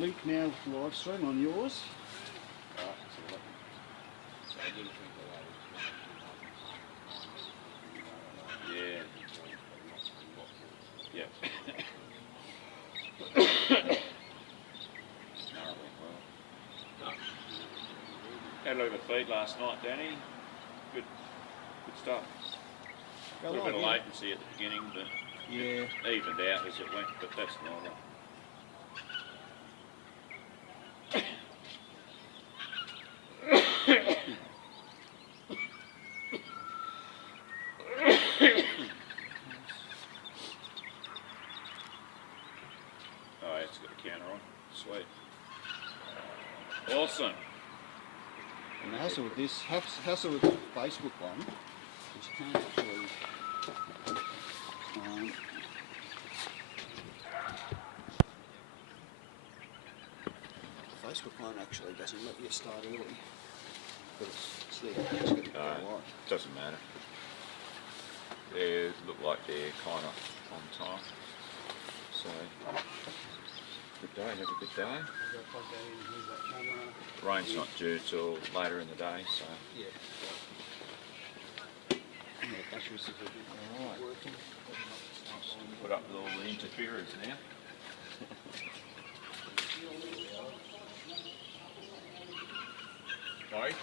link now live stream on yours. Yeah. Yep. Had a look at the feed last night, Danny. Good stuff. A little bit of latency at the beginning, but yeah, it evened out as it went, but that's normal. Oh, it's got a counter on. Sweet. Awesome. and the hassle with this, hassle with the Facebook one, is you can't actually, the Facebook one actually doesn't let you start early, but it's there, it's got to go live. Doesn't matter. They look like they're kind of on time. So, good day, have a good day. I've got to plug that in and move that camera. Rain's not due till later in the day, so. Yeah. Yeah, batteries are Alright. working. Put up with all the interference now. Sorry?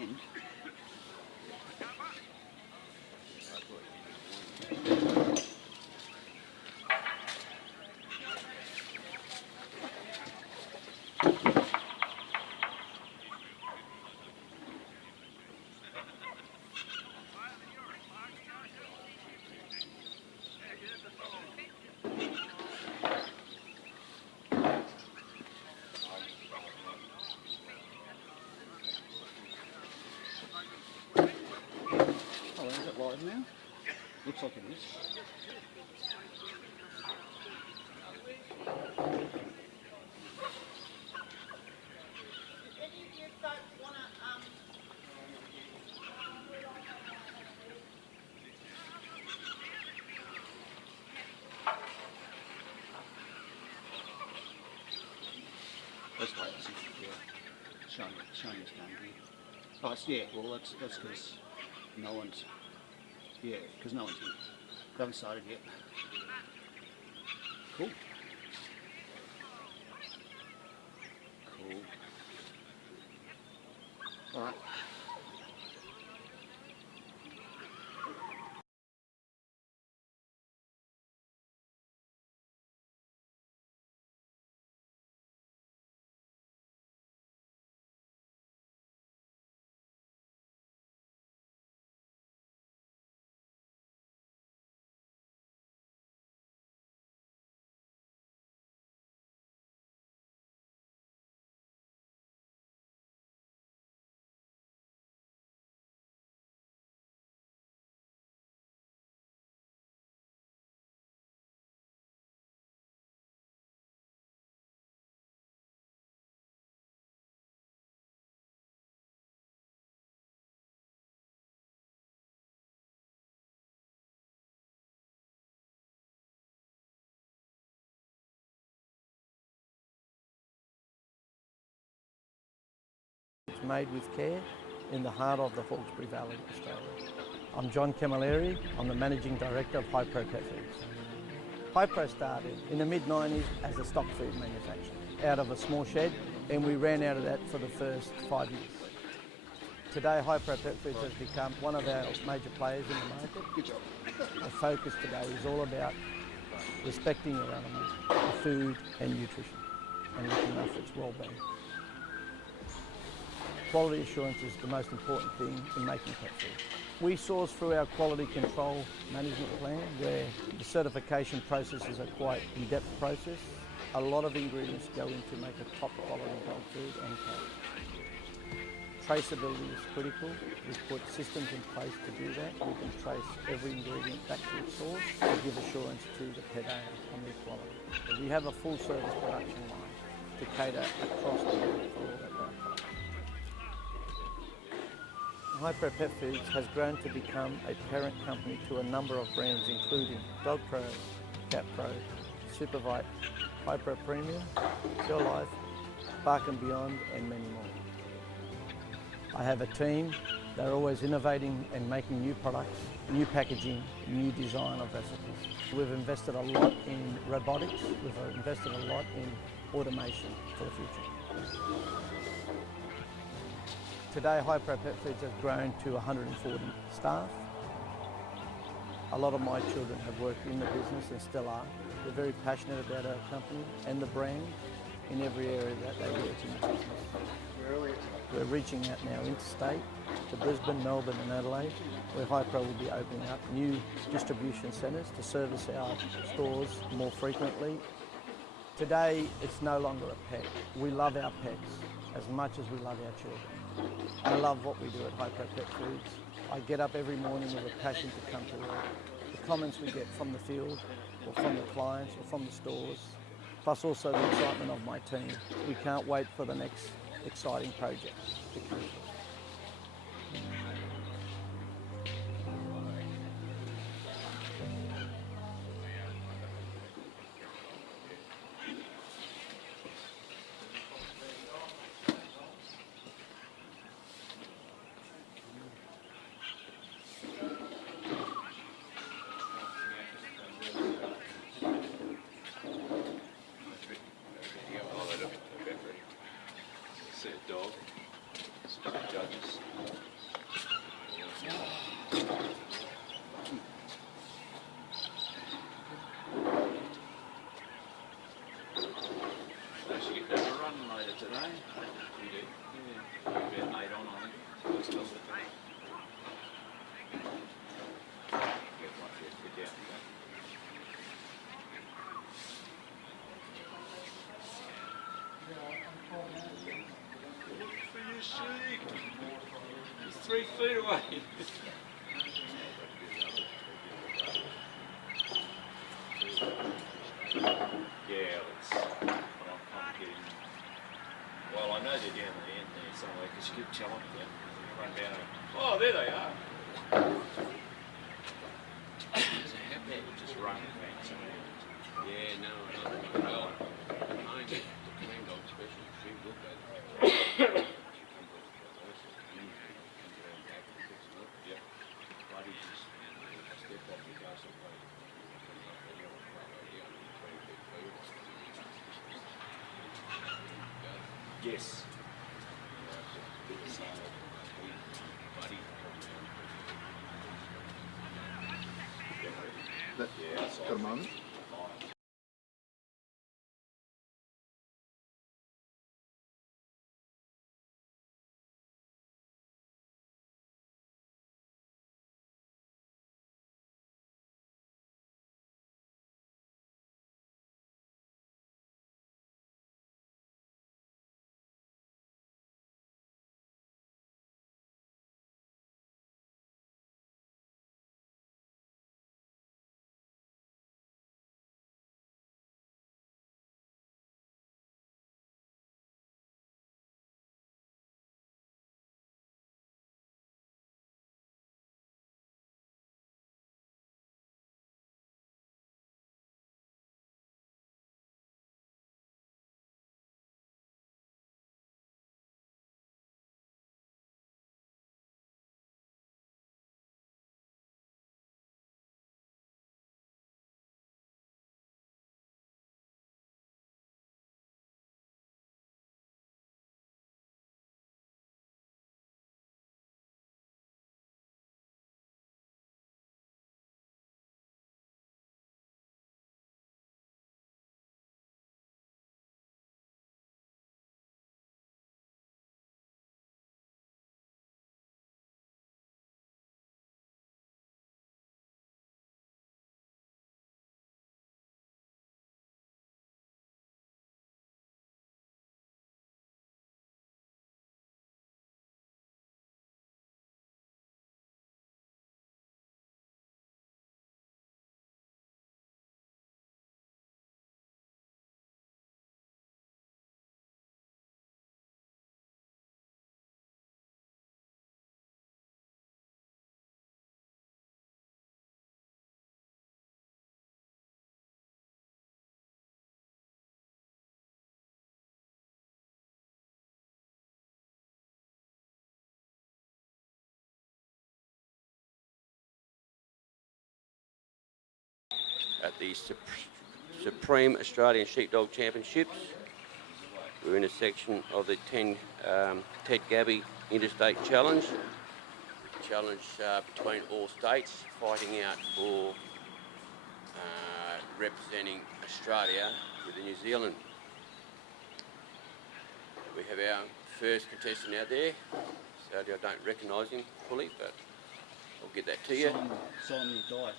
end. Oh, is it live now? Looks like it is. Let's wait and see. Yeah. Showing us down here. Oh, yeah, well, that's because no one's. Yeah, because no one's here. They haven't started yet. Cool. Cool. Alright. It's made with care in the heart of the Hawkesbury Valley, Australia. I'm John Camilleri. I'm the Managing Director of Hypro Pet Foods. Hypro started in the mid-90s as a stock food manufacturer out of a small shed, and we ran out of that for the first 5 years. Today, Hypro Pet Foods has become one of our major players in the market. Good job. The focus today is all about respecting your animals, the food and nutrition, and looking after its well-being. Quality assurance is the most important thing in making pet food. We source through our quality control management plan, where the certification processes are quite in-depth process. A lot of ingredients go in to make a top quality dog food and cat. Traceability is critical. We put systems in place to do that. We can trace every ingredient back to its source to give assurance to the pet owner on their quality. So we have a full service production line to cater across the world for all of our products. Hypro Pet Foods has grown to become a parent company to a number of brands including Dog Pro, Cat Pro, Supervite, Hypro Premium, Your Life, Bark & Beyond and many more. I have a team. They're always innovating and making new products, new packaging, new design of recipes. We've invested a lot in robotics. We've invested a lot in automation for the future. Today, Hypro Pet Foods has grown to 140 staff. A lot of my children have worked in the business and still are. We're very passionate about our company and the brand in every area that they work in the business. We're reaching out now interstate to Brisbane, Melbourne and Adelaide, where Hypro will be opening up new distribution centres to service our stores more frequently. Today, it's no longer a pet. We love our pets as much as we love our children. I love what we do at Hypro Pet Foods. I get up every morning with a passion to come to work. The comments we get from the field, or from the clients, or from the stores, plus also the excitement of my team. We can't wait for the next exciting project to come. See a dog. 3 feet away. Yeah, I'm getting. Well, I know they're down the end there somewhere because you keep telling me that. Run down. Oh, there they are. Just run the fence. Yeah, no, well, I get the clean dog special. She looked at it. Yep. Buddy just stepped off the gas and played. Yes. Got a moment? At the Supreme Australian Sheepdog Championships. We're in a section of the Ted Gaby Interstate Challenge. Challenge between all states, fighting out for representing Australia with New Zealand. We have our first contestant out there. Sadly, I don't recognise him fully, but I'll get that to you. Simon Guy.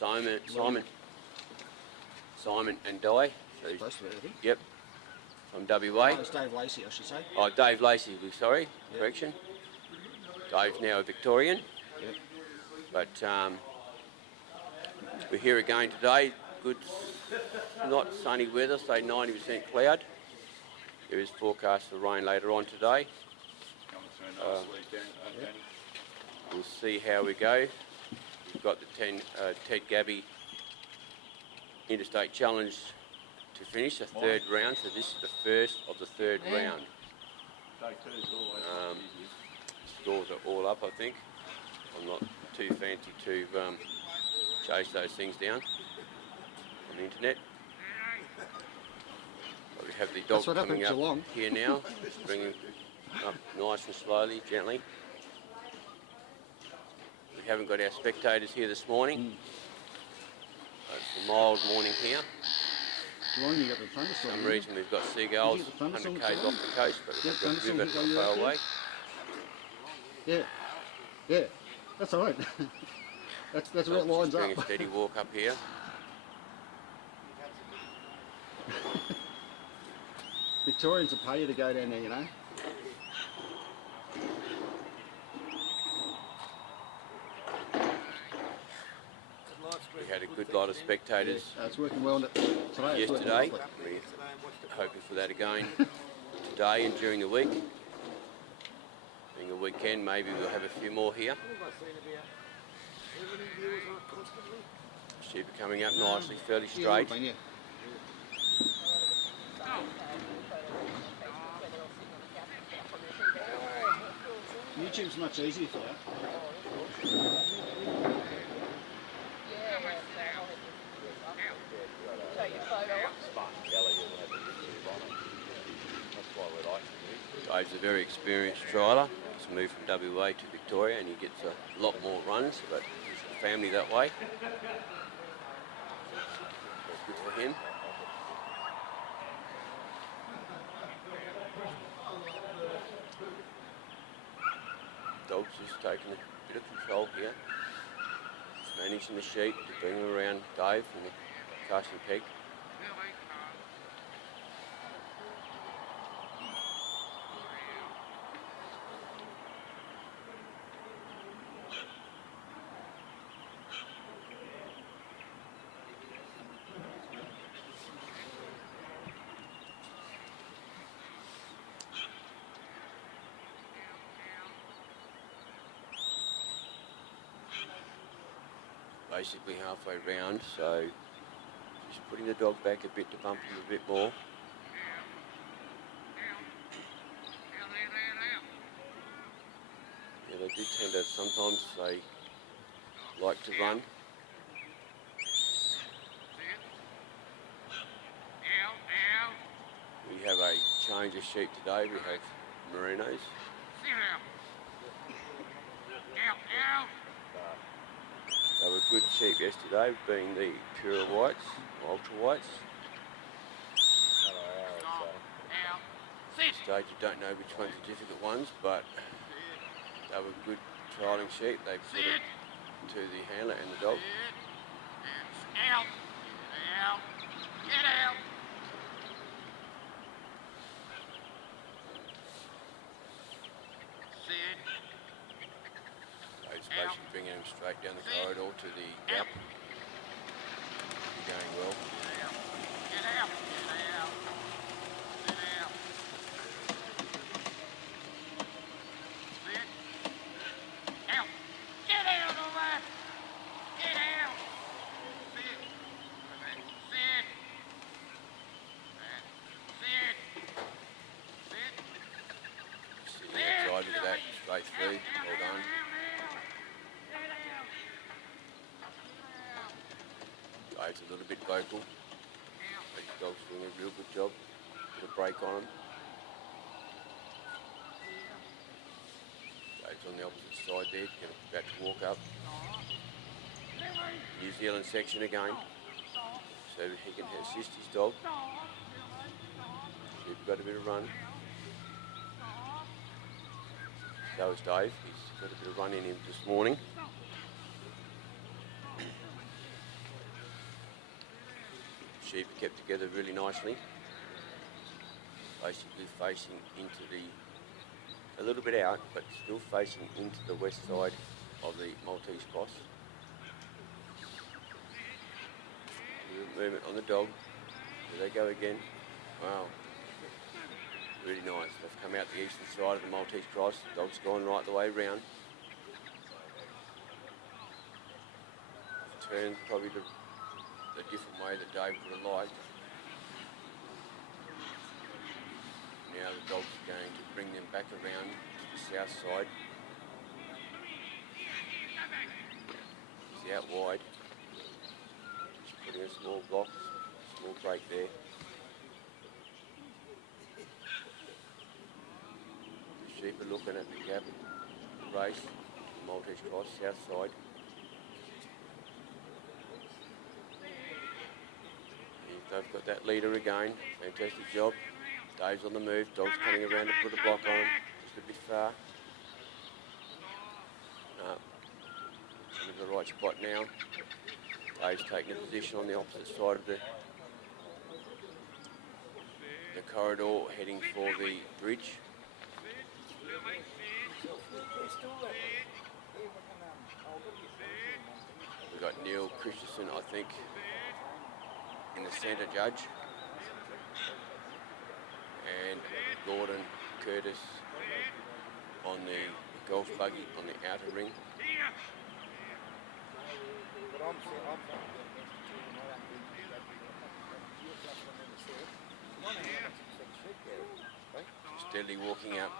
Simon and Di. So Supposed to be, I think. yep, from WA. Oh, it's Dave Lacey, I should say. Oh, Dave Lacey, sorry, Yep. correction. Dave's now a Victorian. Yep. But we're here again today. Good, not sunny weather, say 90% cloud. There is forecast for rain later on today. We'll see how we go. We've got the Ted Gaby Interstate Challenge to finish, the third round. So this is the first of the third round. Scores are all up, I think. I'm not too fancy to chase those things down on the internet. But we have the dog coming up here now, bringing up nice and slowly, gently. We haven't got our spectators here this morning. It's a mild morning here. You got the For thunderstorm. some reason we've got seagulls 100 k's off the coast, but we've got the river not far away. Yeah, yeah, that's all right. that's where it lines up. Doing a steady walk up here. Victorians will pay you to go down there, you know. good lot of spectators It's working well today. It's working yesterday. lovely. We're hoping for that again today and during the week. Being a weekend, maybe we'll have a few more here. Sheep are coming up nicely, fairly straight. Yeah. YouTube's much easier for that. Dave's a very experienced trialer. He's moved from WA to Victoria and he gets a lot more runs, but he's a family that way. Good for him. Dog's just taking a bit of control here. He's managing the sheep to bring them around Dave from the casting peg. Basically halfway round, so just putting the dog back a bit to bump him a bit more. Yeah, they do tend to, sometimes they like to run. We have a change of sheep today. We have merinos. They were good sheep yesterday, being the pure whites, ultra whites. At this stage you don't know which ones are difficult ones, but they were good trialling sheep. They put it to the handler and the dog. Basically bringing him straight down the corridor to the gap. Going well. Sitting outside with that, straight through, well done. Dave's a little bit vocal, but his dog's doing a real good job. Put a break on him. Dave's on the opposite side there, about to walk up. New Zealand section again, so he can assist his dog. She's got a bit of run. So is Dave, he's got a bit of run in him this morning. Sheep are kept together really nicely, basically facing into a little bit out, but still facing into the west side of the Maltese cross. Movement on the dog. There they go again. Wow, really nice. They've come out the eastern side of the Maltese cross. The dog's gone right the way round. Turned probably the different way that Dave would have liked. Now the dog's going to bring them back around to the south side. He's out wide. Just putting a small block, small break there. The sheep are looking at the gap, the race, the Maltese cross, south side. They've got that leader again, fantastic job. Dave's on the move, dog's coming around to put a block on him, just a bit far. No, in the right spot now. Dave's taking a position on the opposite side of the corridor, heading for the bridge. We've got Neil Christensen, I think, in the centre judge. And Gordon Curtis on the golf buggy on the outer ring. Steadily walking up.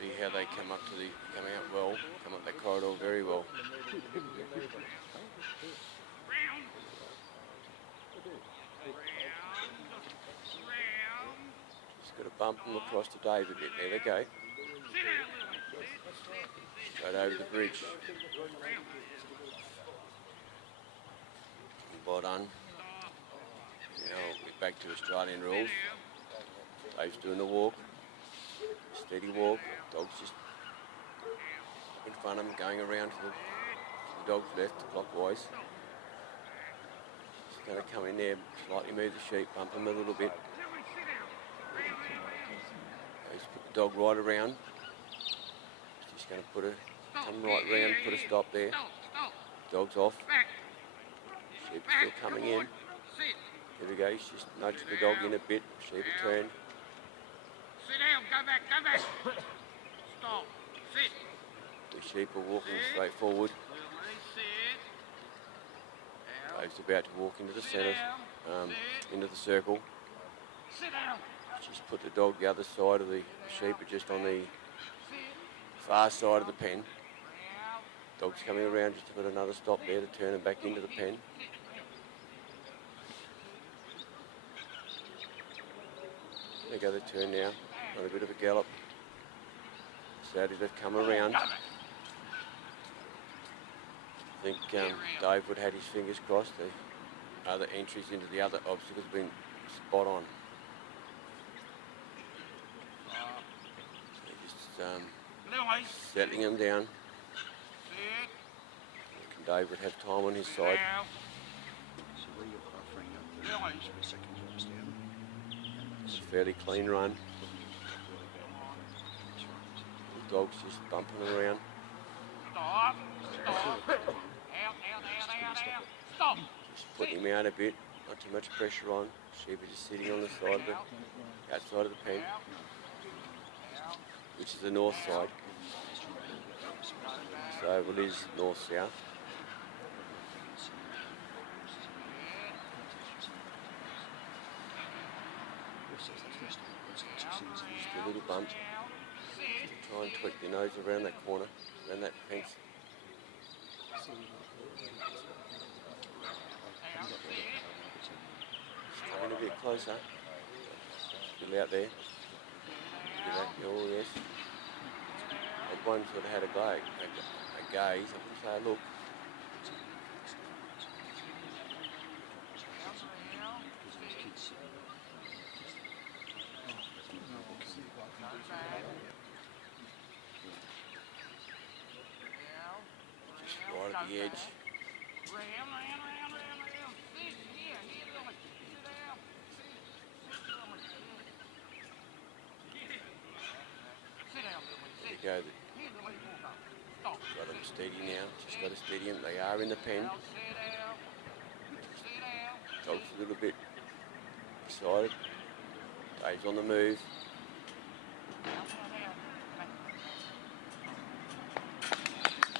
See how they come out well, come up that corridor very well. Just got to bump them across to Dave a bit. There they go. Straight over the bridge. Well done. Now we're back to Australian rules. Dave's doing the walk. Steady walk. Dog's just in front of him, going around to the dog's left, clockwise. He's going to come in there, slightly move the sheep, bump him a little bit. He's put the dog right around. He's going to come right round, put a stop there. Dog's off. Sheep still coming in. There we go, he's just nudged the dog in a bit. Sheep will turn. Sit down, go back. Stop, sit. The sheep are walking straight forward. Dave's about to walk into the centre, into the circle. Sit down. Just put the dog the other side of the sheep, are just on the far side of the pen. Dog's coming around just to put another stop there to turn him back into the pen. They go the turn now, on a bit of a gallop. Saudi have come around. I think Dave would have had his fingers crossed. The other entries into the other obstacles have been spot on. So just settling them down. Dave would have time on his side. It's a fairly clean run. The dog's just bumping around. Stop. Just putting him out a bit, not too much pressure on. Sheep are just sitting on the side of the outside of the pen, which is the north side. So it is north-south. Just a little bump. Try and tweak your nose around that corner, around that fence. Just coming a bit closer. Still out there. Oh yes. That one sort of had a gaze. I say, look. Just right at the edge. There you go. Got them steady now. Just got to steady them. They are in the pen. Dog's a little bit excited. Dave's on the move.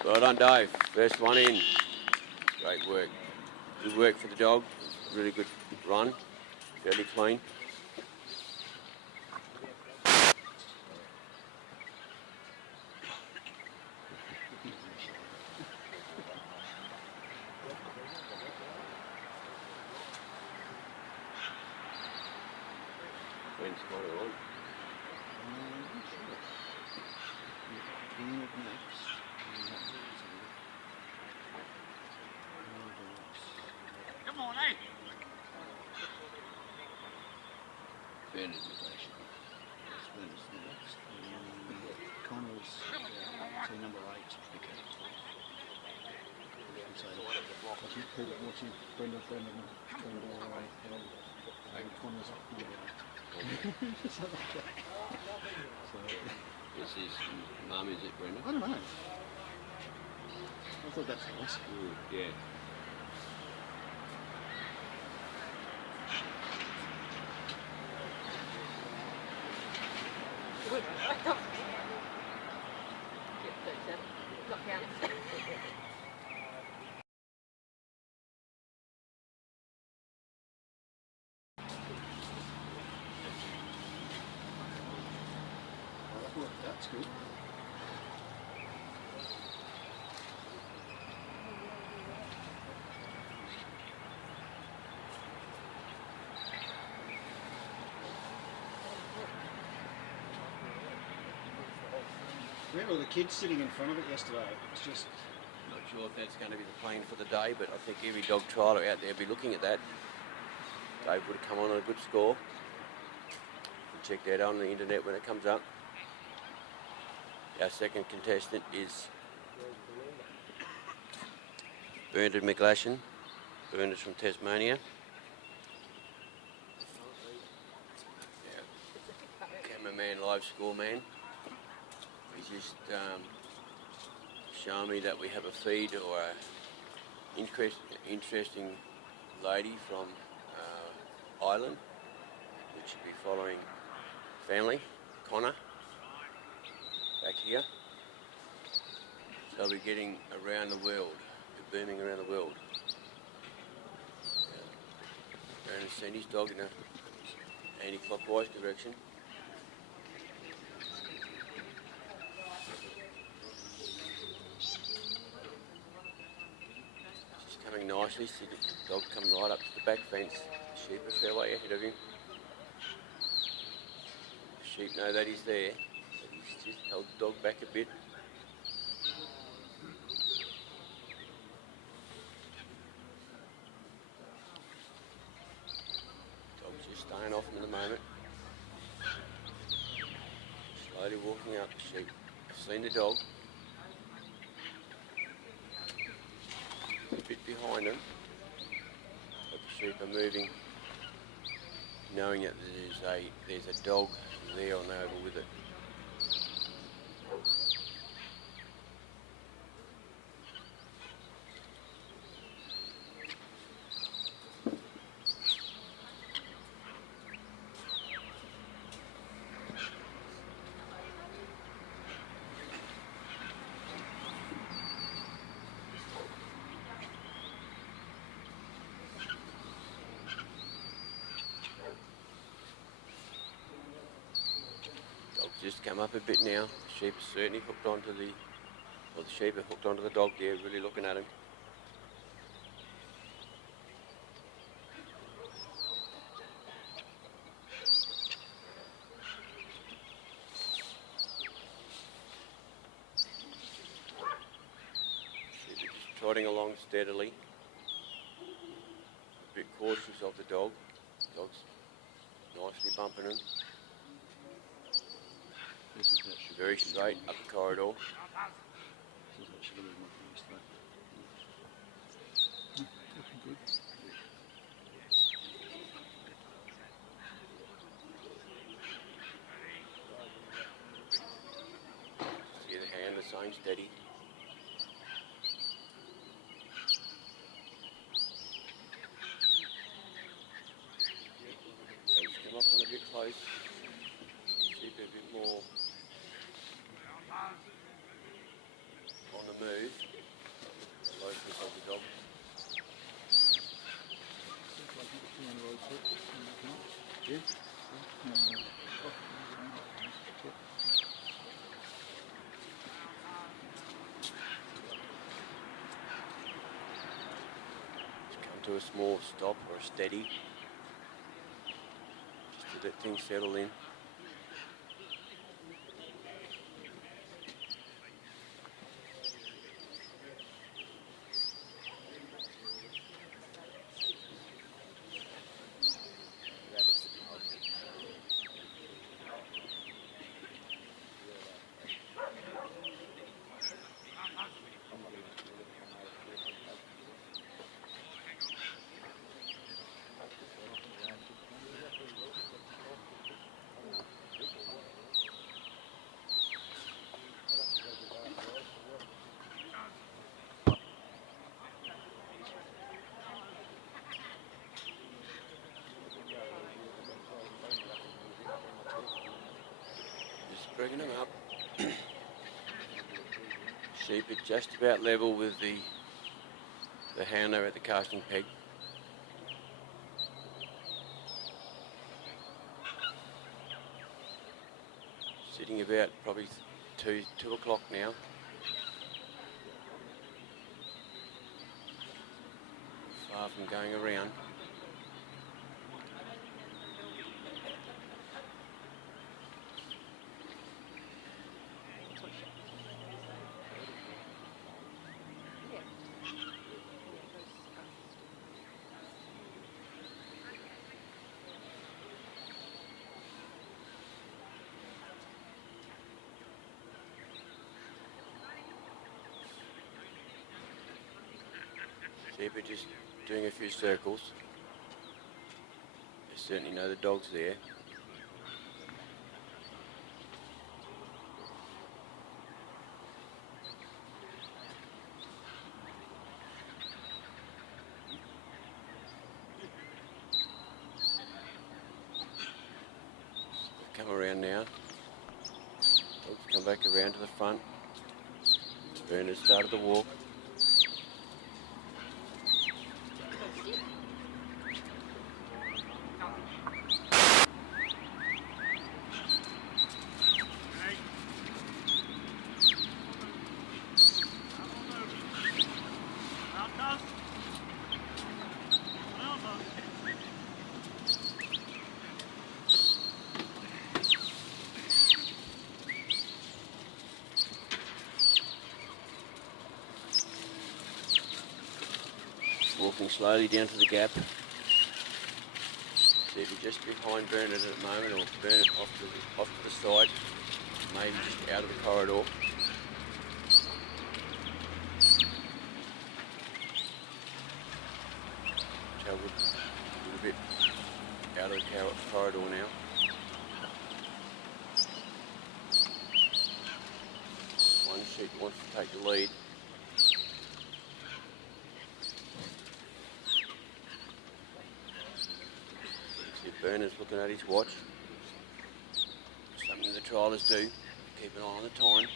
Well done, Dave. First one in. Great work. Good work for the dog. Really good run. Fairly clean. Come on, eh? McGlashan. McConnell's So number 8. Okay. So I keep watching Brenda and all right. Connor's number 8. So This is mum, is it, Brenda? I don't know. I thought that's nice. Yeah. That's good. Remember the kids sitting in front of it yesterday? It's just... Not sure if that's going to be the plan for the day, but I think every dog trialer out there will be looking at that. Dave would have come on a good score. You can check that out on the internet when it comes up. Our second contestant is Bernard McGlashan. Bernard's from Tasmania. Cameraman, live score man. He's just shown me that we have a feed or a interesting lady from Ireland, which should be following family, Connor, back here. So we'll be getting around the world, booming around the world. Aaron sent his dog in an anti-clockwise direction. She's coming nicely, see the dog come right up to the back fence. Sheep a fair way ahead of him. The sheep know that he's there, but he's just held the dog back a bit. Dog's just staying off him at the moment. Slowly walking up. The sheep have seen the dog. A bit behind him, but the sheep are moving, knowing that there's a dog there on over with it. Just come up a bit now. The sheep are certainly hooked onto the sheep are hooked onto the dog there, really looking at him. Sheep are just trotting along steadily. A bit cautious of the dog. The dog's nicely bumping him. This is that sugar. Very straight up the corridor. This is that sugar with my first throat. Looking good. See the hand the same, steady. Let's come up on a bit close. Sheep a bit more on the move. Closeness of the dog. Yeah. Come to a small stop or a steady. Just to let things settle in. bringing them up. Sheep are just about level with the hound there at the casting peg. Sitting about probably 2 o'clock now. Far from going around. Sheep are just doing a few circles. They certainly know the dog's there. Come around now. Dogs come back around to the front. Bernard started the walk. Walking slowly down to the gap. They're just behind Bernard at the moment, or Bernard off to the side, maybe just out of the corridor. Tell we're a little bit out of the corridor now. One sheep wants to take the lead. Bernard's looking at his watch. Something the trialers do. Keep an eye on the time.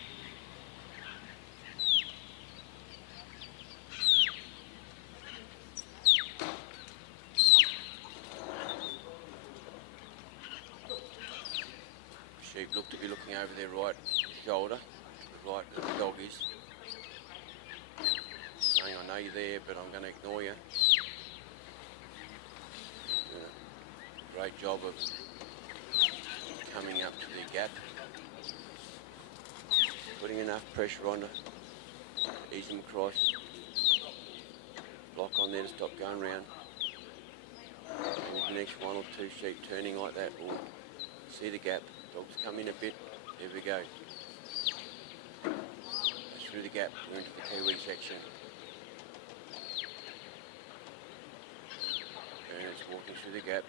Sheep look to be looking over their right shoulder, to the right where the dog is. Saying, I know you're there, but I'm going to ignore you. Great job of coming up to the gap, putting enough pressure on to ease them across, block on there to stop going round. And the next one or two sheep turning like that will see the gap. Dogs come in a bit, there we go. Through the gap, we're into the Kiwi section. And it's walking through the gap.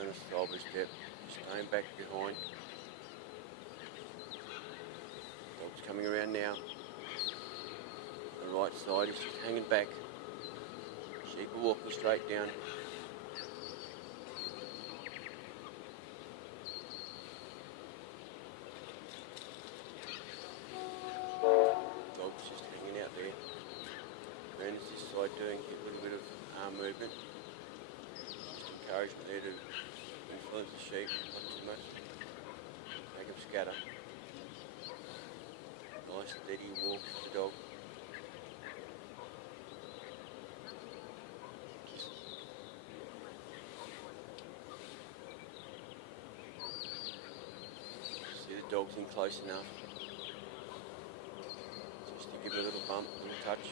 A stolper step, staying back behind. Dog's coming around now. The right side, he's just hanging back. Sheep are walking straight down. Dog's just hanging out there. Bernard's this side doing a little bit of arm movement. Just encouragement there to influence the sheep, not too much. Make them scatter. Nice steady walk for the dog. See the dog's in close enough. Just to give it a little bump, a little touch.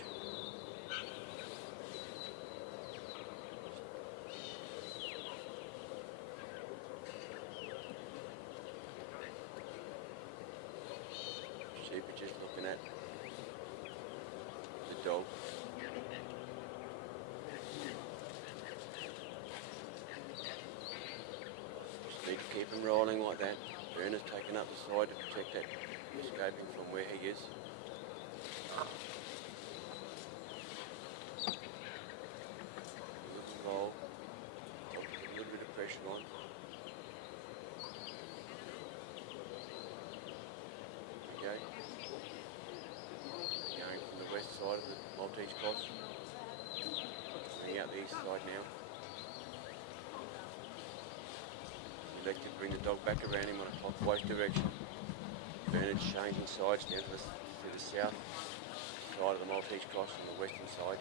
Sheep are just looking at the dog. Just need to keep him rolling like that. Bernard's taking up the side to protect that escaping from where he is. Roll. Dog's pressure on. There we go. Going from the west side of the Maltese Cross. Coming out the east side now. Elect to bring the dog back around him on a clockwise direction. Bernard's changing sides down to the south side of the Maltese Cross on the western side,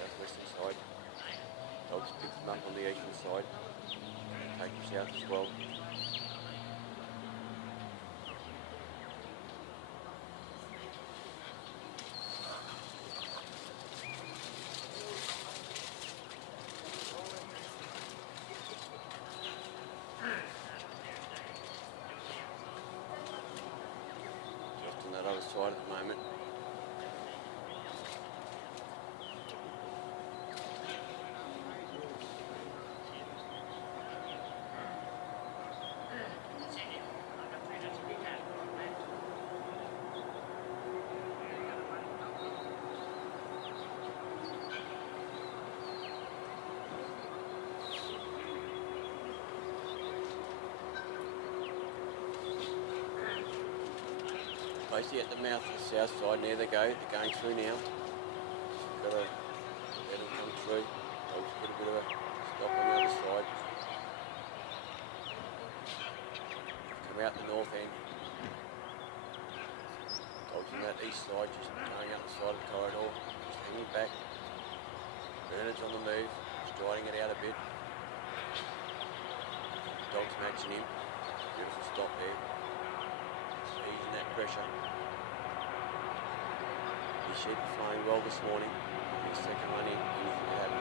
southwestern side. Dogs pick them up on the eastern side, take them south as well. Just on that other side at the moment. Lacey at the mouth of the south side, and there they go, they're going through now. Got to let them come through. Dogs put a bit of a stop on the other side. Come out the north end. Dogs on that east side, just going out the side of the corridor, just hanging back. Bernard's on the move, striding it out a bit. Dogs matching him. Beautiful stop there. Easing that pressure. The sheep are flying well this morning. The second one in, anything could happen.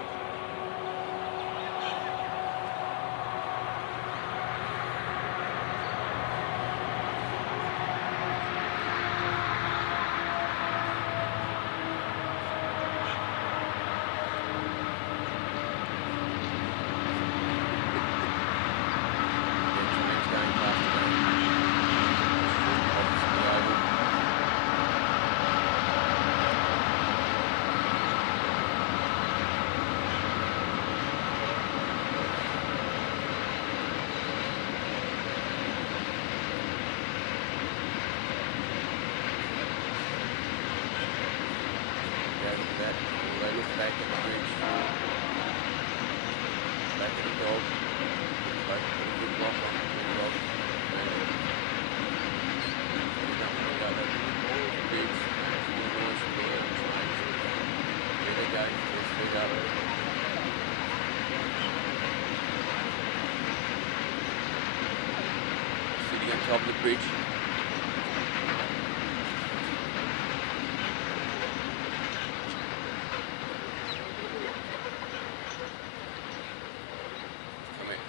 Sitting on top of the bridge.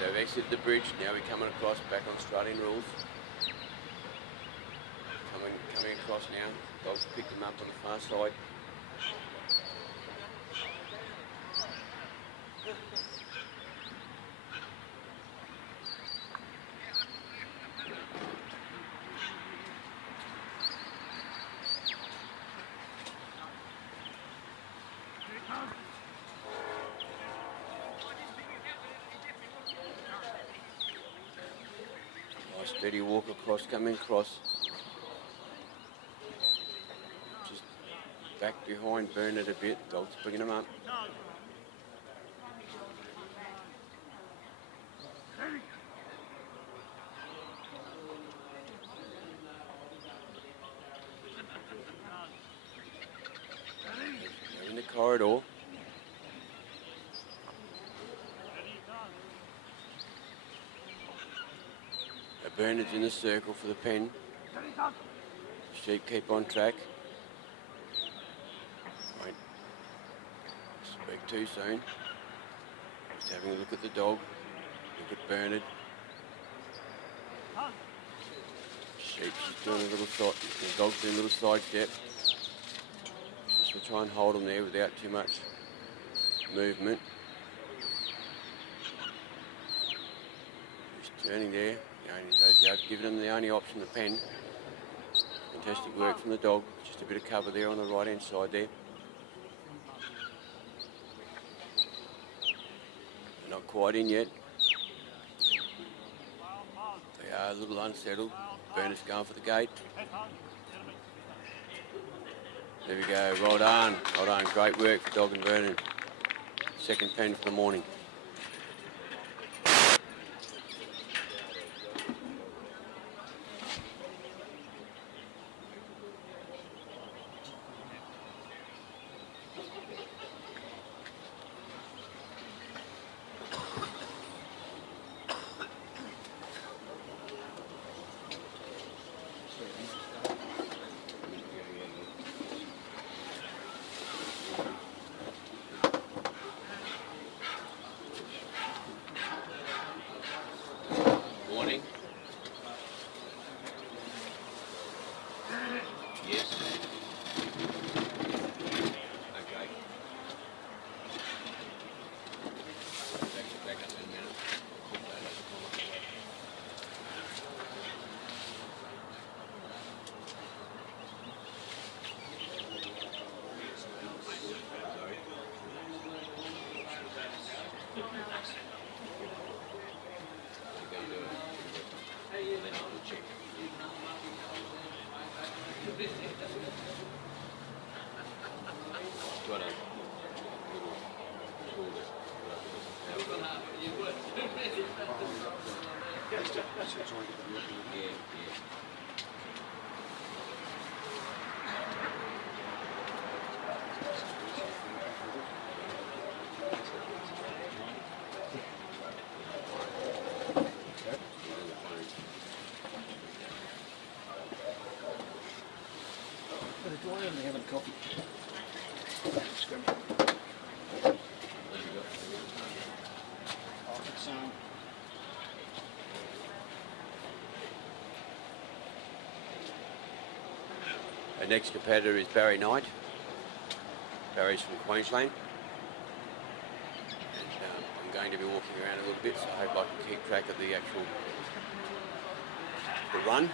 They've exited the bridge, now we're coming across back on Australian rules. Coming across now, dogs picked them up on the far side. Steady walk across, coming across. Just back behind Bernard a bit, dogs picking him up. They're in the corridor. Bernard's in the circle for the pen. Sheep keep on track. Won't speak too soon. Just having a look at the dog. Look at Bernard. Sheep's just doing a little side. The dog's doing a little side step. Just to try and hold them there without too much movement. Just turning there. They've given them the only option, the pen. Fantastic work from the dog. Just a bit of cover there on the right hand side there. They're not quite in yet. go, a little unsettled. Burners going for the gate. There we go, well done. Well done, great work for Dog and Vernon. Second pen for the morning. Having a coffee. Our next competitor is Barry Knight. Barry's from Queensland. And I'm going to be walking around a little bit, so I hope I can keep track of the actual run.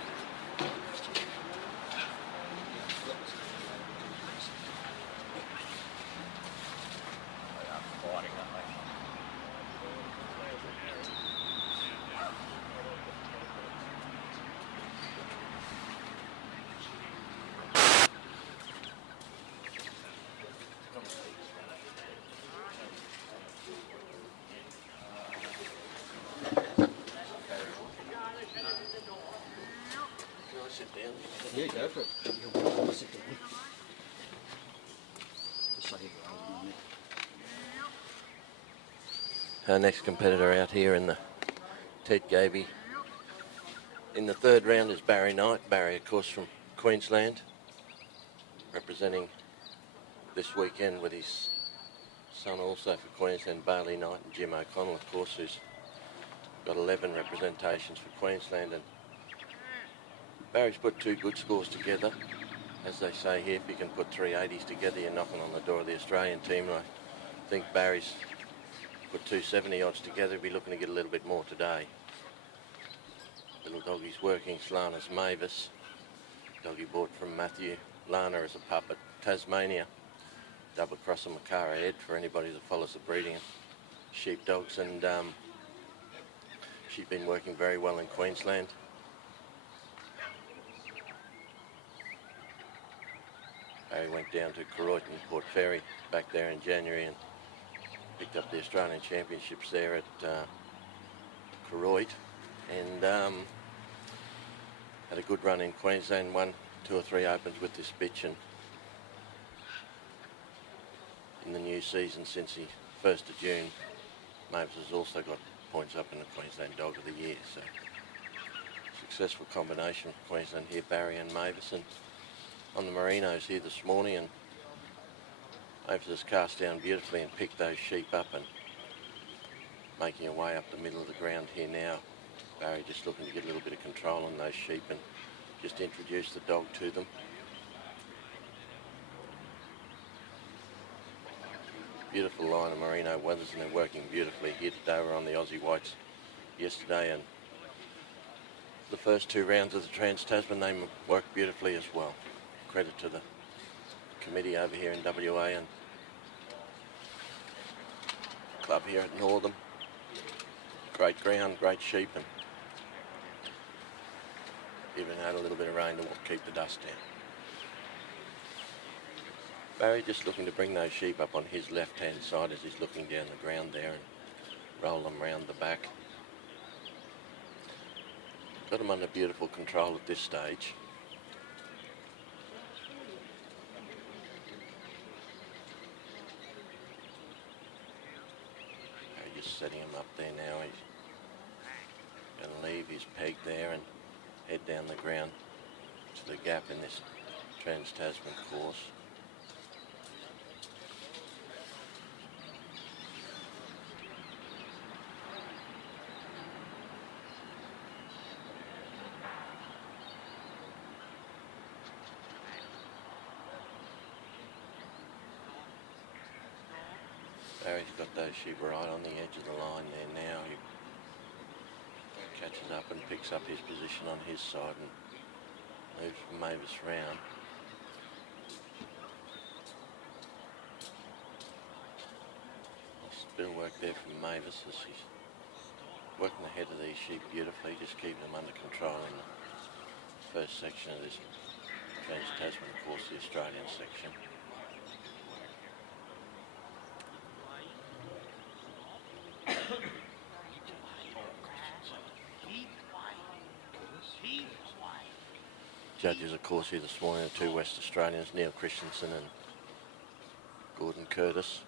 Yeah, go for it. You'll sit down. Just say it rather than me. Our next competitor out here in the Ted Gaby in the third round is Barry Knight. Barry, of course, from Queensland, representing this weekend with his son also for Queensland, Bailey Knight, and Jim O'Connell, of course, who's got 11 representations for Queensland. And Barry's put two good scores together. As they say here, if you can put 380s together, you're knocking on the door of the Australian team. And I think Barry's put 270 odds together. He'll be looking to get a little bit more today. Little doggy's working Slana's Mavis. Doggy bought from Matthew. Lana as a pup at Tasmania. Double cross a Makara head for anybody that follows the breeding of sheepdogs. And she's been working very well in Queensland. Barry went down to Koroit and Port Fairy back there in January and picked up the Australian Championships there at Koroit, and had a good run in Queensland, won 2 or 3 opens with this bitch, and in the new season since the 1st of June, Mavis has also got points up in the Queensland Dog of the Year, so successful combination for Queensland here, Barry and Mavis. And on the merinos here this morning, and Mavis has cast down beautifully and picked those sheep up and making her way up the middle of the ground here now. Barry just looking to get a little bit of control on those sheep and just introduce the dog to them. Beautiful line of merino weathers, and they're working beautifully here today. We're on the Aussie Whites yesterday, and the first 2 rounds of the Trans-Tasman, they worked beautifully as well. Credit to the committee over here in WA and club here at Northern. Great ground, great sheep, and giving out a little bit of rain to keep the dust down. Barry just looking to bring those sheep up on his left-hand side as he's looking down the ground there and roll them round the back. Got them under beautiful control at this stage. Barry just setting him up there now. He's going to leave his peg there and head down the ground to the gap in this Trans-Tasman course. Barry's got those sheep right on the edge of the line there now. He catches up and picks up his position on his side and moves Mavis round. Bit of work there from Mavis as she's working the head of these sheep beautifully, just keeping them under control in the first section of this Trans-Tasman course, the Australian section. Judges, of course, here this morning are two West Australians, Neil Christensen and Gordon Curtis.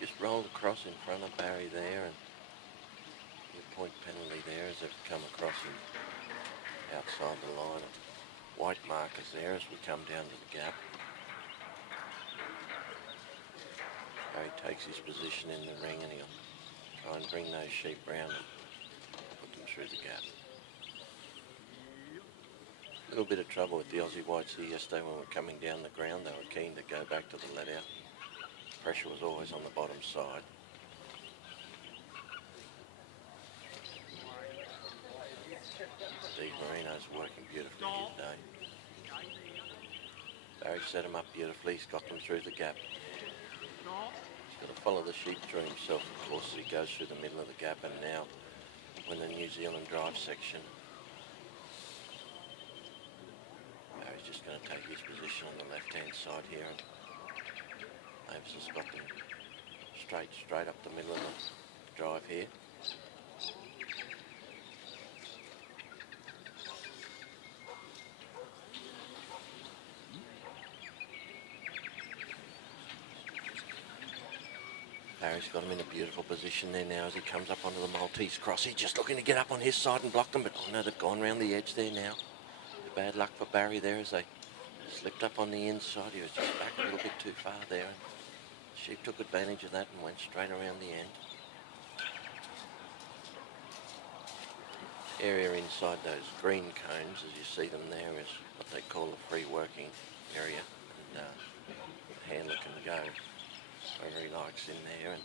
Just rolled across in front of Barry there and point penalty there as they've come across him outside the line. White markers there as we come down to the gap. Barry takes his position in the ring and he'll try and bring those sheep round and put them through the gap. A little bit of trouble with the Aussie Whites here yesterday when we were coming down the ground. They were keen to go back to the let out. Pressure was always on the bottom side. Steve Marino's working beautifully here today. Barry set him up beautifully. He's got them through the gap. He's got to follow the sheep through himself, of course, as he goes through the middle of the gap. And now, when the New Zealand drive section, Barry's just going to take his position on the left-hand side here. And Mavis has got them straight up the middle of the drive here. Barry's got him in a beautiful position there now as he comes up onto the Maltese cross. He's just looking to get up on his side and block them, but oh no, they've gone round the edge there now. Bad luck for Barry there as they slipped up on the inside. He was just back a little bit too far there. And Sheep took advantage of that and went straight around the end. Area inside those green cones, as you see them there, is what they call a free working area. And the handler can go wherever he likes in there and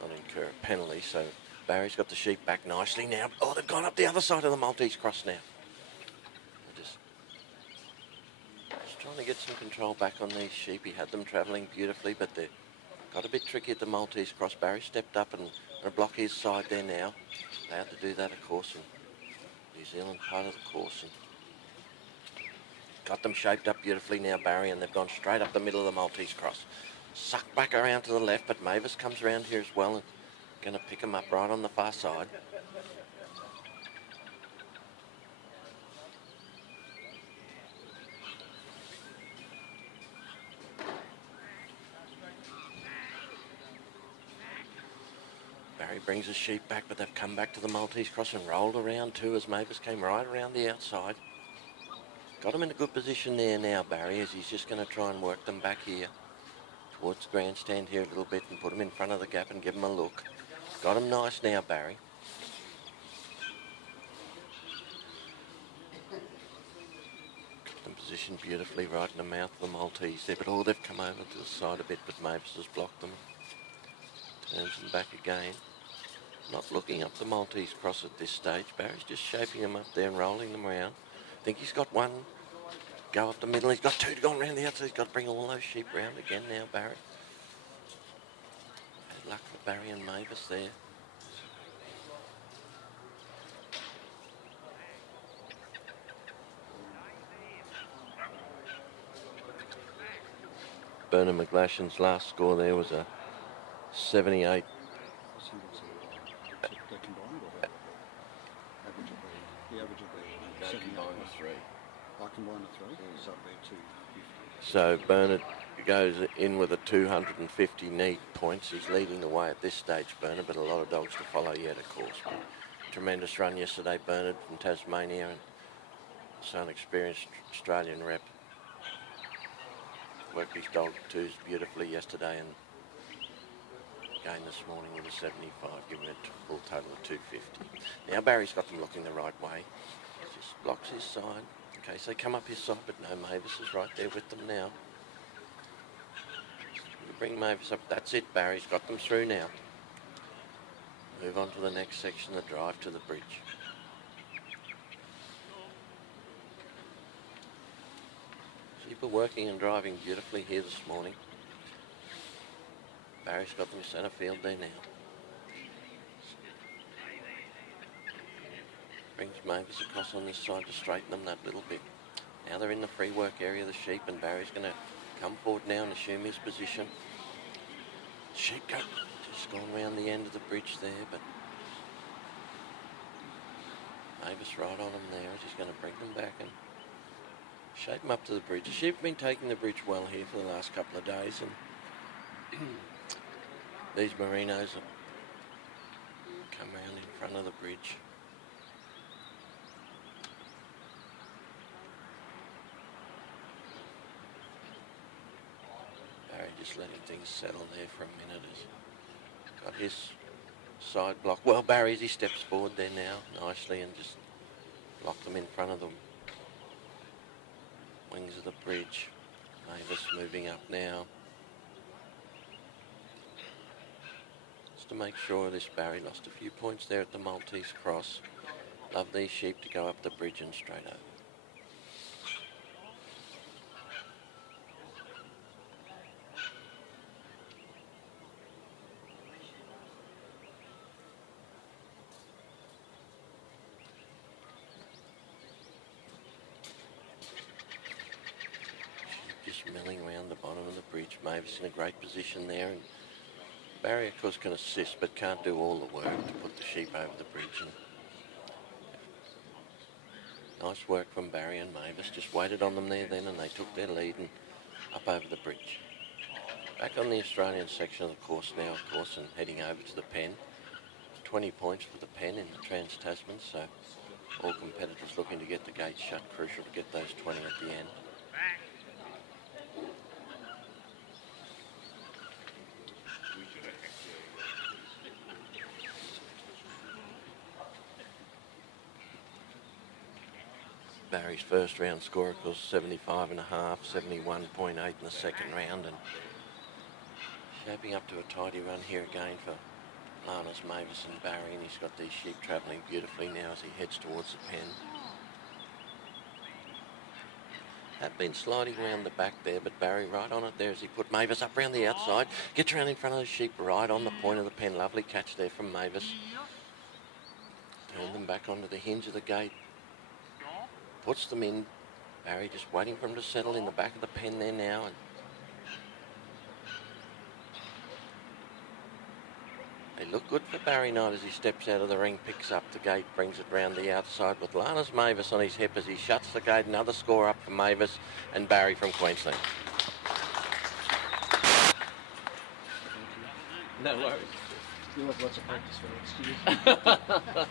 not incur a penalty. So Barry's got the sheep back nicely now. Oh, they've gone up the other side of the Maltese cross now. They're just trying to get some control back on these sheep. He had them travelling beautifully, but they got a bit tricky at the Maltese cross. Barry stepped up and block his side there now. Allowed to do that, of course, in New Zealand part of the course. And got them shaped up beautifully now, Barry, and they've gone straight up the middle of the Maltese cross. Sucked back around to the left, but Mavis comes around here as well and going to pick him up right on the far side. Barry brings his sheep back, but they've come back to the Maltese cross and rolled around too as Mavis came right around the outside. Got him in a good position there now, Barry, as he's just going to try and work them back here towards the grandstand here a little bit and put him in front of the gap and give him a look. Got him nice now, Barry. Got them positioned beautifully right in the mouth of the Maltese there, but they've come over to the side a bit, but Mavis has blocked them. Turns them back again. Not looking up the Maltese Cross at this stage. Barry's just shaping them up there and rolling them around. I think he's got one go up the middle. He's got two to go around the outside. He's got to bring all those sheep round again now, Barry. Bad luck for Barry and Mavis there. Bernard McGlashan's last score there was a 78. The combined or the average of the average of the 78. Combine the three. I combine the three, so it'd be 250. So Bernard goes in with a 250 need points. He's leading the way at this stage, Bernard, but a lot of dogs to follow yet, of course. But tremendous run yesterday, Bernard from Tasmania, and so an experienced Australian rep. Worked his dog twos beautifully yesterday and again this morning with a 75, giving it a full total of 250. Now Barry's got them looking the right way. Just blocks his side in case they come up his side, but no, Mavis is right there with them now. Bring Mavis up. That's it, Barry's got them through now. Move on to the next section, the drive to the bridge. Sheep are working and driving beautifully here this morning. Barry's got them centre field there now. Brings Mavis across on this side to straighten them that little bit. Now they're in the free work area, the sheep, and Barry's going to come forward now and assume his position. Sheep go just gone round the end of the bridge there, but Mavis right on him there as he's going to bring them back and shape them up to the bridge. The sheep have been taking the bridge well here for the last couple of days, and these merinos have come round in front of the bridge. Barry just letting things settle there for a minute. He's got his side block. Well, Barry, as he steps forward there now nicely and just block them in front of them. Wings of the bridge. Mavis moving up now. Just to make sure this Barry lost a few points there at the Maltese Cross. Love these sheep to go up the bridge and straight over. Milling around the bottom of the bridge. Mavis in a great position there, and Barry of course can assist but can't do all the work to put the sheep over the bridge. And nice work from Barry and Mavis, just waited on them there then and they took their lead and up over the bridge. Back on the Australian section of the course now, of course, and heading over to the pen. 20 points for the pen in the Trans-Tasman, so all competitors looking to get the gate shut. Crucial to get those 20 at the end. Barry's first round score, of course, 75.5, 71.8 in the second round, and shaping up to a tidy run here again for Lana's, Mavis and Barry, and he's got these sheep travelling beautifully now as he heads towards the pen. Have been sliding around the back there, but Barry right on it there as he put Mavis up around the outside, gets around in front of the sheep right on the point of the pen. Lovely catch there from Mavis. Turn them back onto the hinge of the gate. Puts them in. Barry just waiting for him to settle in the back of the pen there now. And they look good for Barry Knight as he steps out of the ring, picks up the gate, brings it round the outside with Lana's Mavis on his hip as he shuts the gate. Another score up for Mavis and Barry from Queensland. No worries. You'll have lots of practice for next year.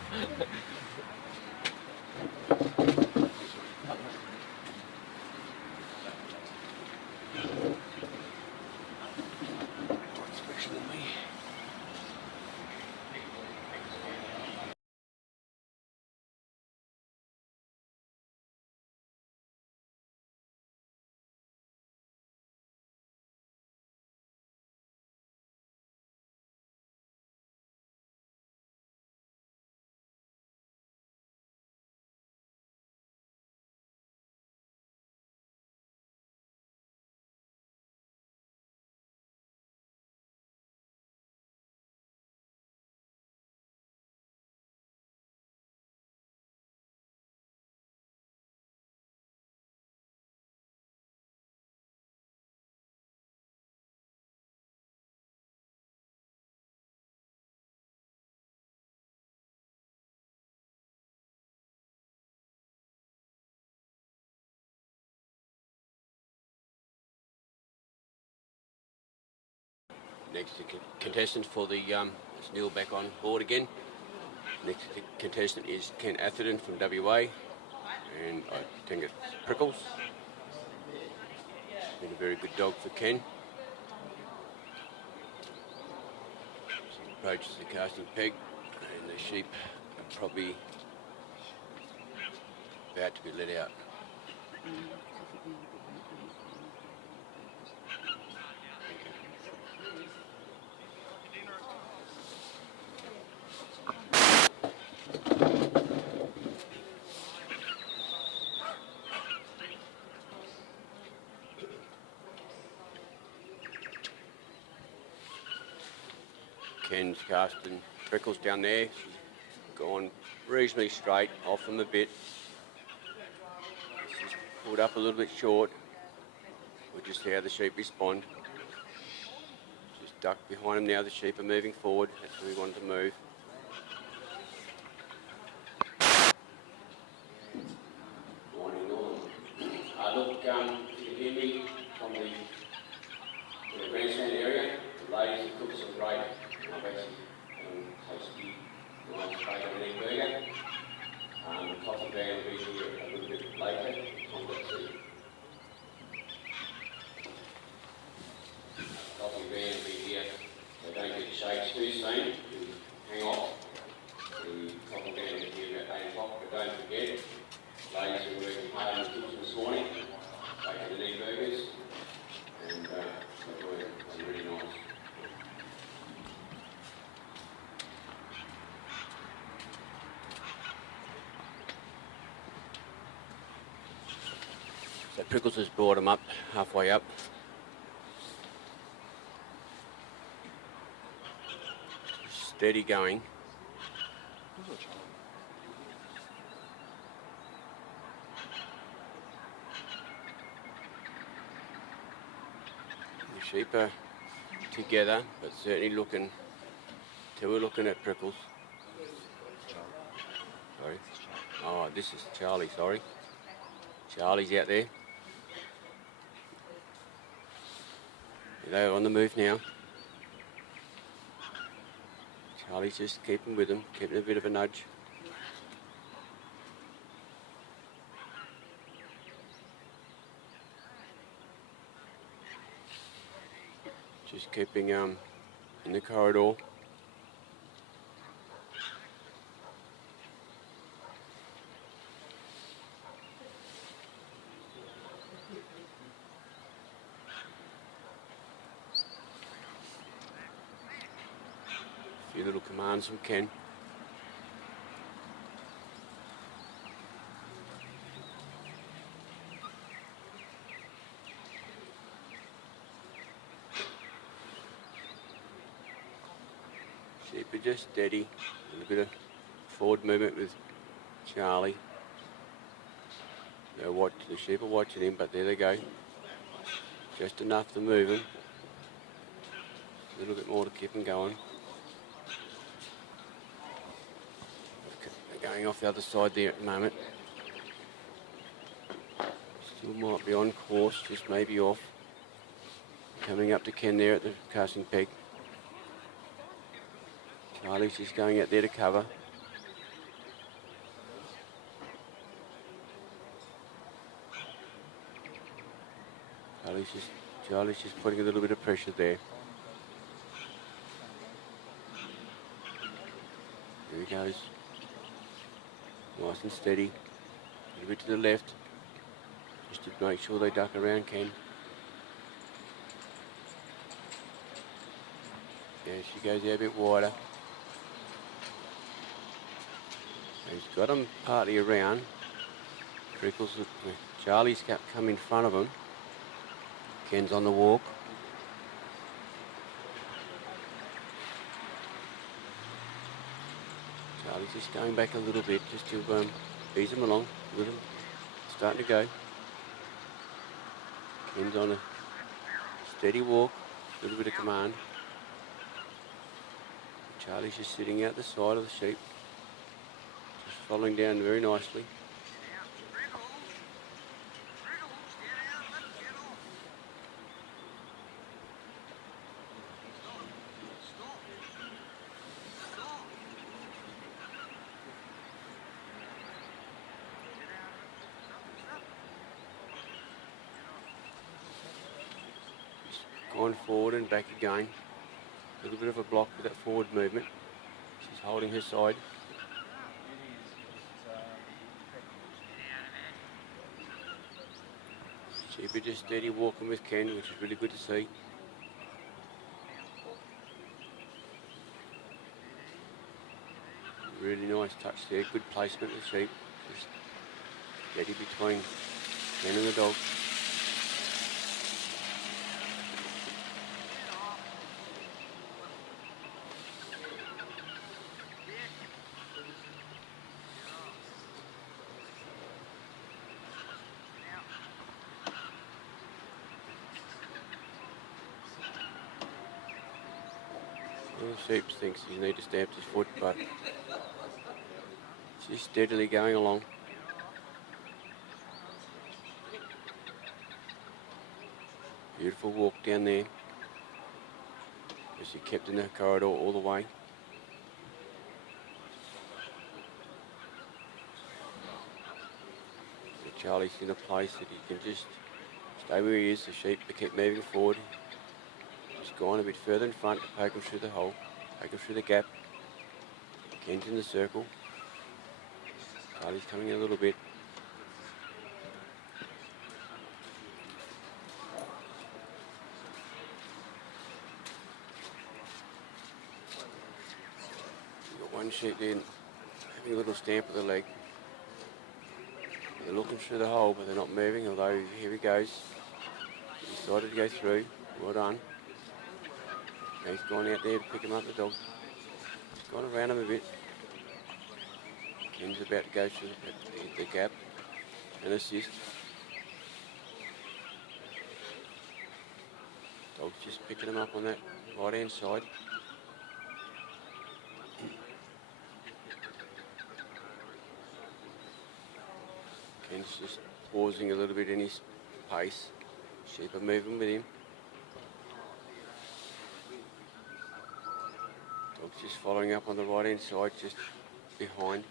Next contestant for the, it's Neil back on board again. Next contestant is Ken Atherton from WA, and I think it's Prickles. Been a very good dog for Ken. Approaches the casting peg, and the sheep are probably about to be let out. Ken's casting Prickles down there. She's gone reasonably straight, off them a bit. She's pulled up a little bit short. We'll just see how the sheep respond. Just ducked behind them now. The sheep are moving forward. That's where we want to move. Morning, all. Look, you hear me from the grandstand area? The ladies have cooked some great tasty nice bacon and egg burger. The coffee van will be here a little bit later. Coffee van will be here. They don't get shakes too soon. You hang off. The coffee van will be here about 8 o'clock, but don't forget, ladies who were working hard in the kitchen this morning, bacon and egg burgers, and they were really nice. So Prickles has brought him up, halfway up. Steady going. The sheep are together, but certainly looking, till we're looking at Prickles. Sorry. Oh, this is Charlie, sorry. Charlie's out there. They're on the move now. Charlie's just keeping with them, keeping a bit of a nudge. Just keeping in the corridor. Few little commands from Ken. Sheep are just steady. A little bit of forward movement with Charlie. The sheep are watching him, but there they go. Just enough to move him. A little bit more to keep him going. They're going off the other side there at the moment. Still might be on course, just maybe off. Coming up to Ken there at the casting peg. Charlie's just going out there to cover. Charlie's just putting a little bit of pressure there. There he goes. Nice and steady. A little bit to the left. Just to make sure they duck around Ken. Yeah, she goes out a bit wider. He's got him partly around. Prickles, Charlie's come in front of him. Ken's on the walk. Charlie's just going back a little bit just to ease him along with him. Starting to go. Ken's on a steady walk, a little bit of command. Charlie's just sitting out the side of the sheep. Just following down very nicely. Going forward and back again. A little bit of a block with that forward movement. She's holding her side. Sheepy just steady walking with Ken, which is really good to see. Really nice touch there, good placement of the sheep. Just steady between Ken and the dog. The sheep thinks he needs to stamp his foot, but she's steadily going along. Beautiful walk down there. As she kept in the corridor all the way. So Charlie's in a place that he can just stay where he is. The sheep keep moving forward. Just gone a bit further in front to poke him through the hole, poke him through the gap. Ken's in the circle. Charlie's coming in a little bit. You've got one sheep there having a little stamp with the leg. They're looking through the hole, but they're not moving, although here he goes. He decided to go through. Well done. He's gone out there to pick him up, the dog. He's gone around him a bit. Ken's about to go through the gap and assist. Dog's just picking him up on that right hand side. Ken's just pausing a little bit in his pace. Sheep are moving with him. Dog's just following up on the right hand side, just behind.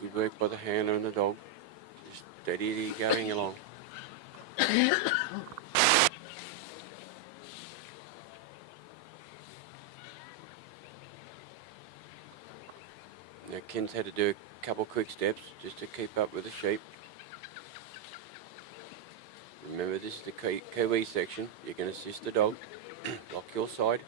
Good work by the handler and the dog. Just steady going along. Now Ken's had to do a couple quick steps just to keep up with the sheep. Remember, this is the Kiwi section. You can assist the dog, lock your side.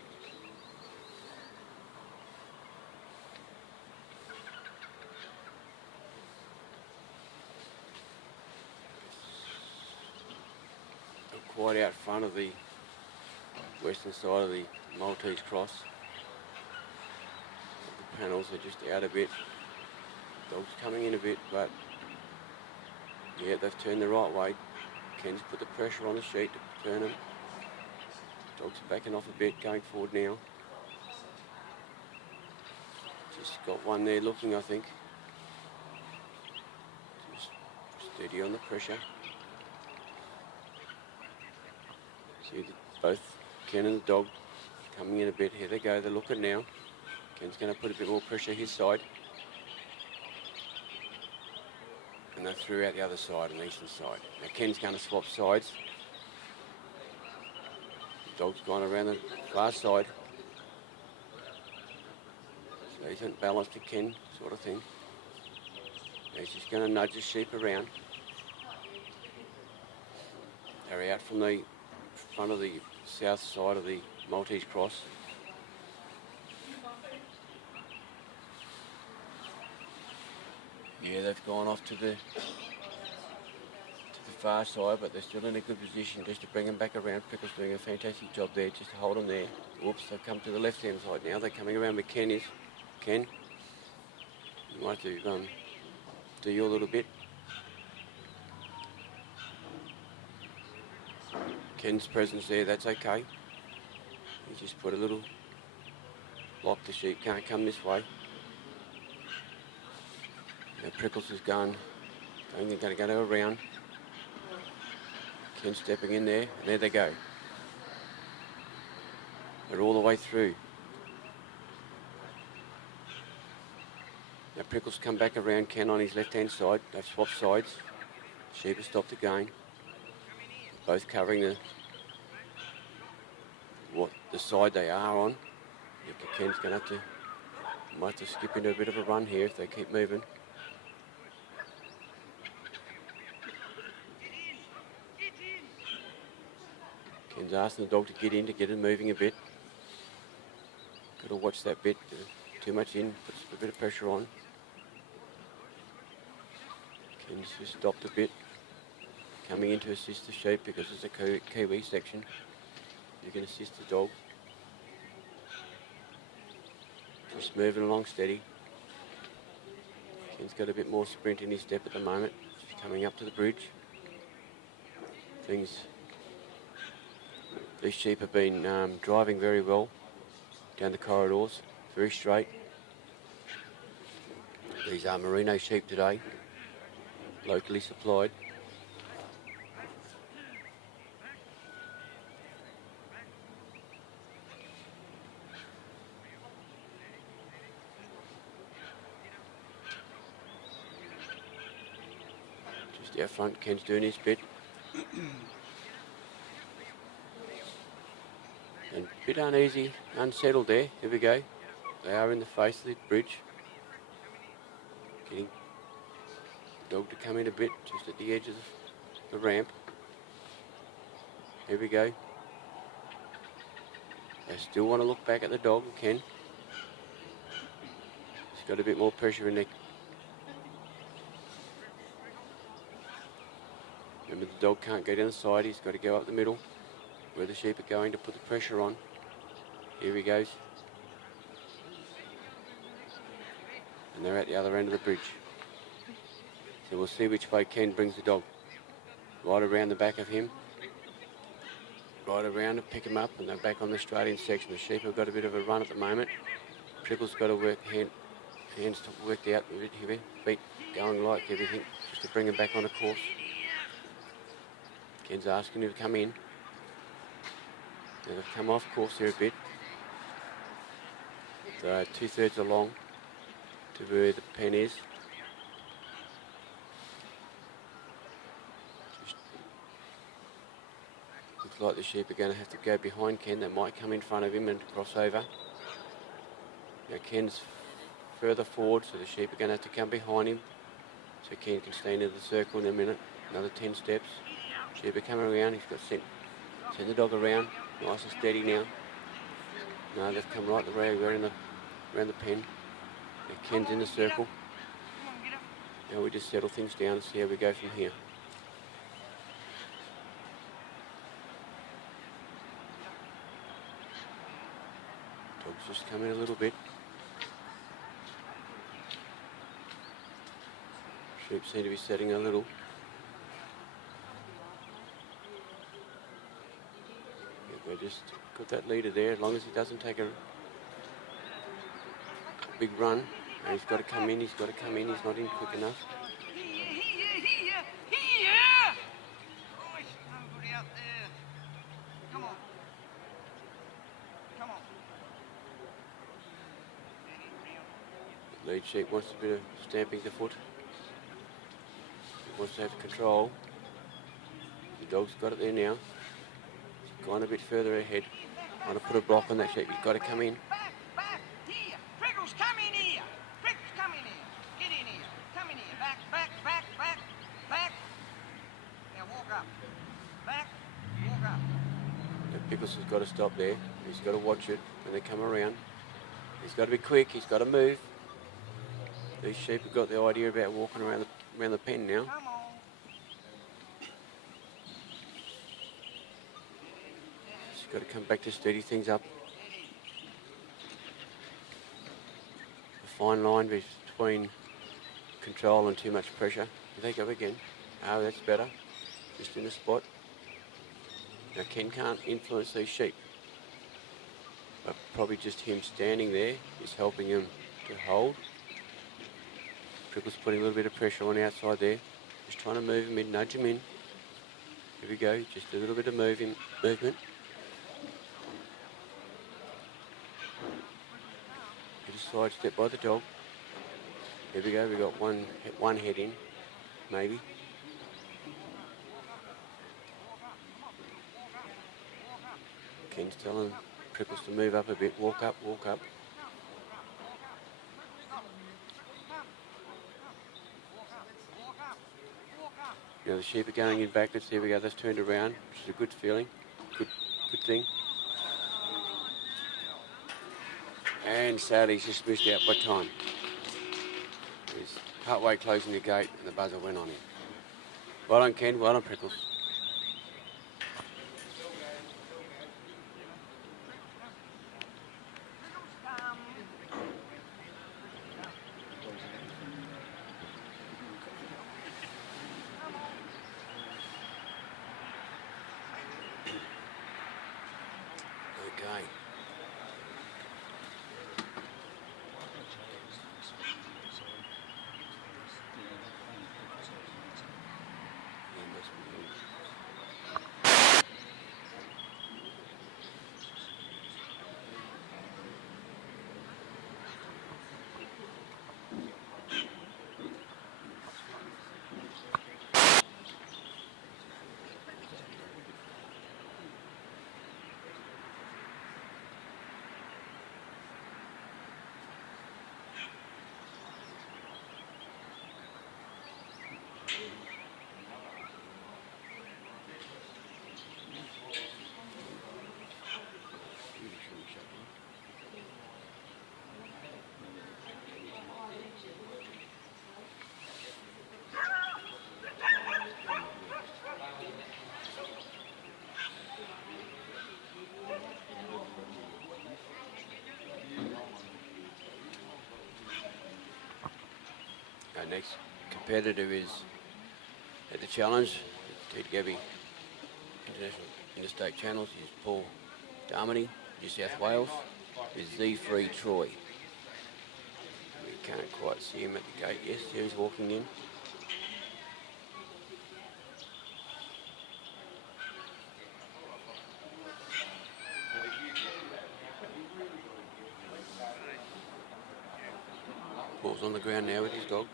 Not quite out front of the western side of the Maltese cross. The panels are just out a bit. Dog's coming in a bit, but yeah, they've turned the right way. Ken's put the pressure on the sheet to turn him. Dog's backing off a bit, going forward now. Just got one there looking, I think. Just steady on the pressure. See both Ken and the dog coming in a bit. Here they go, they're looking now. Ken's going to put a bit more pressure his side. And they threw out the other side, on the eastern side. Now Ken's going to swap sides. The dog's gone around the far side. So he's unbalanced to Ken, sort of thing. Now he's just going to nudge the sheep around. They're out from the front of the south side of the Maltese cross. Yeah, they've gone off to the far side, but they're still in a good position just to bring them back around. Pickle's doing a fantastic job there, just to hold them there. Whoops, they've come to the left-hand side now. They're coming around where Ken is. Ken, you might have to do your little bit. Ken's presence there, that's okay. He just put a little block. The sheep can't come this way. Now Prickles is going to go around. Ken's stepping in there, and there they go. They're all the way through. Now Prickles come back around Ken on his left-hand side. They've swapped sides. Sheep has stopped again. Both covering the side they are on. Ken's going to might have to skip into a bit of a run here if they keep moving. Ken's asking the dog to get in, to get it moving a bit. Got to watch that bit. Too much in, puts a bit of pressure on. Ken's just stopped a bit. Coming in to assist the sheep because it's a Kiwi section. You can assist the dog. Just moving along steady. Ken's got a bit more sprint in his step at the moment. He's coming up to the bridge. These sheep have been driving very well down the corridors, very straight. These are merino sheep today, locally supplied. Just out front, Ken's doing his bit. And a bit uneasy, unsettled there. Here we go. They are in the face of the bridge. Getting the dog to come in a bit, just at the edge of the ramp. Here we go. They still want to look back at the dog, Ken. He's got a bit more pressure in there. Remember, the dog can't go down the side, he's got to go up the middle, where the sheep are going to put the pressure on. Here he goes. And they're at the other end of the bridge. So we'll see which way Ken brings the dog. Right around the back of him. Right around to pick him up, and they're back on the Australian section. The sheep have got a bit of a run at the moment. Triple's got to work hands to work out a bit here. Feet going like everything, just to bring him back on a course. Ken's asking him to come in. Now they've come off course here a bit. So 2/3 along to where the pen is. Looks like the sheep are going to have to go behind Ken. They might come in front of him and cross over. Now Ken's further forward, so the sheep are going to have to come behind him. So Ken can stay into the circle in a minute. Another 10 steps. Sheep are coming around. He's got to send the dog around. Nice and steady now. No, they've come right the way around the pen. Now Ken's in the circle. Now we just settle things down and see how we go from here. Dog's just come in a little bit. Sheep seem to be setting a little. We've just got that leader there, as long as he doesn't take a big run. And he's got to come in, he's not in quick enough. Here! Oh, it's nobody out there. Come on. Come on. The lead sheep wants a bit of stamping the foot. He wants to have control. The dog's got it there now. Gone a bit further ahead. Want to put a block on that sheep. You've got to come in. Back, here. Prickles, come in here. Prickles, come in here. Get in here. Come in here. Back. Now walk up. Back, walk up. The Pickles has got to stop there. He's got to watch it when they come around. He's got to be quick. He's got to move. These sheep have got the idea about walking around the pen now. Come on. Got to come back to steady things up. A fine line between control and too much pressure. There they go again. Oh, that's better. Just in the spot. Now Ken can't influence these sheep, but probably just him standing there is helping him to hold. Trickle's putting a little bit of pressure on the outside there. Just trying to move him in, nudge him in. Here we go, just a little bit of movement. Side step by the dog. Here we go, we've got one head in, maybe. Ken's telling Prickles to move up a bit, walk up, walk up. Now the sheep are going in backwards. Here we go, that's turned around, which is a good feeling, good thing. And sadly, he's just missed out by time. He's partway closing the gate and the buzzer went on him. Well done, Ken, well done, Prickles. Okay. Our next competitor is at the challenge, Ted Gaby International Interstate Channels, is Paul Darmody, New South Wales, is Z3 Troy. We can't quite see him at the gate. Yes, there he's walking in. Paul's on the ground now with his dog.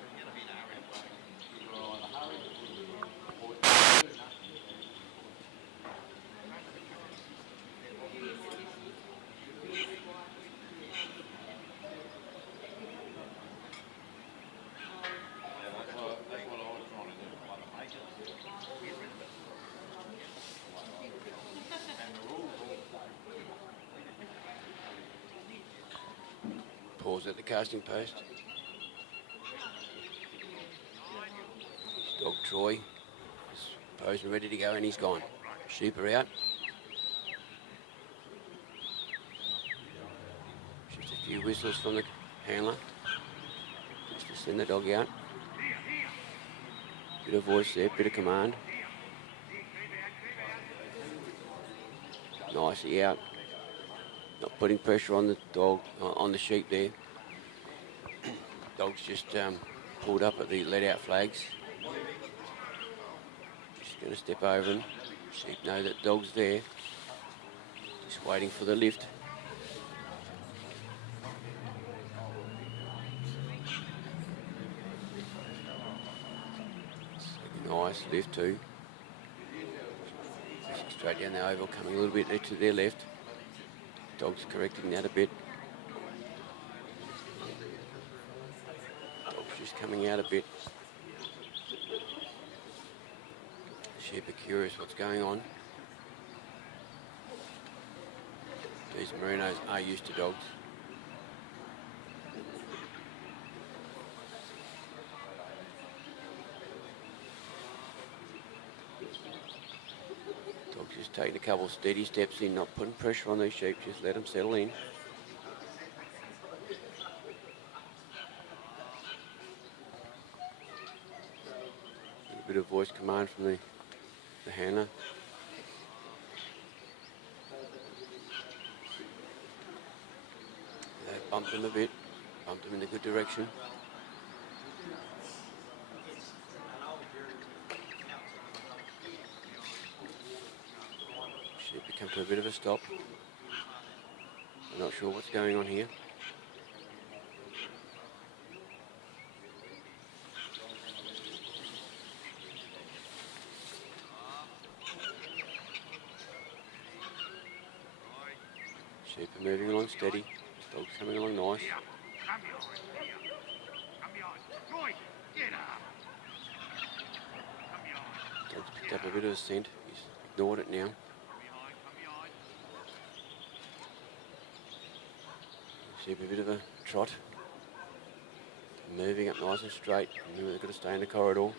Paul's at the casting post. His dog Troy is posed and ready to go, and he's gone. Sheep are out. Just a few whistles from the handler just to send the dog out. Bit of voice there, bit of command. Nicely out. Not putting pressure on the dog, on the sheep there. Dog's just pulled up at the let-out flags. Just going to step over and sheep know that dog's there. Just waiting for the lift. Nice lift too. Straight down the oval, coming a little bit to their left. Dog's correcting that a bit. Dog's just coming out a bit. Sheep are curious what's going on. These merinos are used to dogs. Just taking a couple of steady steps in, not putting pressure on these sheep, just let them settle in. A bit of voice command from the handler. They bumped him a bit, bumped him in the good direction. Come to a bit of a stop. I'm not sure what's going on here. Sheep are moving along steady. Dog's coming along nice. Dog's picked up a bit of a scent. He's ignored it now. Sheep a bit of a trot. Moving up nice and straight. They've got to stay in the corridor.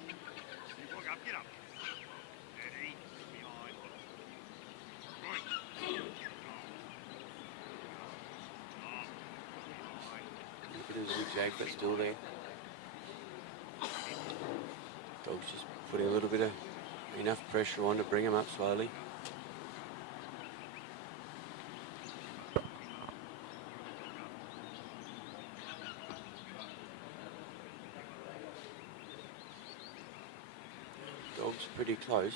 A bit of zigzag, but still there. Dog's just putting a little bit of enough pressure on to bring him up slowly. Dog's pretty close.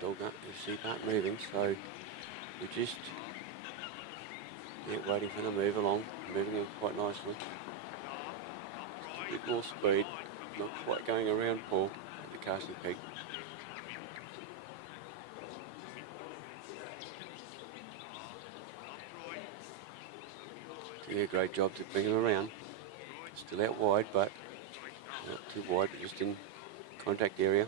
The sheep aren't moving, so we're just waiting for them to move along, moving them quite nicely. A bit more speed, not quite going around Paul at the casting peak. Doing a great job to bring them around. Still out wide, but not too wide, but just in contact area.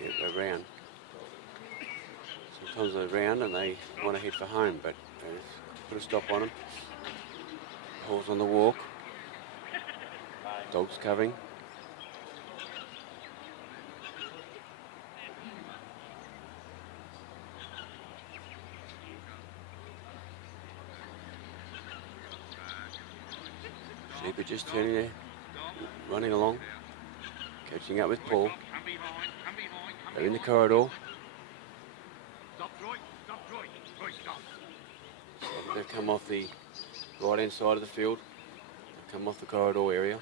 Yeah, they're round. Sometimes they're round and they want to head for home, but they just put a stop on them. Paul's on the walk. Dog's covering. Sheep are just turning there, running along, catching up with Paul. They're in the corridor. So they've come off the right hand side of the field. They've come off the corridor area.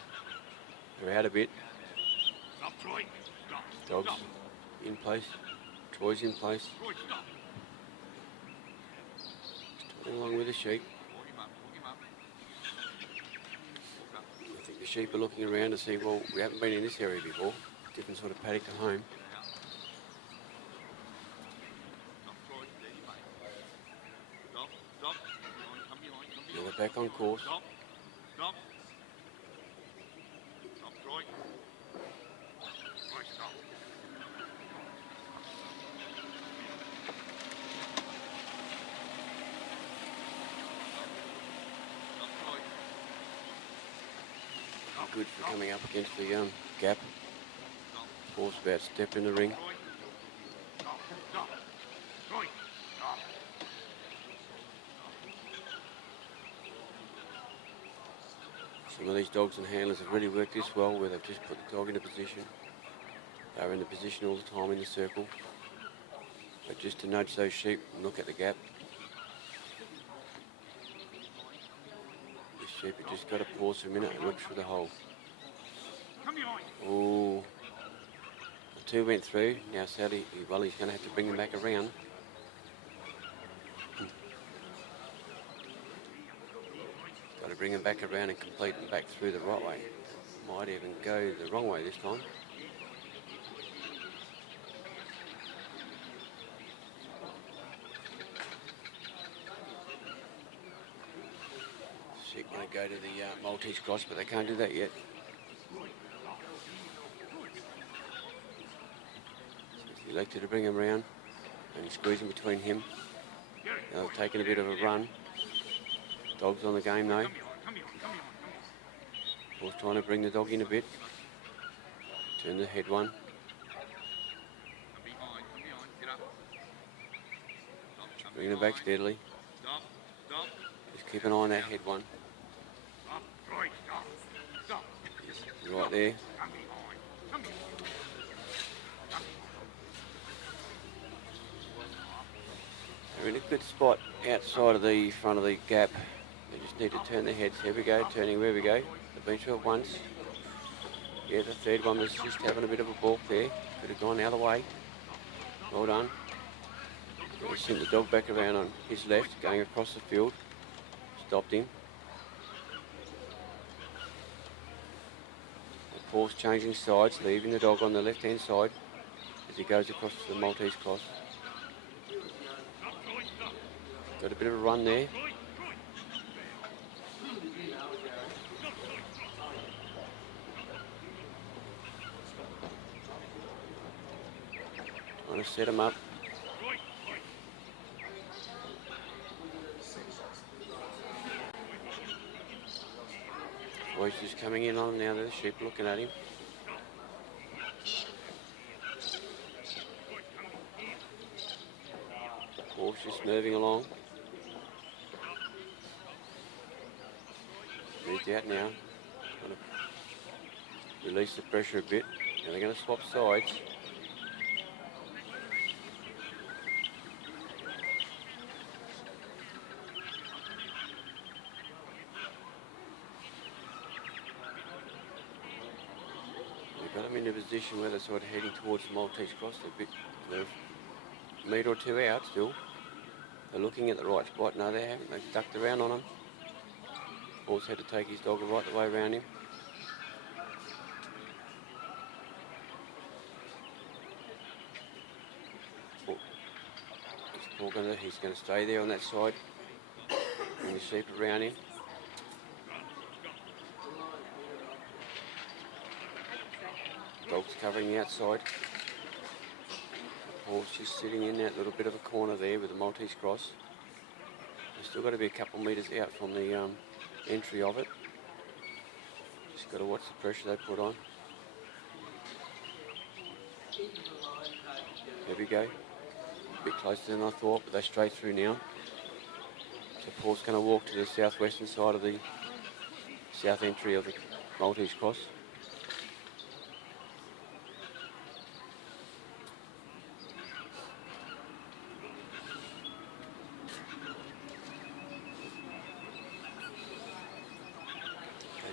They're out a bit. Dog's in place. Troy's in place. Starting along with the sheep. I think the sheep are looking around to see, well, we haven't been in this area before. Different sort of paddock to home. Yeah, they're back on course. Good for coming up against the gap. Paul's about to step in the ring. Some of these dogs and handlers have really worked this well, where they've just put the dog in a position. They're in the position all the time in the circle. But just to nudge those sheep and look at the gap. This sheep have just got to pause for a minute and look through the hole. Oh, the two went through. Now sadly, well, he's going to have to bring them back around. Got to bring them back around and complete them back through the right way. Might even go the wrong way this time. Sheep going to go to the Maltese cross, but they can't do that yet. So elected to bring him around and he's squeezing between him. Now they've taken a bit of a run. Dog's on the game though. Paul's trying to bring the dog in a bit. Turn the head one. Bring it back steadily. Just keep an eye on that head one. Right there. They're in a good spot outside of the front of the gap. They just need to turn their heads. Here we go, turning where we go. They've been through it once. Yeah, the third one was just having a bit of a balk there. Could have gone the other way. Well done. They sent the dog back around on his left, going across the field. Stopped him. Paul's changing sides, leaving the dog on the left-hand side as he goes across to the Maltese cross. Got a bit of a run there. Trying to set him up. Joyce is coming in on him now, the sheep looking at him. Horse just moving along. Moved out now. Trying to release the pressure a bit. Now they're going to swap sides. Got them in a position where they're sort of heading towards the Maltese cross. They're a metre or two out still. They're looking at the right spot. No, they haven't. They've ducked around on him. Paul's had to take his dog right the way around him. He's going to stay there on that side. And the sheep around him. Dog's covering the outside. Paul's just sitting in that little bit of a corner there with the Maltese cross. They've still got to be a couple of metres out from the entry of it. Just got to watch the pressure they put on. There we go. A bit closer than I thought, but they're straight through now. So Paul's going to walk to the southwestern side of the south entry of the Maltese cross.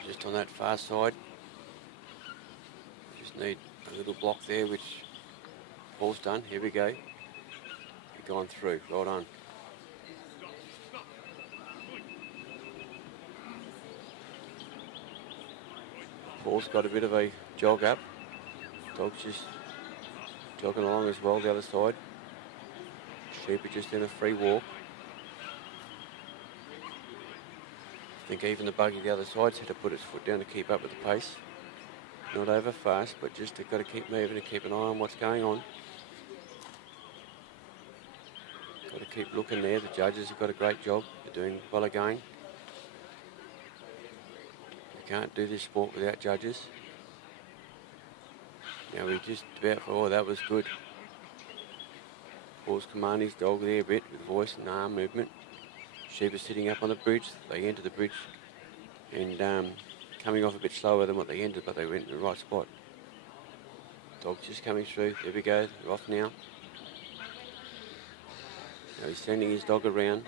Just on that far side, just need a little block there, which Paul's done. Here we go. We've gone through. Well done. Paul's got a bit of a jog up. Dog's just jogging along as well the other side. Sheep are just in a free walk. I think even the buggy the other side's had to put its foot down to keep up with the pace. Not over fast, but just got to keep moving and keep an eye on what's going on. Got to keep looking there. The judges have got a great job. They're doing well again. You can't do this sport without judges. Now we just about, oh, that was good. Paul's commanding his dog there a bit with voice and arm movement. Sheep are sitting up on the bridge. They entered the bridge and coming off a bit slower than what they entered, but they went in the right spot. Dog's just coming through. There we go. They're off now. Now he's sending his dog around.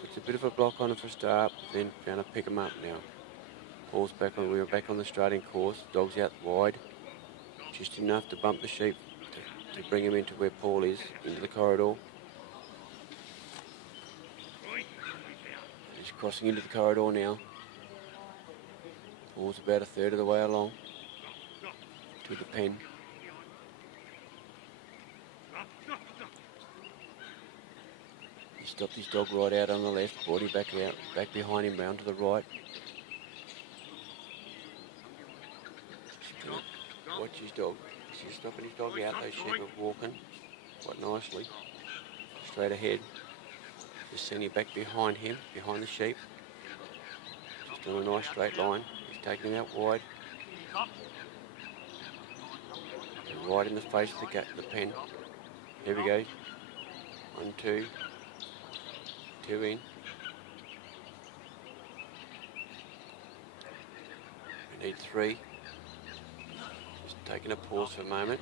Puts a bit of a block on him for a start, then trying to pick him up now. Paul's back on. We were back on the starting course. Dog's out wide, just enough to bump the sheep to bring him into where Paul is, into the corridor. He's crossing into the corridor now. Paul's about a third of the way along to the pen. He stopped his dog right out on the left, brought him back behind him, round to the right. Watch his dog. He's stopping his dog out. Those sheep are walking quite nicely. Straight ahead. Just sending back behind him, behind the sheep. Just doing a nice straight line. He's taking him out wide. And right in the face of the pen. Here we go. 1, 2. 2 in. We need 3. Just taking a pause for a moment.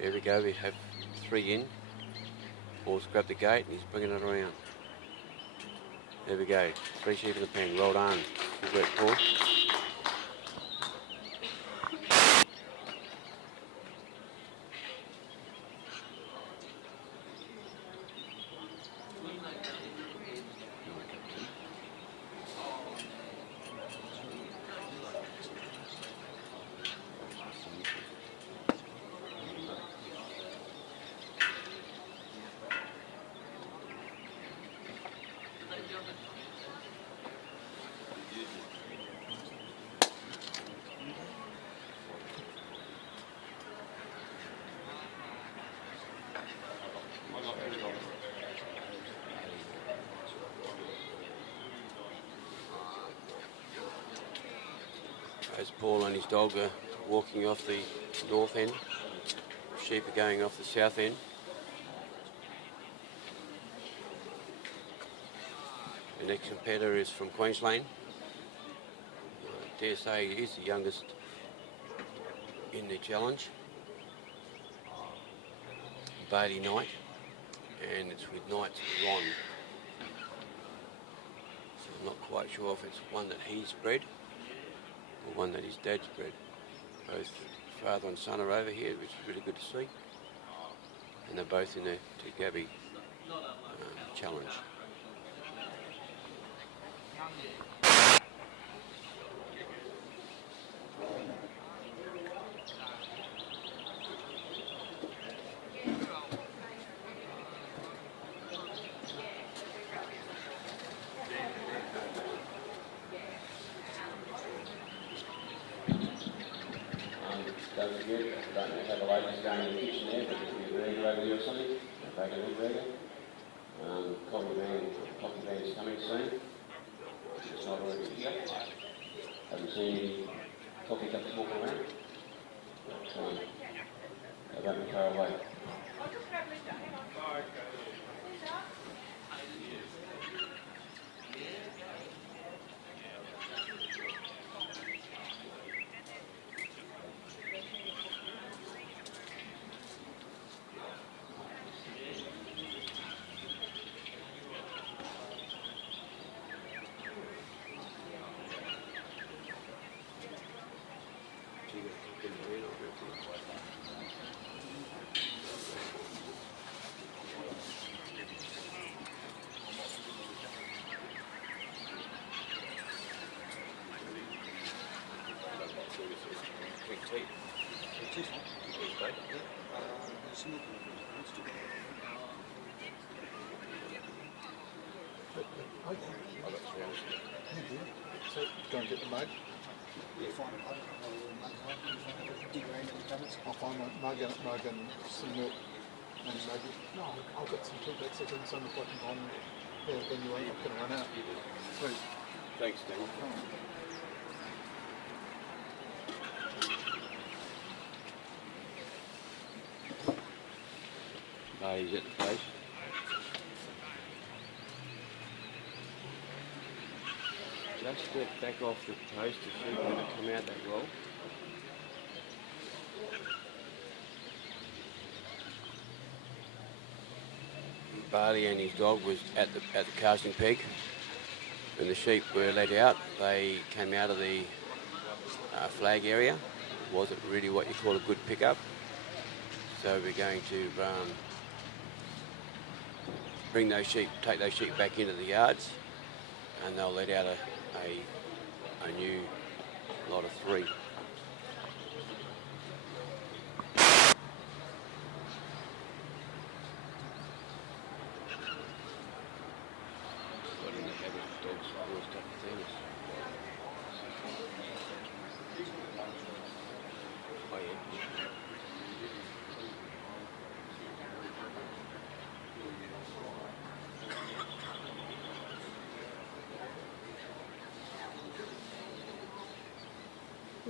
There we go, we have 3 in. Paul's grabbed the gate and he's bringing it around. There we go, 3 sheep in the pen. Well done. Good work, Paul. Paul and his dog are walking off the north end. Sheep are going off the south end. The next competitor is from Queensland. I dare say he is the youngest in the challenge. Bailey Knight, and it's with Knight's Ron. So I'm not quite sure if it's one that he's bred or one that his dad's bred. Both father and son are over here, which is really good to see. And they're both in the Ted Gaby challenge. Don't forget, I don't know how the ladies are going in the kitchen there, but there'll be a burger over there or something, a bacon and burger. Coffee van is coming soon. It's not already here. Haven't seen any coffee cups walking around. But they won't be far away. So go and get the mug. Yeah, find a mug. Dig around in the cupboards. I'll find a mug and some milk and maybe. No, I've got some tea bags in some if I can find them. Yeah, anyway, I'm going to run out. Sweet. Thanks, Dan. He's at the place. Just step back off the post to see how to come out that well. Barley and his dog was at the casting peg. When the sheep were let out, they came out of the flag area. It wasn't really what you call a good pickup. So we're going to take those sheep back into the yards, and they'll let out a new lot of 3.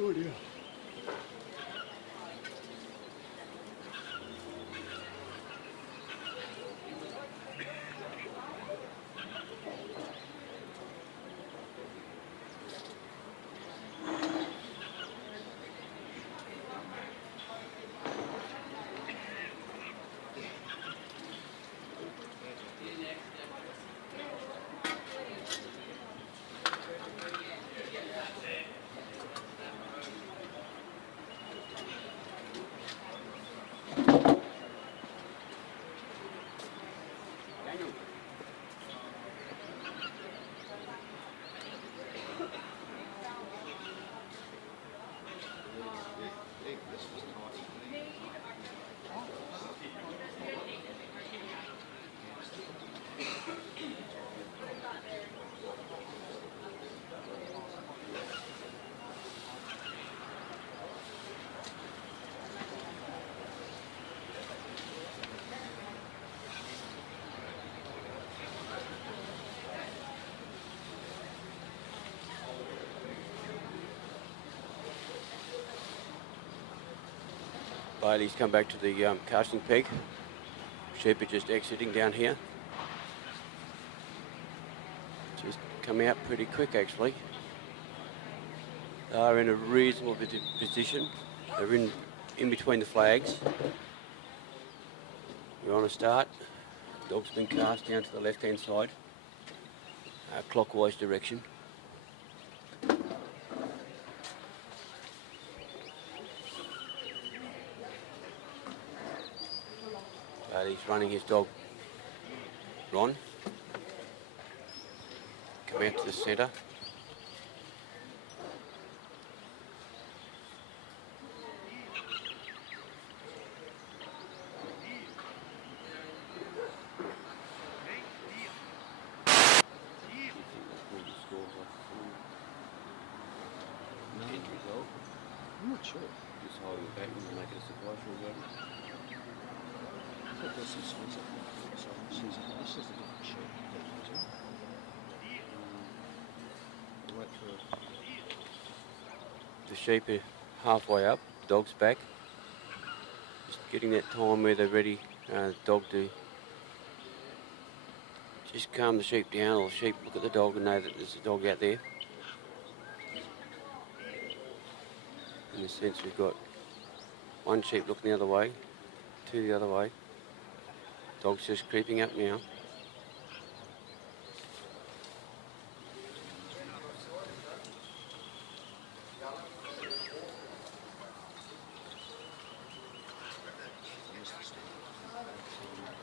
Oh dear. Bailey's come back to the casting peg. Sheep are just exiting down here. Just come out pretty quick actually. They are in a reasonable position. They're in between the flags. We're on a start. Dog's been cast down to the left hand side, clockwise direction. He's running his dog, Ron. Come out to the centre. I'm not sure. Just hold it back and make it a surprise for everybody. I thought this is this is a different shape. Wait for The sheep are halfway up, the dog's back. Just getting that time where they're ready, the dog to just calm the sheep down, or the sheep look at the dog and know that there's a dog out there. In a sense, we've got one sheep looking the other way, two the other way. Dog's just creeping up now.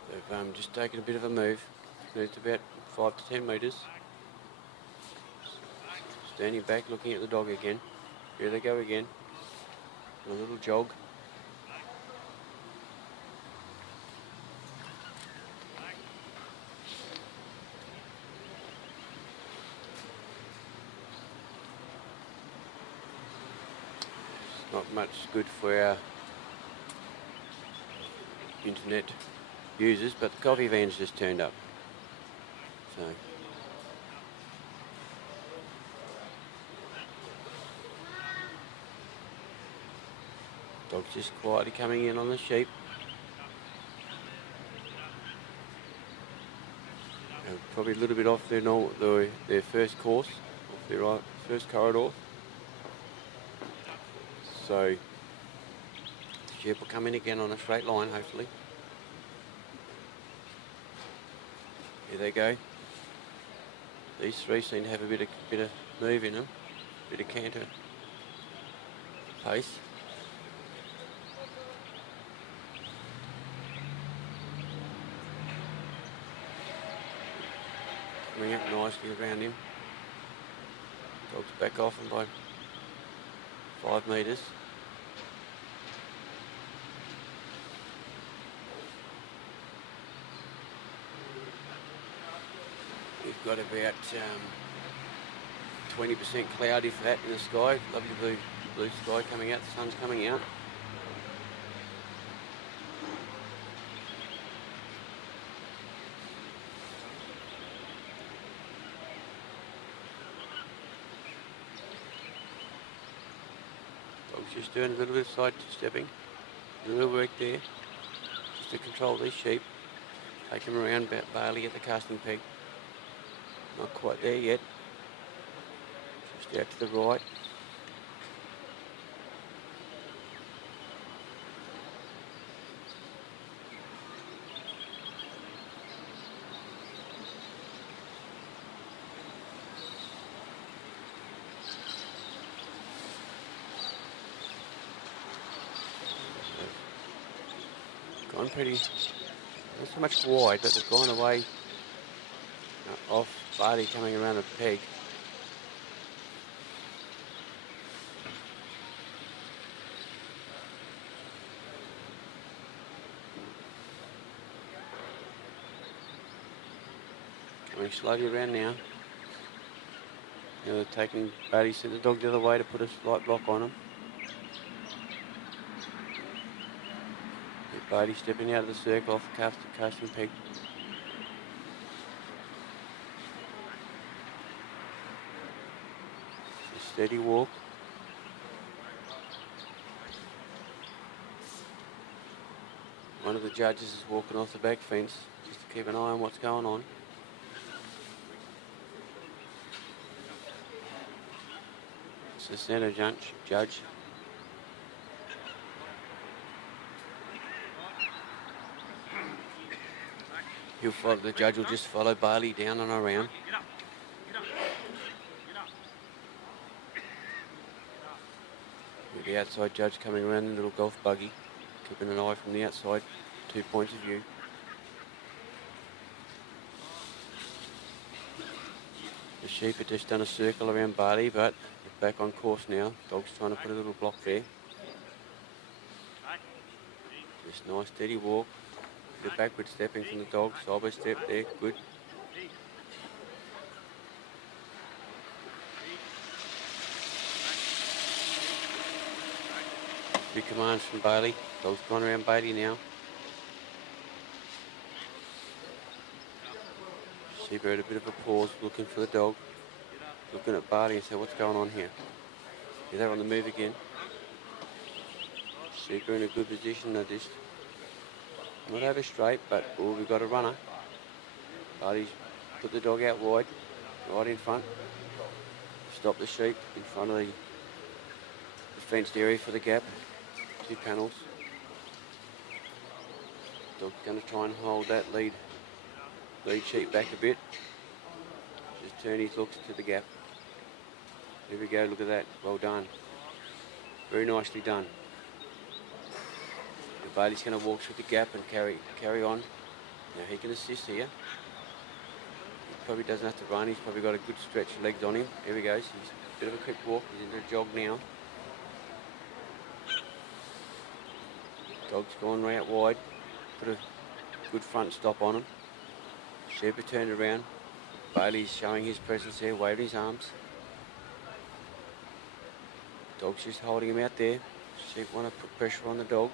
They've just taken a bit of a move. Moved about 5 to 10 metres. Standing back, looking at the dog again. Here they go again. A little jog. It's not much good for our internet users, but the coffee van's just turned up. So dog's just quietly coming in on the sheep. Probably a little bit off their first course, off their first corridor. So the sheep will come in again on a straight line, hopefully. Here they go. These three seem to have a bit of move in them, a bit of canter pace. Coming up nicely around him. Dog's back off him by 5 metres. We've got about 20% cloud, if that, in the sky. Lovely blue sky coming out, the sun's coming out. Dog's just doing a little bit of side stepping, a little work there, just to control these sheep. Take them around Bailey at the casting peg. Not quite there yet. Just out to the right. Gone pretty, not so much wide, but they've gone away off Bailey coming around a peg. Coming slowly around now. Now they're taking Bailey, sent the dog the other way to put a slight block on him. Bailey stepping out of the circle off the casting peg. Steady walk. One of the judges is walking off the back fence just to keep an eye on what's going on. It's the centre judge. The judge will just follow Bailey down and around. With the outside judge coming around in the little golf buggy, keeping an eye from the outside, 2 points of view. The sheep have just done a circle around Bailey, but they're back on course now. Dog's trying to put a little block there. Just nice steady walk. The backward stepping from the dog, side by step there, good. Big commands from Bailey. Dog's gone around Bailey now. Sheep had a bit of a pause, looking for the dog, looking at Bailey and said, what's going on here? Yeah, they're on the move again. Sheep are in a good position. They're just not over straight, but we've got a runner. Bailey's put the dog out wide, right in front. Stop the sheep in front of the fenced area for the gap. 2 panels. Dog's going to try and hold that lead sheep back a bit. Just turn his looks to the gap. There we go, look at that. Well done. Very nicely done. Bailey's going to walk through the gap and carry on. Now he can assist here. He probably doesn't have to run. He's probably got a good stretch of legs on him. Here he goes. He's a bit of a quick walk. He's into a jog now. Dog's gone right out wide. Put a good front stop on him. Sheep are turned around. Bailey's showing his presence there, waving his arms. Dog's just holding him out there. Sheep want to put pressure on the dog.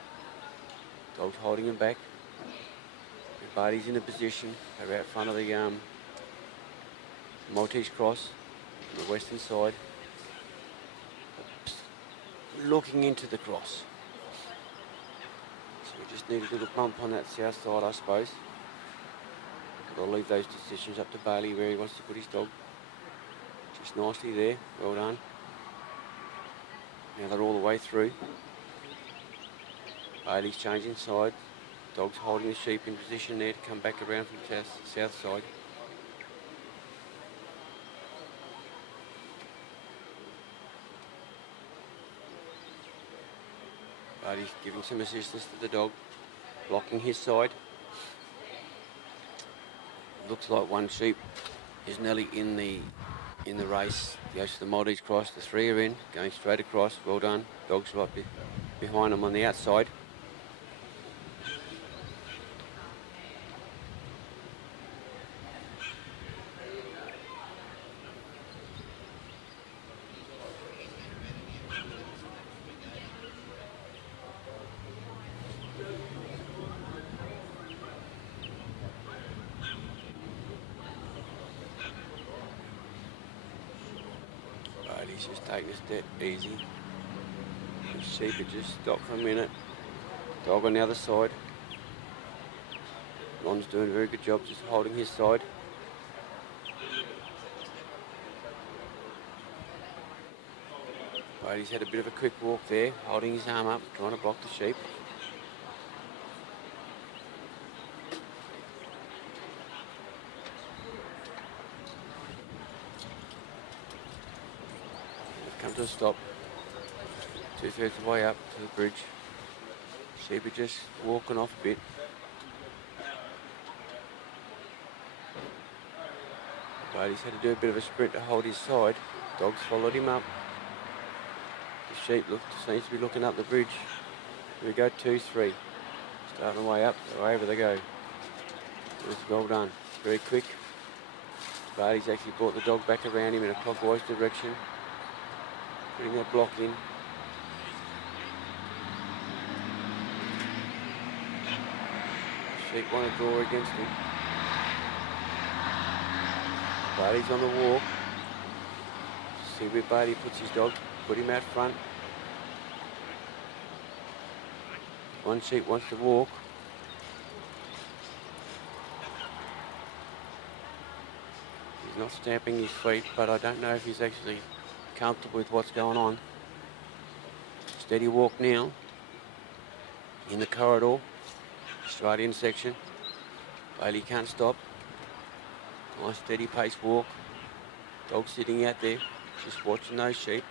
Dog's holding him back. Bailey's in a position. They're out front of the Maltese cross on the western side. Looking into the cross. So we just need a little bump on that south side, I suppose. But I'll leave those decisions up to Bailey where he wants to put his dog. Just nicely there. Well done. Now they're all the way through. Bailey's changing side. Dog's holding the sheep in position there to come back around from the south side. Bailey's giving some assistance to the dog, blocking his side. Looks like one sheep is nearly in the race. Goes to the Maltese cross. The 3 are in, going straight across. Well done. Dog's right behind them on the outside. He's just taking a step easy. The sheep had just stopped for a minute. Dog on the other side. Ron's doing a very good job just holding his side. But he's had a bit of a quick walk there, holding his arm up, trying to block the sheep. Come to a stop, 2/3 of the way up to the bridge. Sheep are just walking off a bit. But he's had to do a bit of a sprint to hold his side. Dogs followed him up. The sheep seems to be looking up the bridge. Here we go, 2, 3. Starting the way up, over they go. It's well done, very quick. But he's actually brought the dog back around him in a clockwise direction. Putting that block in. Sheep want to draw against him. Bailey's on the walk. See where Bailey puts his dog. Put him out front. One sheep wants to walk. He's not stamping his feet, but I don't know if he's actually comfortable with what's going on. Steady walk now in the corridor, straight in section. Bailey can't stop. Nice steady pace walk. Dog sitting out there, just watching those sheep.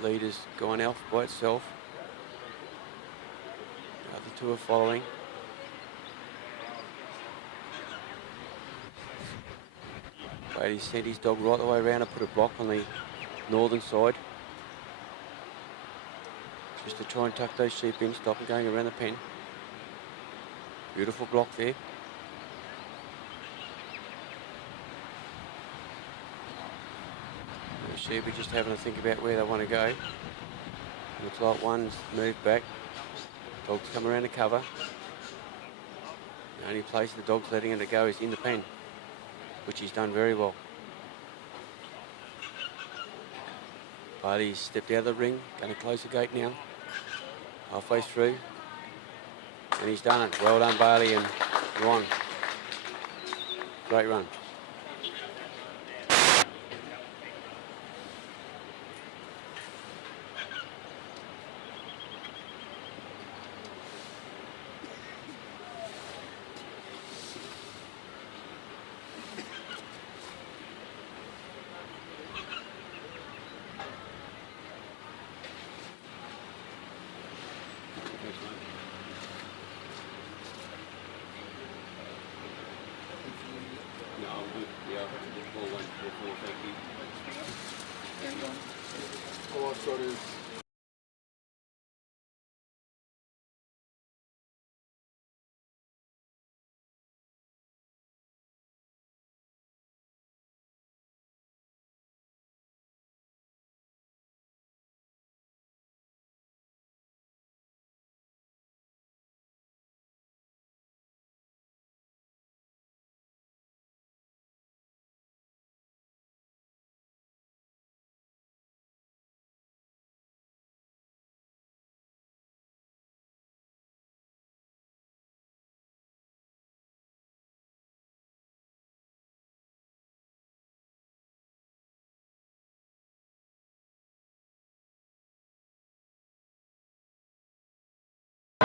The leader's gone off by itself. The other two are following. Brady sent his dog right the way around and put a block on the northern side. Just to try and tuck those sheep in, stop them going around the pen. Beautiful block there. The sheep are just having to think about where they want to go. Looks like one's moved back. Dog's come around the cover. The only place the dog's letting it go is in the pen, which he's done very well. Bailey's stepped out of the ring, going to close the gate now. Halfway through. And he's done it. Well done, Bailey and Ron. Great run. All I've got is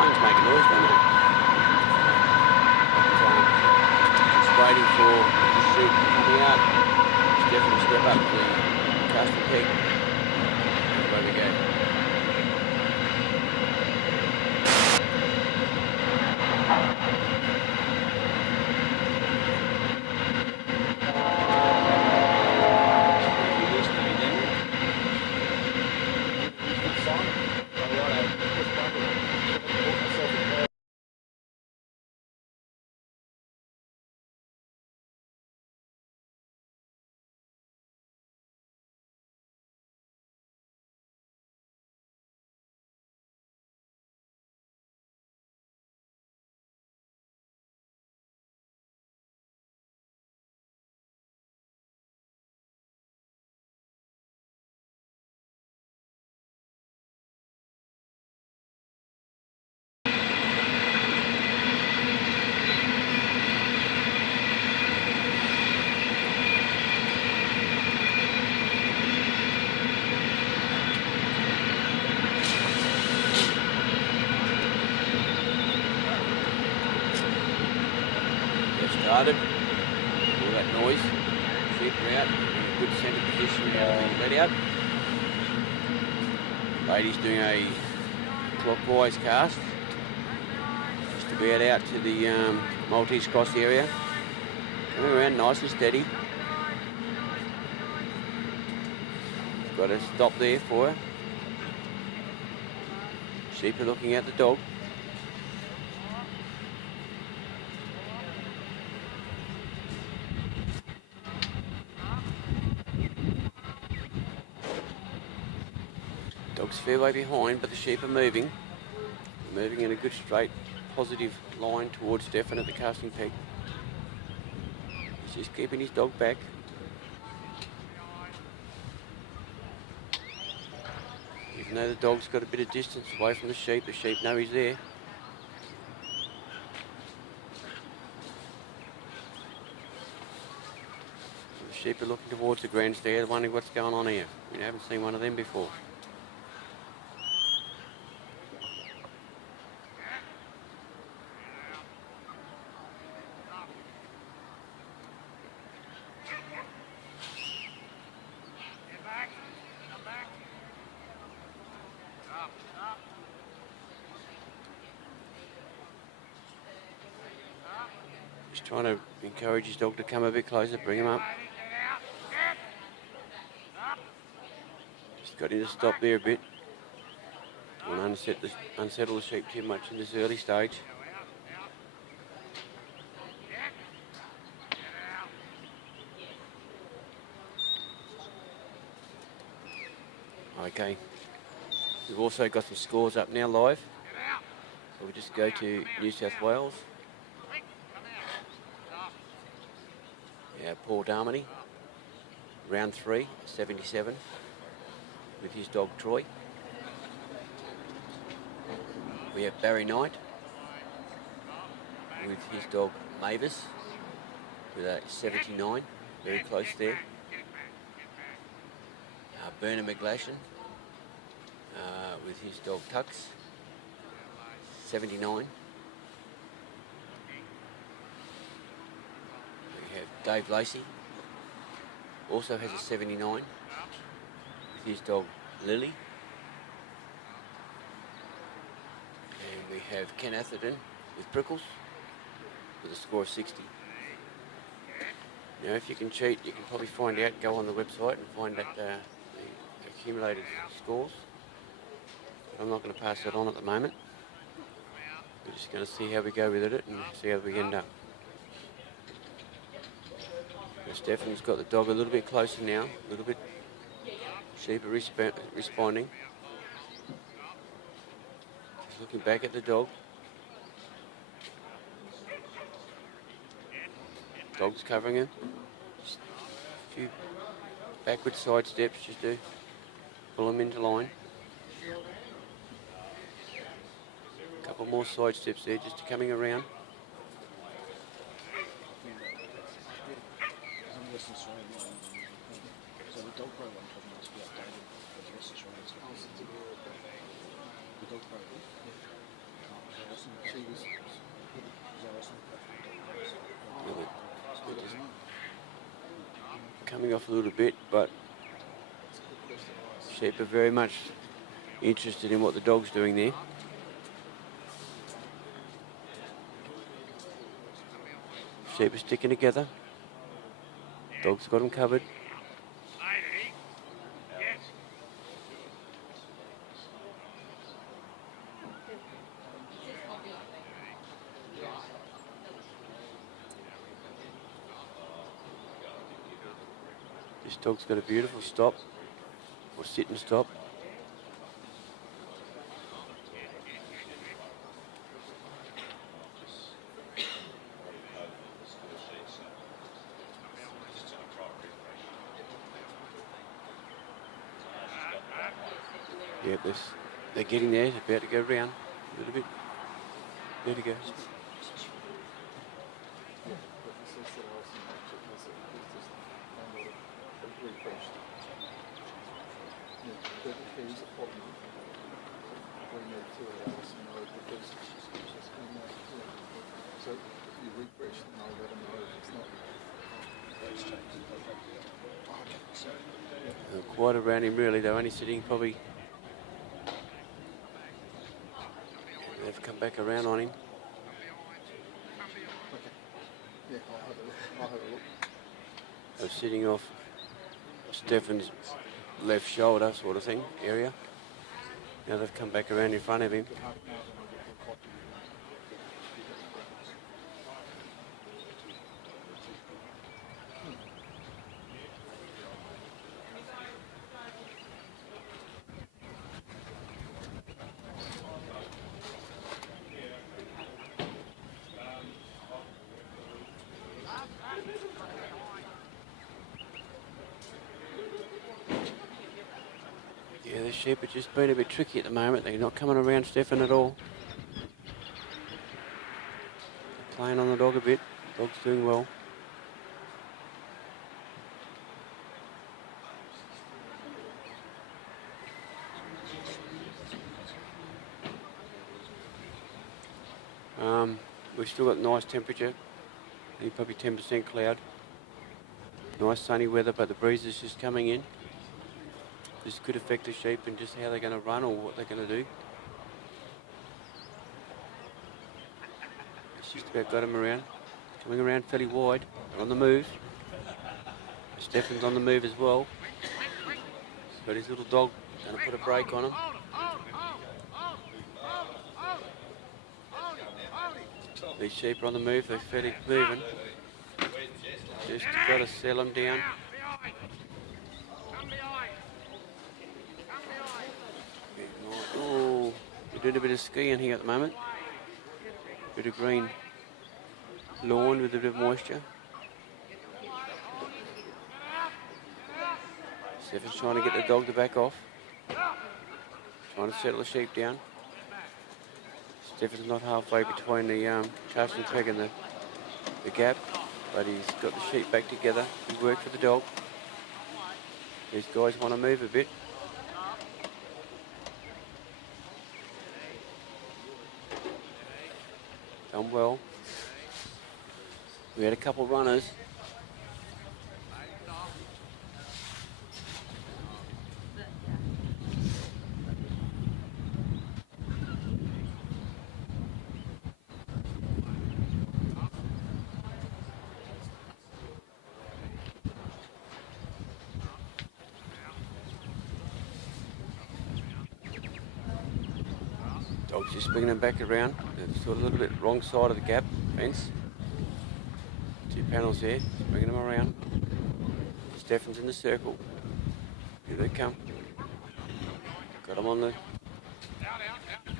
It's making noise, doesn't it? Just waiting for the sheep coming out. Stefan will step up the casting peg. Away we go. Started, all that noise, sheep are out, in a good centre position let out. Lady's doing a clockwise cast, just to bear out to the Maltese cross area. Coming around nice and steady. Got a stop there for her. Sheep are looking at the dog. Dog's a fair way behind, but the sheep are moving. They're moving in a good straight, positive line towards Stefan at the casting peg. He's just keeping his dog back. Even though the dog's got a bit of distance away from the sheep know he's there. sheep are looking towards the grandstand, wondering what's going on here. We haven't seen one of them before. Just trying to encourage his dog to come a bit closer, bring him up. Just got him to stop there a bit. Don't want to unsettle the sheep too much in this early stage. Okay, we've also got some scores up now live. So we'll just go to New South Wales. Yeah, Paul Darmody, round 3, 77, with his dog Troy. We have Barry Knight with his dog Mavis with a 79, very close there. Bernard McGlashan with his dog Tux, 79. We have Dave Lacey, also has a 79 with his dog Lily. And we have Ken Atherton with Prickles with a score of 60. Now if you can cheat, you can probably find out, go on the website and find out the accumulated scores. But I'm not going to pass that on at the moment. We're just going to see how we go with it and see how we end up. So Stefan's got the dog a little bit closer now, a little bit. Sheep are responding. Just looking back at the dog. Dog's covering him. Just a few backward side steps just to pull him into line. A couple more side steps there just to coming around. So the dog pro one probably must be updated with Western Australia's the dog pro. Coming off a little bit, but sheep are very much interested in what the dog's doing there. Sheep are sticking together. Dog's got them covered. This dog's got a beautiful stop, or sit and stop. Yeah, they're getting there, they're about to go round a little bit. There he goes. Quite around him really, they're only sitting probably. They've come back around on him. They're sitting off Stefan's left shoulder sort of thing, area. Now they've come back around in front of him. Yeah, the sheep are just been a bit tricky at the moment. They're not coming around Stefan at all. They're playing on the dog a bit. Dog's doing well. We've still got nice temperature, only probably 10% cloud. Nice sunny weather, but the breeze is just coming in. This could affect the sheep and just how they're going to run or what they're going to do. It's just about got them around. Coming around fairly wide. They're on the move. Stefan's on the move as well. He's got his little dog. Going to put a brake on him. These sheep are on the move. They're fairly moving. Just got to settle them down. Oh, we're doing a bit of skiing here at the moment. Bit of green lawn with a bit of moisture. Stefan's trying to get the dog to back off. Trying to settle the sheep down. Stefan's not halfway between the casting peg and the gap, but he's got the sheep back together. Good work for the dog. These guys want to move a bit. Done well. We had a couple of runners. Dog's just bringing them back around. They're sort of a little bit wrong side of the gap fence. Two panels there, just bringing them around. Stefan's in the circle. Here they come. Got them on the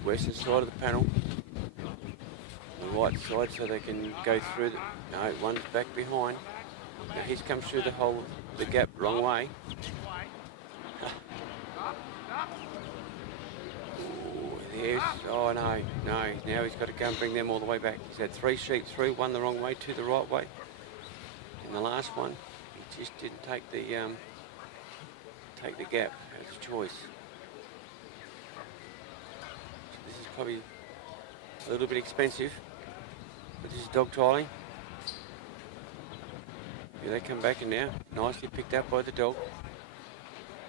western side of the panel. The right side so they can go through. No, one's back behind. Now he's come through the gap wrong way. Oh no, now he's got to go and bring them all the way back. He's had 3 sheep through, one the wrong way, 2 the right way. And the last one, he just didn't take the gap as a choice. So this is probably a little bit expensive, but this is dog trialing. Here they come back and now, nicely picked up by the dog.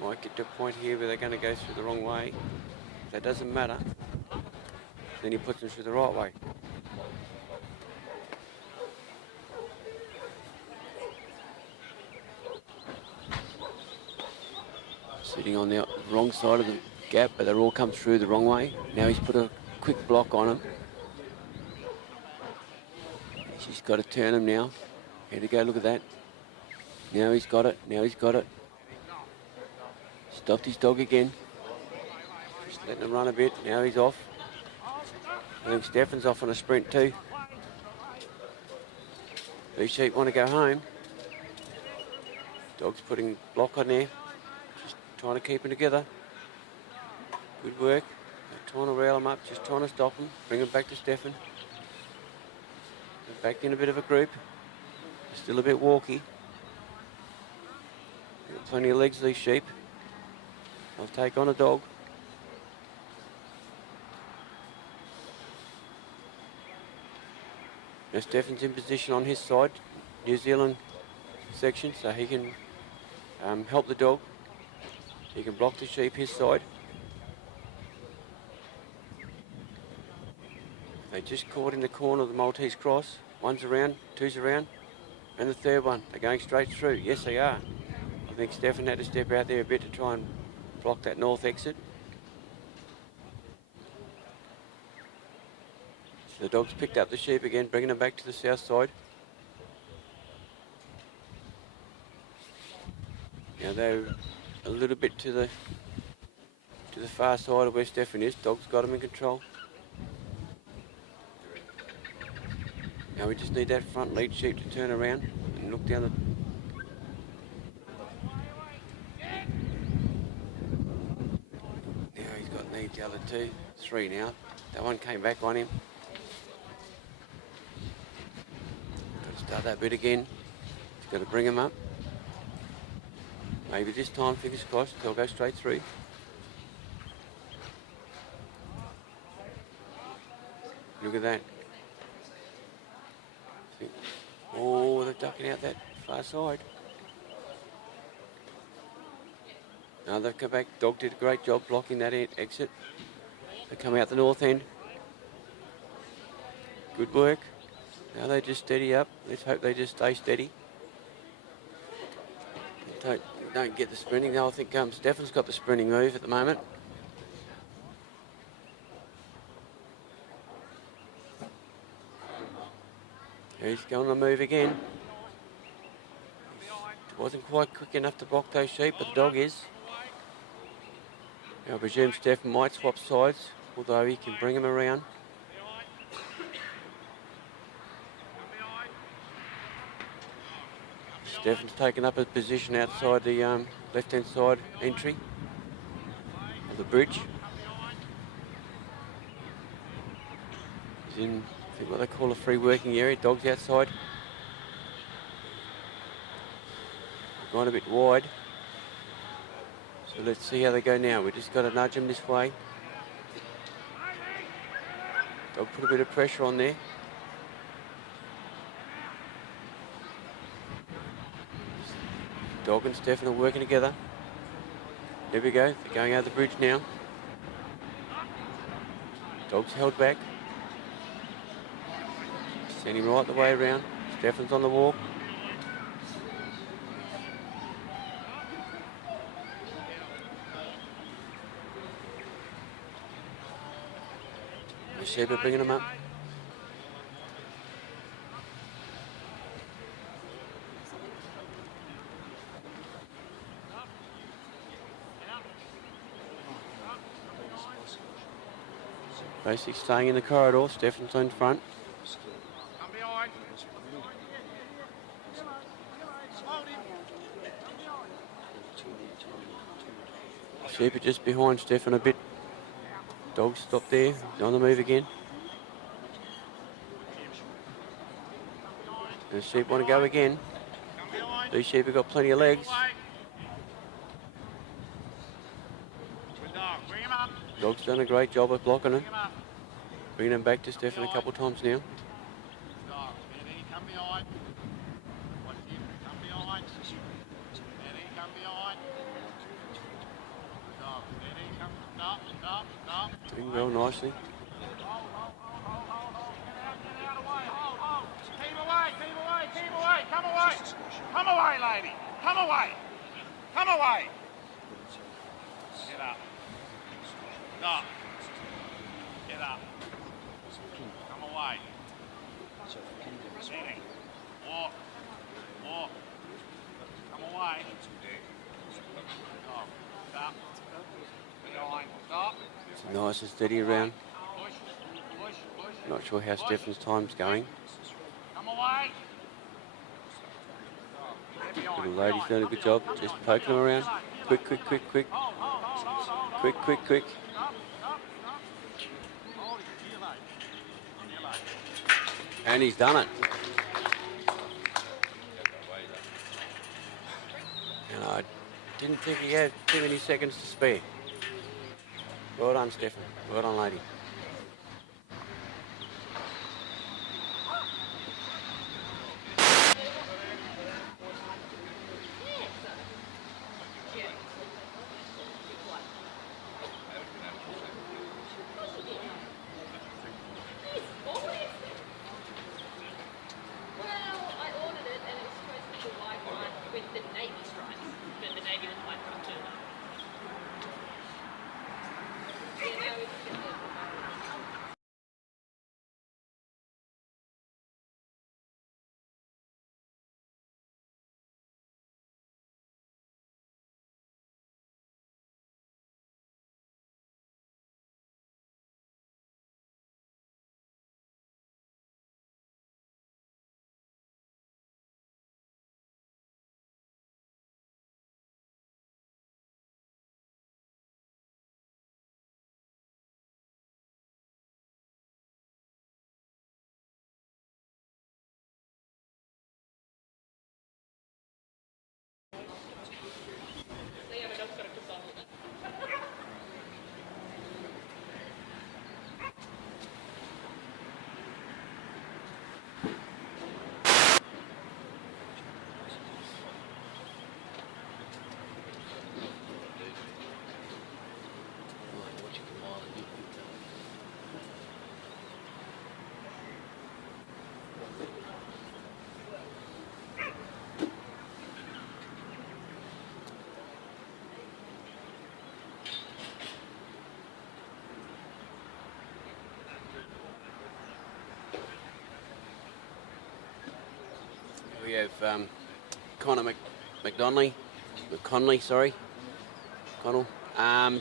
Might get to a point here where they're going to go through the wrong way. That doesn't matter. Then he puts them through the right way. Sitting on the wrong side of the gap, but they're all come through the wrong way. Now he's put a quick block on them. He's got to turn them now. Here to go, look at that. Now he's got it, now he's got it. Stopped his dog again. Just letting him run a bit, now he's off. I think Stefan's off on a sprint too. These sheep want to go home. Dog's putting block on there. Just trying to keep them together. Good work. Not trying to rail them up, just trying to stop them. Bring them back to Stefan. They're back in a bit of a group. They're still a bit walky. Got plenty of legs, these sheep. They'll take on a dog. Now Stefan's in position on his side, New Zealand section, so he can help the dog. He can block the sheep his side. They just caught in the corner of the Maltese cross. One's around, two's around, and the third one. They're going straight through. Yes, they are. I think Stefan had to step out there a bit to try and block that north exit. The dog's picked up the sheep again, bringing them back to the south side. Now they're a little bit to the far side of where Stefan is. Dog's got them in control. Now we just need that front lead sheep to turn around and look down the... Now he's got needs the other two. 3 now. That one came back on him. Start that bit again. He's got to bring him up. Maybe this time, fingers crossed, they'll go straight through. Look at that. Oh, they're ducking out that far side. Now they've come back. Dog did a great job blocking that exit. They come out the north end. Good work. Now they just steady up. Let's hope they just stay steady. Don't get the sprinting. Now I think Stefan's got the sprinting move at the moment. He's going to move again. He wasn't quite quick enough to block those sheep, but the dog is. I presume Stefan might swap sides, although he can bring him around. Stefan's taken up a position outside the left-hand side entry of the bridge. He's in, I think, what they call a free working area. Dog's outside. Gone a bit wide. So let's see how they go now. We just got to nudge them this way. Dog put a bit of pressure on there. Dog and Stefan are working together. There we go. They're going out the bridge now. Dog's held back. Send him right the way around. Stefan's on the walk. The sheep are bringing them up. Basically staying in the corridor. Stefan's in front. Sheep are just behind Stefan a bit. Dog stopped there. He's on the move again. The sheep want to go again. These sheep have got plenty of legs. Dog's done a great job of blocking it. Bringing them back to Stefan a couple of times now. Doing well nicely. Come away, lady. Come away. Come away. Get up. Stop. Get up. Come away. Sitting. Walk. Walk. Come away. Stop. Stop. Behind. Stop. It's nice and steady around. Not sure how Stefan's time's going. Come away. Little lady's doing a good job, just poking them around. Quick, quick, quick, quick. Quick, quick, quick. And he's done it. And I didn't think he had too many seconds to spare. Well done, Stefan. Well done, lady. have Connor McConnell,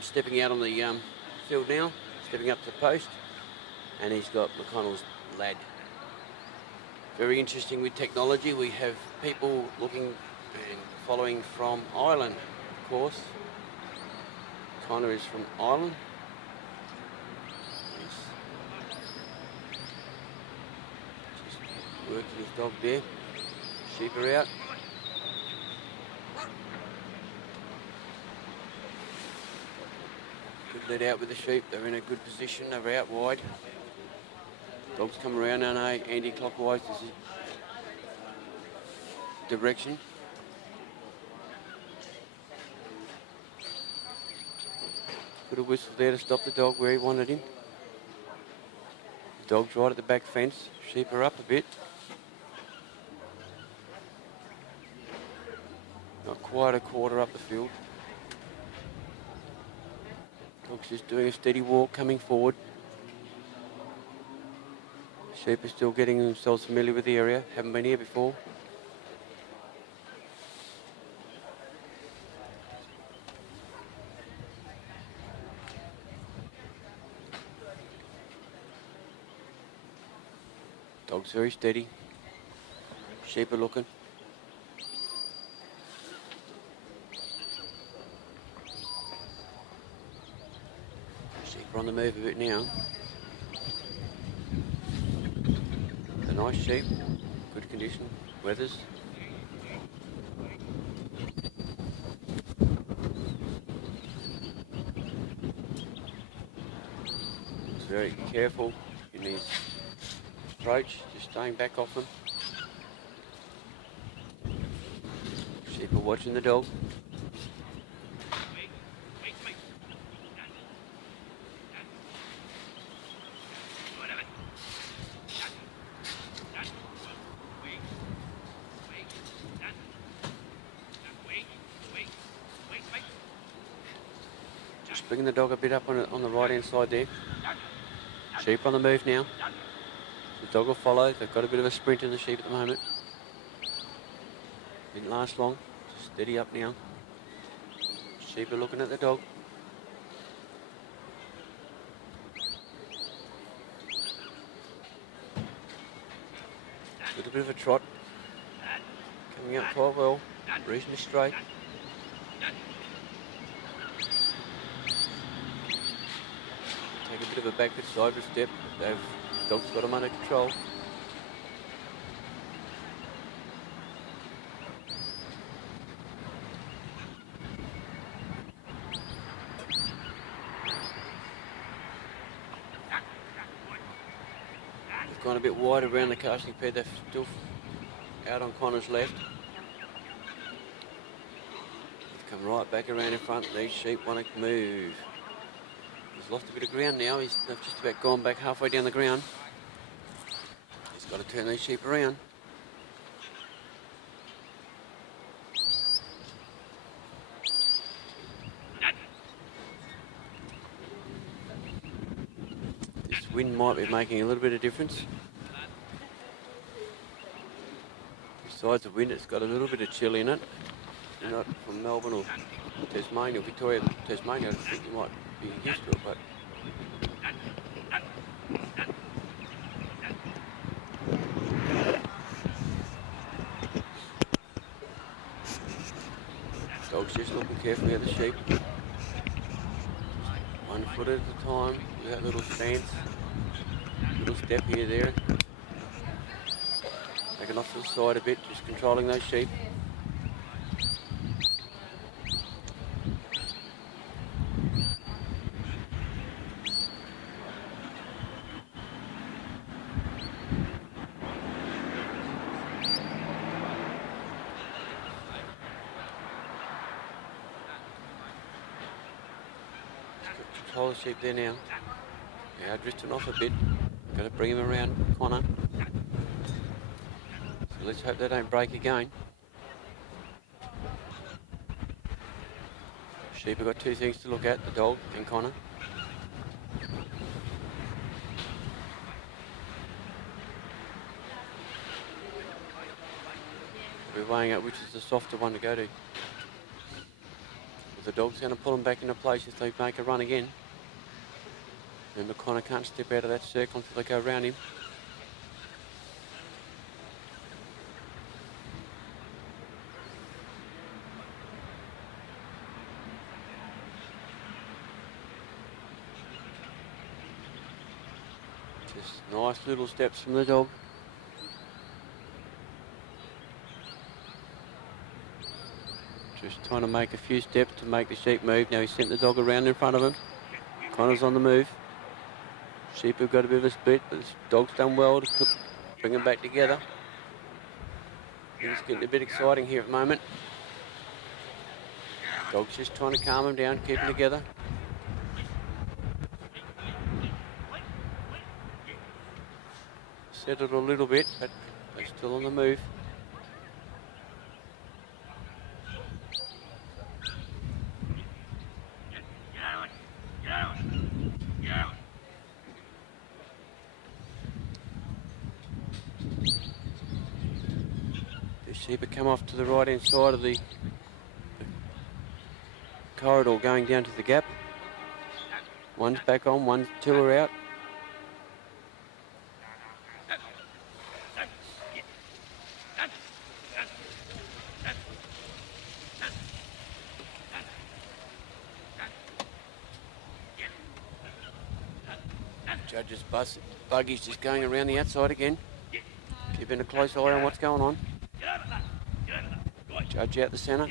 stepping out on the field now, stepping up to the post, and he's got McConnell's lad. Very interesting with technology. We have people looking and following from Ireland, of course. Connor is from Ireland. Just working his dog there. Sheep are out. Good lead out with the sheep. They're in a good position. They're out wide. Dogs come around now, anti-clockwise. This is direction. Put a whistle there to stop the dog where he wanted him. The dog's right at the back fence. Sheep are up a bit. Not quite a quarter up the field. Dog's just doing a steady walk, coming forward. Sheep are still getting themselves familiar with the area. Haven't been here before. Dog's very steady. Sheep are looking. Sheep are on the move a bit now. A nice sheep, good condition, weathers. He's very careful in his approach, just staying back off them. Sheep are watching the dog. Just bringing the dog a bit up on the right hand side there. Sheep on the move now. The dog will follow. They've got a bit of a sprint in the sheep at the moment. Didn't last long. Just steady up now. Sheep are looking at the dog. With a bit of a trot. Coming up quite well. Reasonably straight. Take a bit of a backward sideward step. Dog's got him under control. They've gone a bit wide around the casting pad. They're still out on Connor's left. They've come right back around in front. These sheep want to move. He's lost a bit of ground now. They've just about gone back halfway down the ground. He's got to turn these sheep around. This wind might be making a little bit of difference. Besides the wind, it's got a little bit of chill in it. You're not from Melbourne or Tasmania, Victoria, Tasmania, I think you might be used to it, but dog's just looking carefully at the sheep. Just 1 foot at a time with that little stance. Little step here, there. Taking off to the side a bit, just controlling those sheep. Control the sheep there now. Now drifting off a bit. Got to bring him around Connor. So let's hope they don't break again. Sheep have got two things to look at, the dog and Connor. We're weighing out which is the softer one to go to. The dog's going to pull them back into place if they make a run again. And McConnell can't step out of that circle until they go around him. Just nice little steps from the dog. Just trying to make a few steps to make the sheep move. Now he's sent the dog around in front of him. Connor's on the move. Sheep have got a bit of a split, but this dog's done well to bring them back together. It's getting a bit exciting here at the moment. Dog's just trying to calm them down, keep them together. Settled a little bit, but they're still on the move. The sheep have come off to the right hand side of the corridor going down to the gap. One's back on, two are out. Judge's buggy's just going around the outside again. Keeping a close eye on what's going on. Judge out the centre.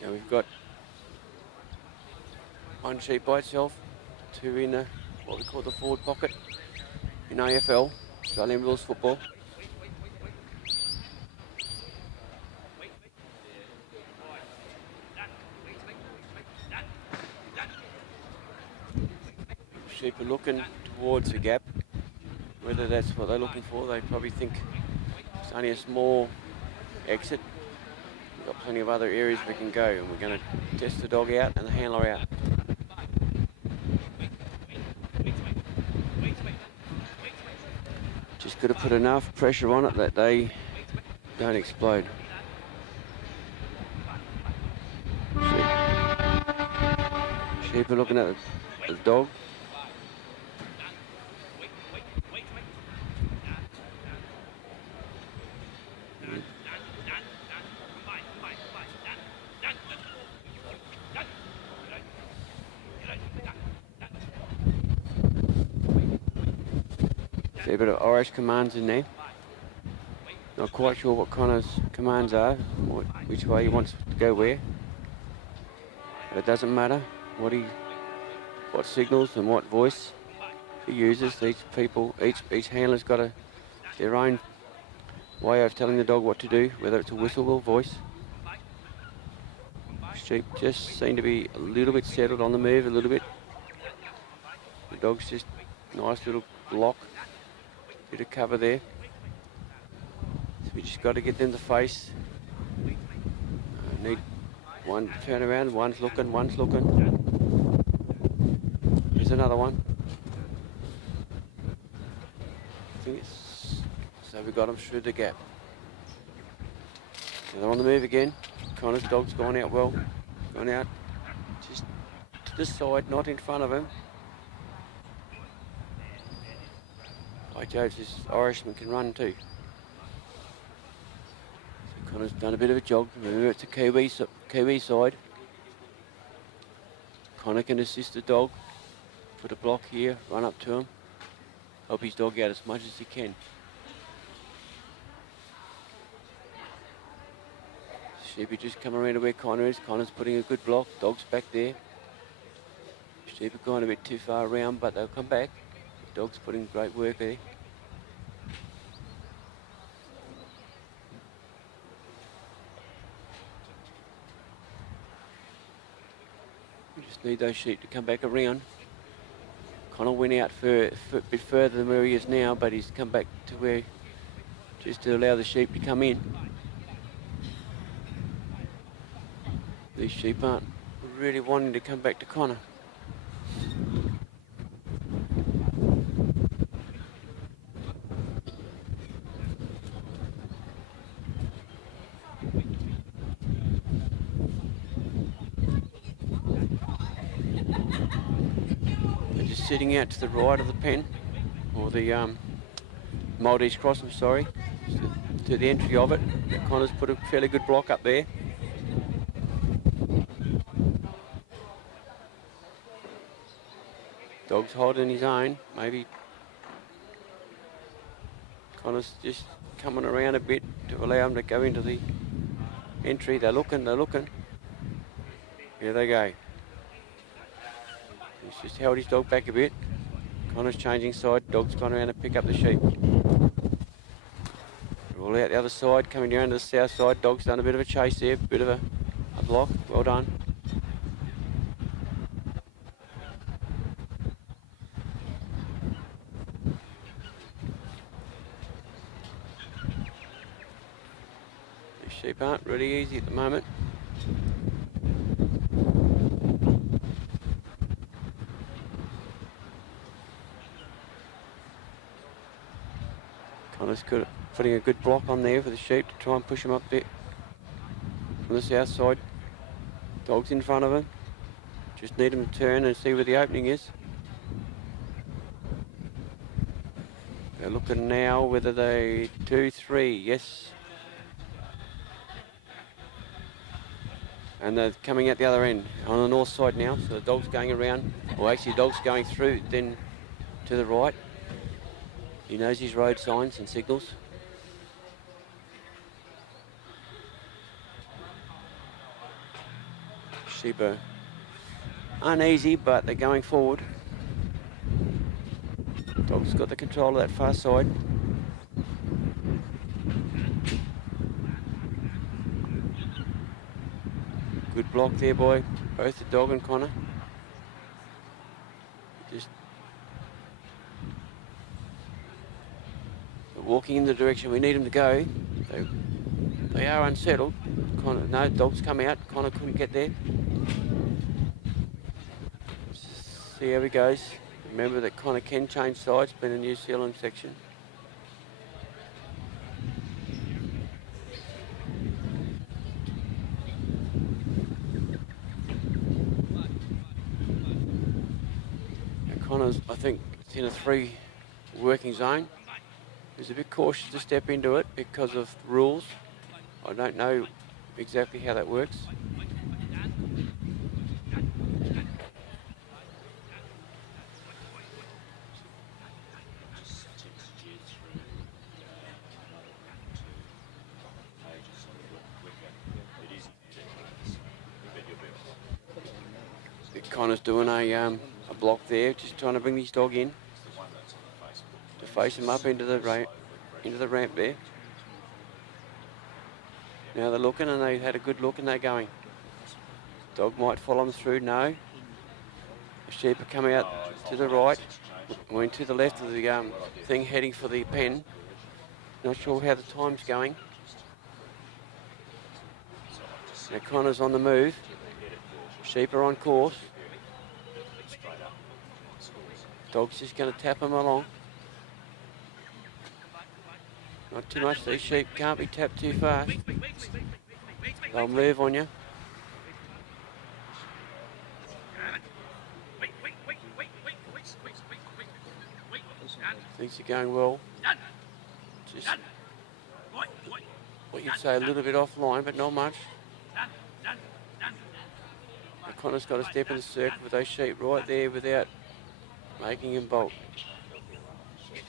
Now we've got one sheep by itself, two in what we call the forward pocket in AFL, Australian Rules Football. Sheep are looking towards the gap. Whether that's what they're looking for, they probably think it's only a small exit. We've got plenty of other areas we can go, and we're going to test the dog out and the handler out. Just got to put enough pressure on it that they don't explode. Sheep are looking at the dog. A bit of Irish commands in there. Not quite sure what Connor's commands are, which way he wants to go where. But it doesn't matter what signals and what voice he uses. Each handler's got their own way of telling the dog what to do, whether it's a whistle or voice. Sheep just seem to be a little bit settled on the move a little bit. The dog's just nice little block. Bit of cover there. So we just got to get them to face. Need one turn around, one's looking. There's another one. I think it's, so we got them through the gap. So they're on the move again. Connor's dog's gone out well. Gone out just to the side, not in front of him. By Jove, this Irishman can run too. So Connor's done a bit of a jog. Remember, it's a Kiwi side. Connor can assist the dog. Put a block here, run up to him. Help his dog out as much as he can. Sheepy just come around to where Connor is. Connor's putting a good block. Dog's back there. Sheep are going a bit too far around, but they'll come back. The dog's putting great work there. We just need those sheep to come back around. Connor went out for a bit further than where he is now, but he's come back to where, just to allow the sheep to come in. These sheep aren't really wanting to come back to Connor. sitting out to the right of the pen, or the Maltese Cross, I'm sorry, to the entry of it. Connor's put a fairly good block up there. Dog's holding his own, maybe Connor's just coming around a bit to allow him to go into the entry. They're looking. Here they go. He's just held his dog back a bit. Connor's changing side, dog's gone around to pick up the sheep. They're all out the other side, coming down to the south side. Dog's done a bit of a chase there, bit of a block. Well done. These sheep aren't really easy at the moment. Connor's good at putting a good block on there for the sheep to try and push them up there from the south side. Dog's in front of him. Just need him to turn and see where the opening is. They're looking now whether they 2, 3, yes. And they're coming out the other end on the north side now. So the dog's going around, or actually the dog's going through then to the right. He knows his road signs and signals. Sheep are uneasy, but they're going forward. Dog's got the control of that far side. Good block there by both the dog and Connor. Just walking in the direction we need them to go. They are unsettled. Connor, no, dog's come out. Connor couldn't get there. See how he goes. Remember that Connor can change sides, been in New Zealand section. And Connor's, I think, it's in a 3 working zone. He's a bit cautious to step into it because of the rules. I don't know exactly how that works. Connor's doing a block there, just trying to bring his dog in to face him up into the ramp there. Now they're looking, and they had a good look, and they're going. Dog might follow them through. No. The sheep are coming out to the right, going to the left of the thing, heading for the pen. Not sure how the time's going. Now Connor's on the move. Sheep are on course. Dog's just going to tap him along. Not too much. These sheep can't be tapped too fast. They'll move on you. Things are going well. Just what you'd say a little bit offline, but not much. Connor's got to step in the circle with those sheep right there without making him bolt.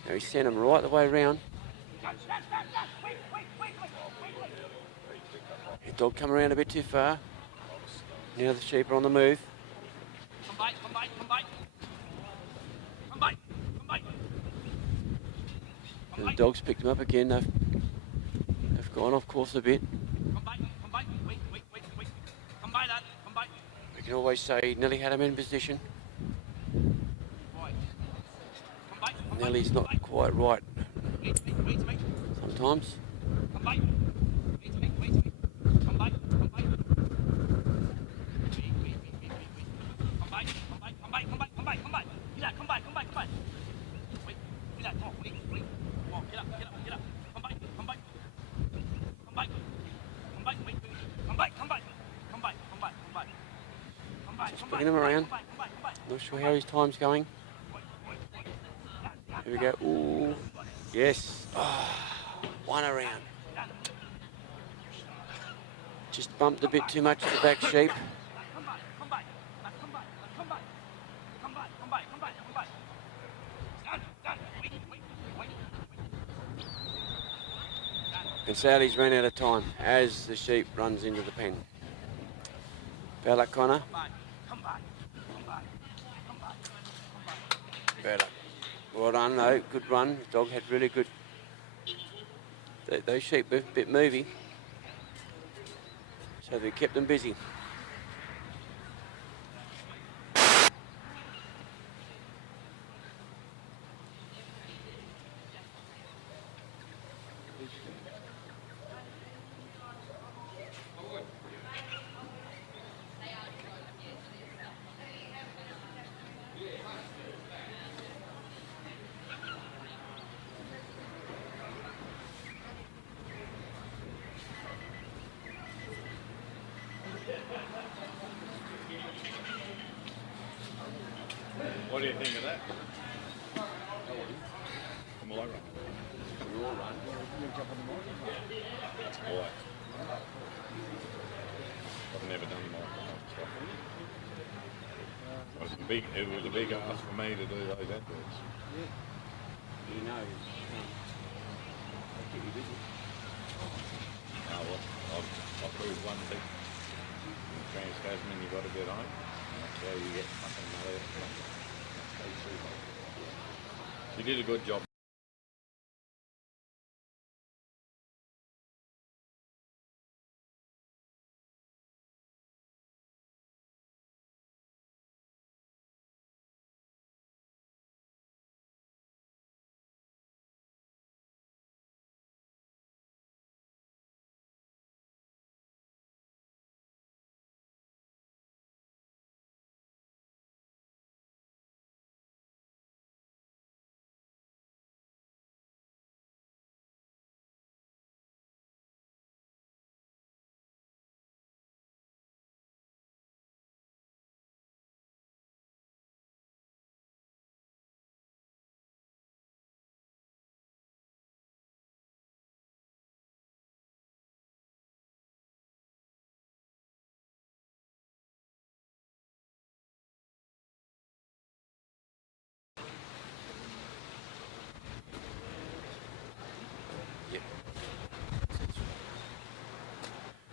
Now he sent him right the way around. The dog come around a bit too far. Now the sheep are on the move. And the dog's picked him up again. They've gone off course a bit. You can always say he nearly had him in position. Nelly's not quite right sometimes. Just bringing him around. Not sure how his time's going. Here we go. Ooh, yes. Oh, one around. Just bumped a bit too much to the back sheep. And Sally's run out of time as the sheep runs into the pen. Bella Connor. Bella. Well done, though. Good run. The dog had really good. Those sheep were a bit moving, so they kept them busy. What do you think of that? Come on, run. You all run. You jump on the mic? That's quiet. I've never done the mic. It was a big ask for me to do those adverts. Yeah. You know, they'll keep you busy. Oh well, I'll prove one thing. In Trans-Tasman you've got to get on. That's how you get fucking money. You did a good job.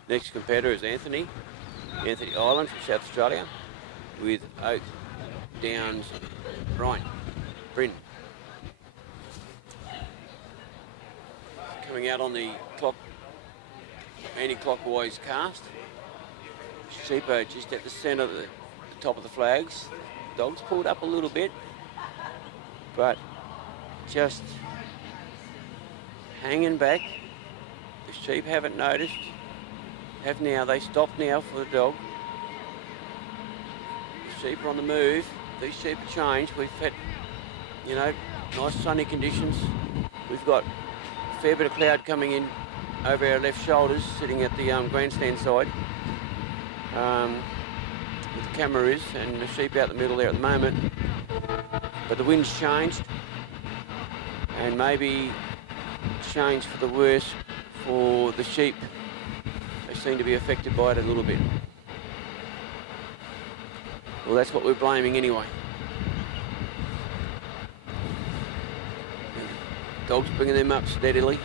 Next competitor is Anthony Island from South Australia with Oak Downs Bryn. Coming out on the anti-clockwise cast. Sheepo just at the centre of the top of the flags. Dog's pulled up a little bit, but just hanging back. The sheep haven't noticed. Have now, they stopped now for the dog. The sheep are on the move. These sheep are changed. We've had, you know, nice sunny conditions. We've got a fair bit of cloud coming in over our left shoulders, sitting at the grandstand side. Where the camera is, and the sheep out the middle there at the moment. But the wind's changed, and maybe changed for the worse for the sheep. Seem to be affected by it a little bit. Well, that's what we're blaming anyway. Dog's bringing them up steadily.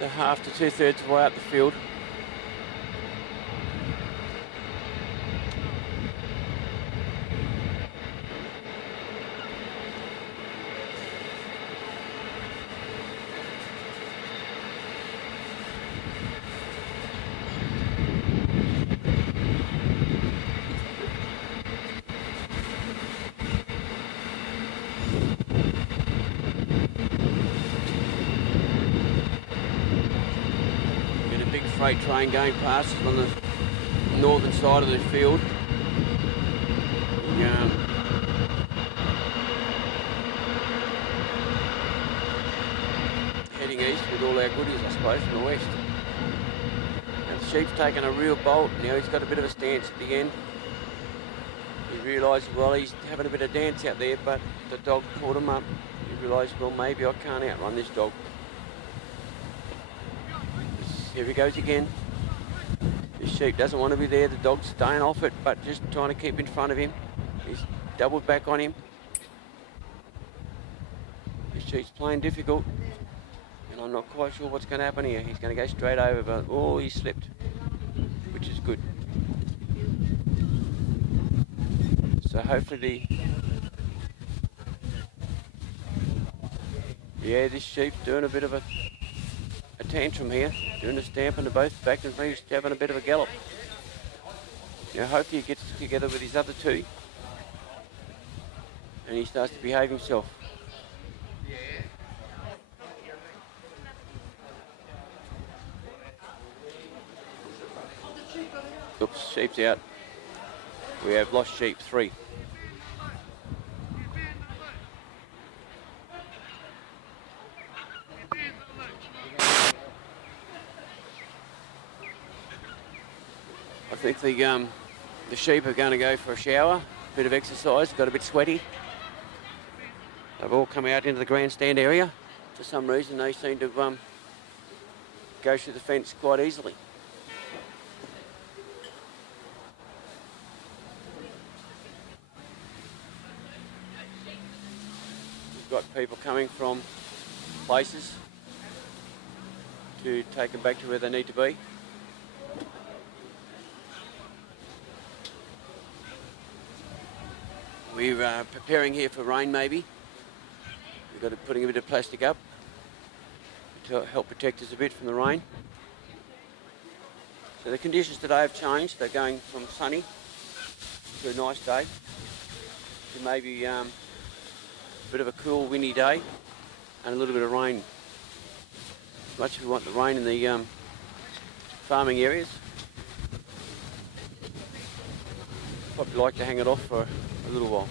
They're half to 2/3 of the way up the field. Freight train going past on the northern side of the field. Heading east. east with all our goodies, I suppose, from the west. And the sheep's taken a real bolt. Now he's got a bit of a stance at the end. He realised, well, he's having a bit of dance out there, but the dog caught him up. He realised, well, maybe I can't outrun this dog. Here he goes again. This sheep doesn't want to be there. The dog's staying off it, but just trying to keep in front of him. He's doubled back on him. This sheep's playing difficult, and I'm not quite sure what's going to happen here. He's going to go straight over, but oh, he slipped, which is good. So hopefully yeah, this sheep's doing a bit of a tantrum here, doing a stamp, and they're both back and he's having a bit of a gallop. Now hopefully he gets together with his other two and he starts to behave himself. Oops, sheep's out. We have lost sheep 3. I think the sheep are going to go for a shower, a bit of exercise, got a bit sweaty. They've all come out into the grandstand area. For some reason they seem to go through the fence quite easily. We've got people coming from places to take them back to where they need to be. We're preparing here for rain maybe. We've got to putting a bit of plastic up to help protect us a bit from the rain. So the conditions today have changed. They're going from sunny to a nice day to maybe a bit of a cool windy day and a little bit of rain. As much as we want the rain in the farming areas, probably like to hang it off for a little while.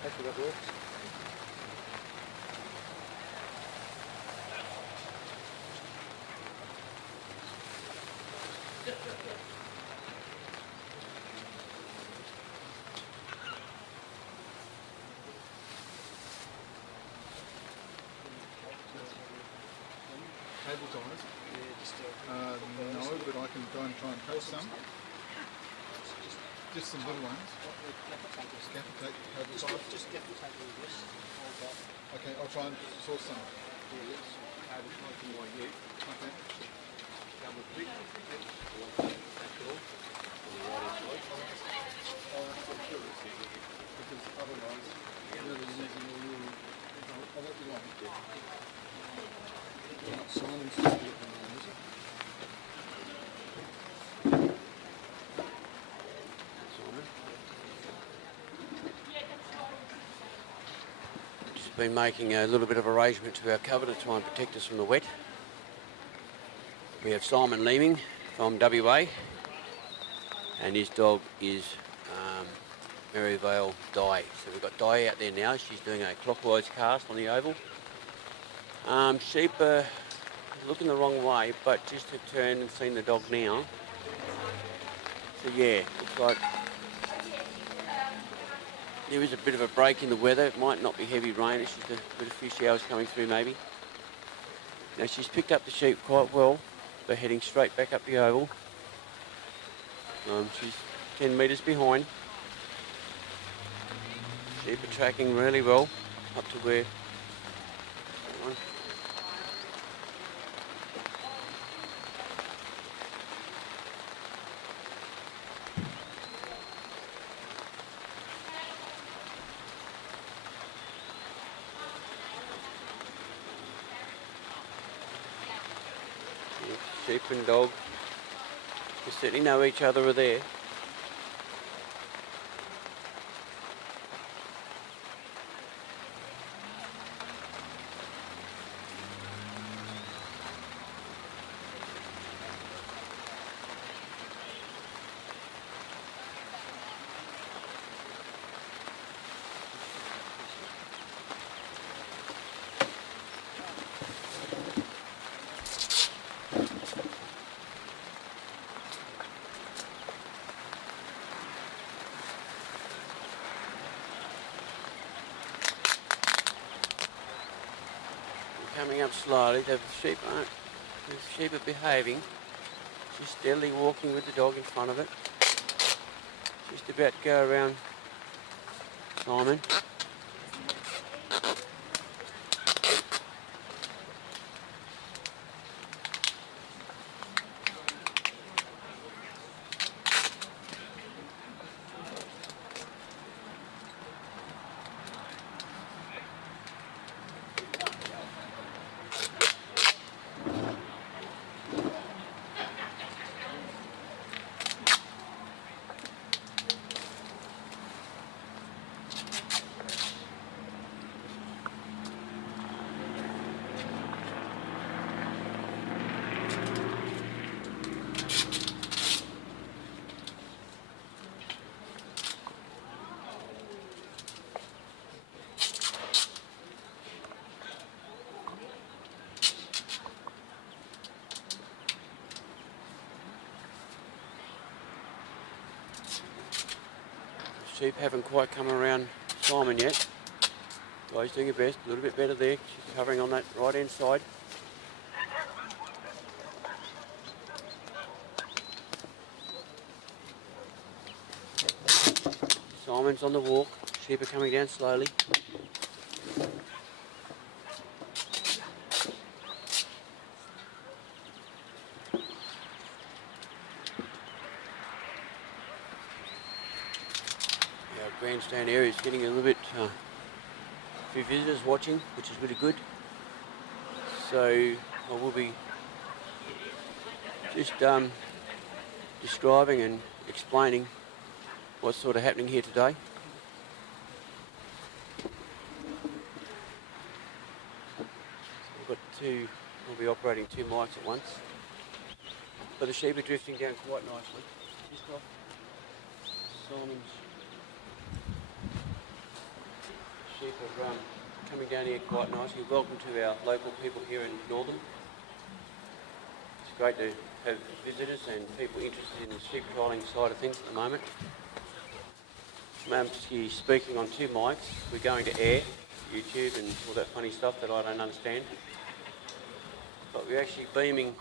Hopefully that works. Tables on it. No, but I can go and try and post some. Just some little ones. Gaffer tape over five. Just gaffer tape all this. Okay, I'll try and source some. Okay. Because otherwise, really using all your... I'll let you know. Simon's just getting on, is it? Just been making a little bit of arrangement to our cover to try and protect us from the wet. We have Simon Leeming from WA, and his dog is Maryvale Di. So we've got Di out there now. She's doing a clockwise cast on the oval. Sheep are looking the wrong way, but just have turned and seen the dog now. So yeah, looks like there is a bit of a break in the weather. It might not be heavy rain, it's just a few showers coming through maybe. Now she's picked up the sheep quite well. They're heading straight back up the oval. She's 10 metres behind. Sheep are tracking really well up to where... Sheep and dog, they certainly know each other are there. Coming up slowly, the sheep are behaving. She's steadily walking with the dog in front of it. Just about to go around Simon. Sheep haven't quite come around Simon yet. Oh, he's doing her best, a little bit better there. She's covering on that right hand side. Simon's on the walk. Sheep are coming down slowly. Grandstand area is getting a little bit, a few visitors watching, which is really good. So I will be just describing and explaining what's sort of happening here today. We'll be operating two mics at once. But the sheep are drifting down quite nicely. Just off Simon's. Sheep are coming down here quite nicely. Welcome to our local people here in Northern. It's great to have visitors and people interested in the sheep trialling side of things at the moment. I'm speaking on two mics. We're going to air, YouTube and all that funny stuff that I don't understand. but we're actually beaming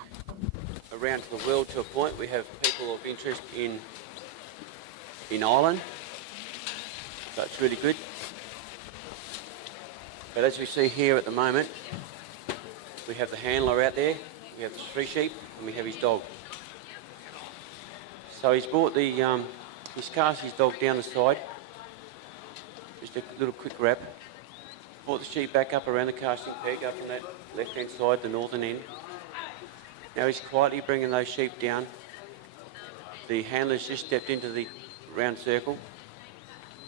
around to the world to a point. We have people of interest in Ireland, so it's really good. But as we see here at the moment, we have the handler out there, we have the 3 sheep, and we have his dog. So he's brought the, he's cast his dog down the side, just a little quick wrap. Brought the sheep back up around the casting peg, up on that left-hand side, the northern end. Now he's quietly bringing those sheep down. The handler's just stepped into the round circle.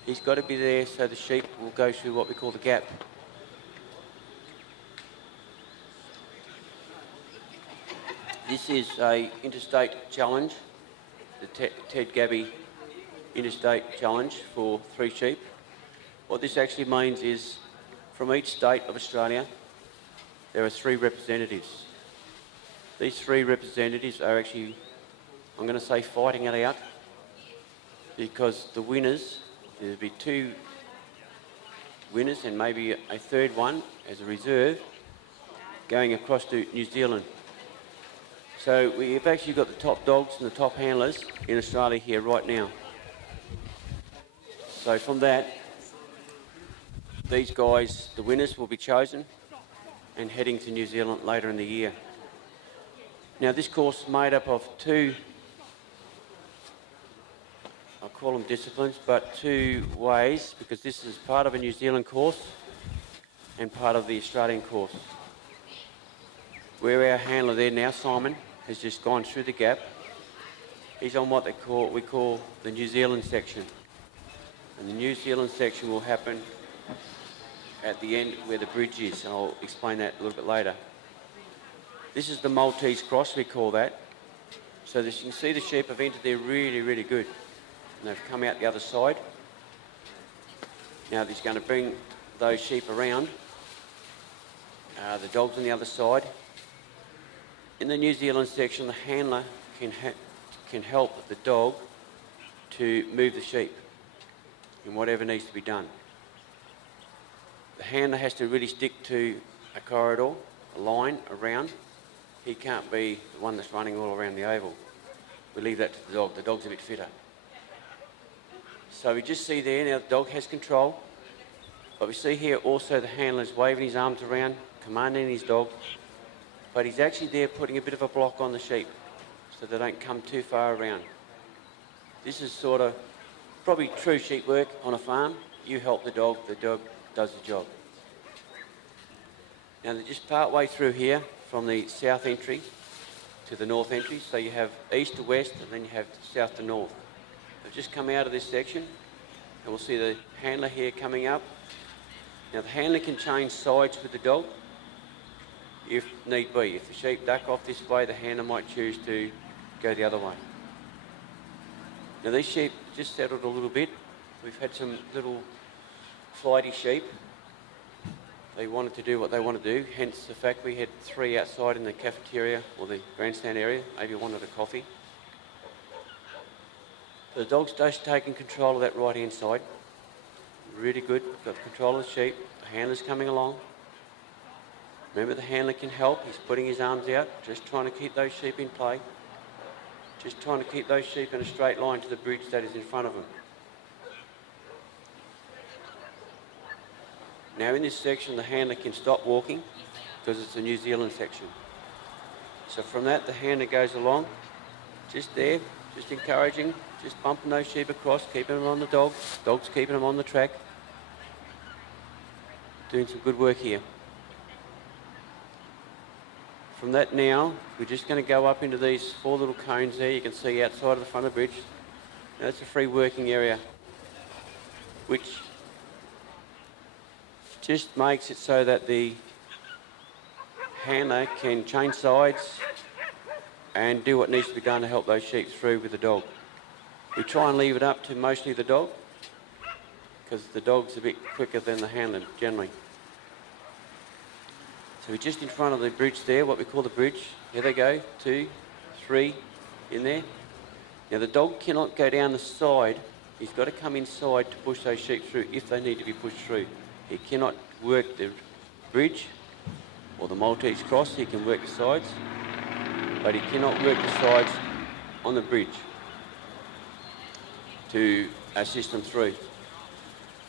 He's got to be there so the sheep will go through what we call the gap. This is a interstate challenge, the Ted Gaby Interstate Challenge for 3 sheep. What this actually means is from each state of Australia, there are 3 representatives. These 3 representatives are actually, I'm going to say, fighting it out, because the winners, there'll be 2 winners and maybe a 3rd one as a reserve going across to New Zealand. So we've actually got the top dogs and the top handlers in Australia here right now. So from that, these guys, the winners, will be chosen and heading to New Zealand later in the year. Now this course is made up of 2, I'll call them disciplines, but 2 ways, because this is part of a New Zealand course and part of the Australian course. Where our handler there now, Simon, has just gone through the gap. He's on what we call the New Zealand section. And the New Zealand section will happen at the end where the bridge is, and I'll explain that a little bit later. This is the Maltese cross, we call that. So as you can see, the sheep have entered there really, really good. And they've come out the other side. Now he's going to bring those sheep around. The dog's on the other side. In the New Zealand section, the handler can help the dog to move the sheep in whatever needs to be done. The handler has to really stick to a corridor, a line around. He can't be the one that's running all around the oval. We leave that to the dog. The dog's a bit fitter. So we just see there now the dog has control, but we see here also the handler's waving his arms around, commanding his dog, but he's actually there putting a bit of a block on the sheep so they don't come too far around. This is sort of probably true sheep work on a farm. You help the dog does the job. Now they're just part way through here from the south entry to the north entry, so you have east to west and then you have south to north. They've just come out of this section and we'll see the handler here coming up. Now the handler can change sides with the dog if need be. If the sheep duck off this way, the handler might choose to go the other way. Now these sheep just settled a little bit. We've had some little flighty sheep. They wanted to do what they want to do, hence the fact we had 3 outside in the cafeteria or the grandstand area. Maybe wanted a coffee. The dog's just taking control of that right hand side. Really good. Got control of the sheep. The handler's coming along. Remember, the handler can help. He's putting his arms out, just trying to keep those sheep in play. Just trying to keep those sheep in a straight line to the bridge that is in front of them. Now in this section, the handler can stop walking because it's a New Zealand section. So from that, the handler goes along, just there, just encouraging, just bumping those sheep across, keeping them on the dog. Dog's keeping them on the track. Doing some good work here. From that now, we're just going to go up into these 4 little cones there. You can see outside of the front of the bridge. Now, that's a free working area, which just makes it so that the handler can change sides and do what needs to be done to help those sheep through with the dog. We try and leave it up to mostly the dog, because the dog's a bit quicker than the handler generally. So we're just in front of the bridge there, what we call the bridge. Here they go, 2, 3 in there. Now the dog cannot go down the side. He's got to come inside to push those sheep through if they need to be pushed through. He cannot work the bridge or the Maltese Cross, he can work the sides, but he cannot work the sides on the bridge to assist them through.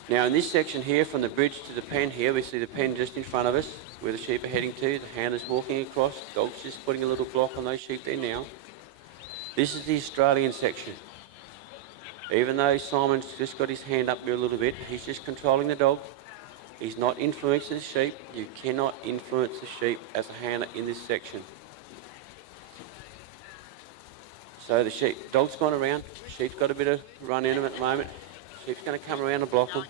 Now in this section here, from the bridge to the pen here, we see the pen just in front of us, where the sheep are heading to. The handler's walking across, dog's just putting a little block on those sheep there now. This is the Australian section. Even though Simon's just got his hand up here a little bit, he's just controlling the dog. He's not influencing the sheep. You cannot influence the sheep as a handler in this section. So the dog's gone around, sheep's got a bit of run in him at the moment. Sheep's going to come around and block him.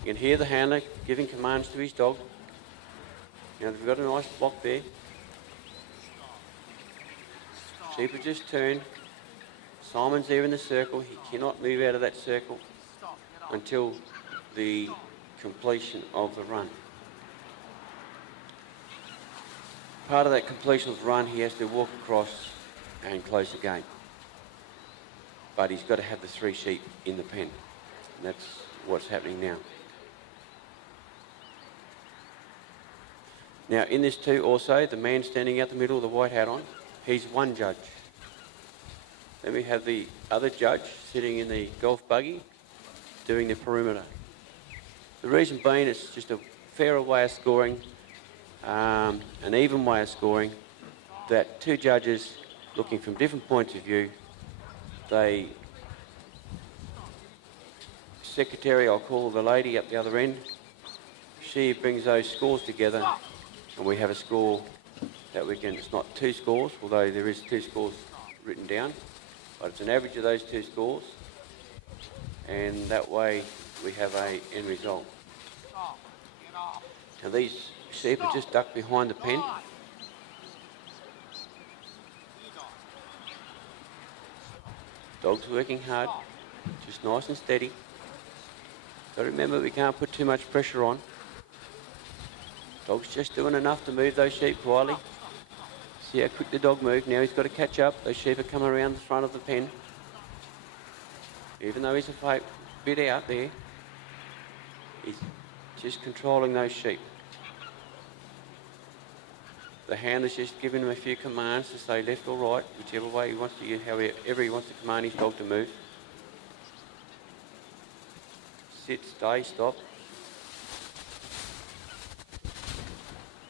You can hear the handler giving commands to his dog. Now we've got a nice block there. Sheep have just turned. Simon's there in the circle. He cannot move out of that circle until the completion of the run. Part of that completion of the run, he has to walk across and close the gate. But he's got to have the 3 sheep in the pen. And that's what's happening now. Now in this too also, the man standing out the middle with the white hat on, he's one judge. Then we have the other judge sitting in the golf buggy doing the perimeter. The reason being it's just a fairer way of scoring, an even way of scoring, that 2 judges looking from different points of view, secretary, I'll call the lady up the other end, she brings those scores together and we have a score that we can, it's not 2 scores, although there is 2 scores written down, but it's an average of those 2 scores, and that way we have an end result. Now these sheep are just ducked behind the pen. Dog's working hard, just nice and steady. Got to remember we can't put too much pressure on. Dog's just doing enough to move those sheep quietly. See how quick the dog moved. Now he's got to catch up. Those sheep are coming around the front of the pen. Even though he's a bit out there, he's just controlling those sheep. The handler's just giving him a few commands to say left or right, whichever way he wants to, however he wants to command his dog to move. Sit, stay, stop.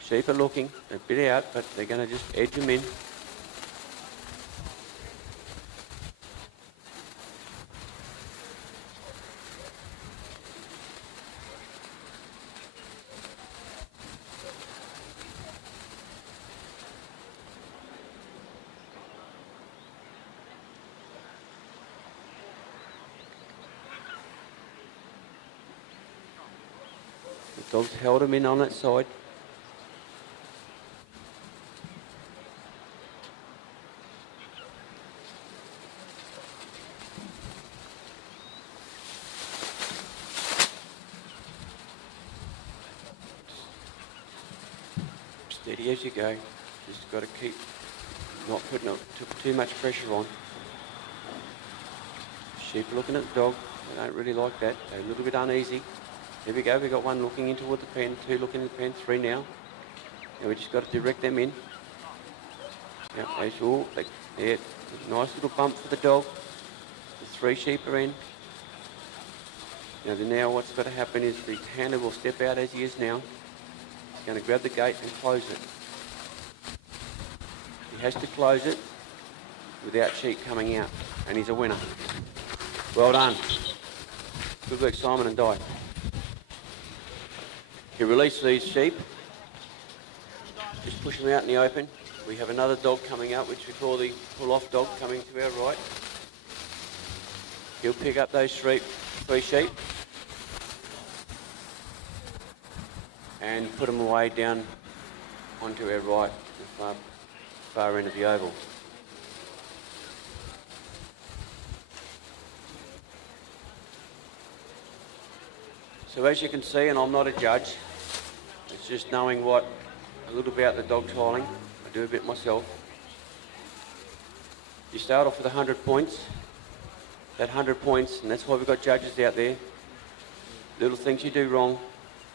Sheep are looking, a bit out, but they're going to just edge them in. The dog's held him in on that side. Steady as you go. Just got to keep not putting too much pressure on. Sheep are looking at the dog. They don't really like that. They're a little bit uneasy. Here we go. We've got 1 looking in toward the pen, 2 looking in the pen, 3 now. And we just got to direct them in. Yeah, that's all. Yeah, nice little bump for the dog. The 3 sheep are in. Now what's got to happen is the handler will step out as he is now. He's going to grab the gate and close it. He has to close it without sheep coming out, and he's a winner. Well done. Good work, Simon and Di. You release these sheep, just push them out in the open. We have another dog coming up, which we call the pull-off dog, coming to our right. He'll pick up those 3 sheep and put them away down onto our right, the far end of the oval. So as you can see, and I'm not a judge, it's just knowing a little about the dog tiling. I do a bit myself. You start off with 100 points. That 100 points, and that's why we've got judges out there. Little things you do wrong,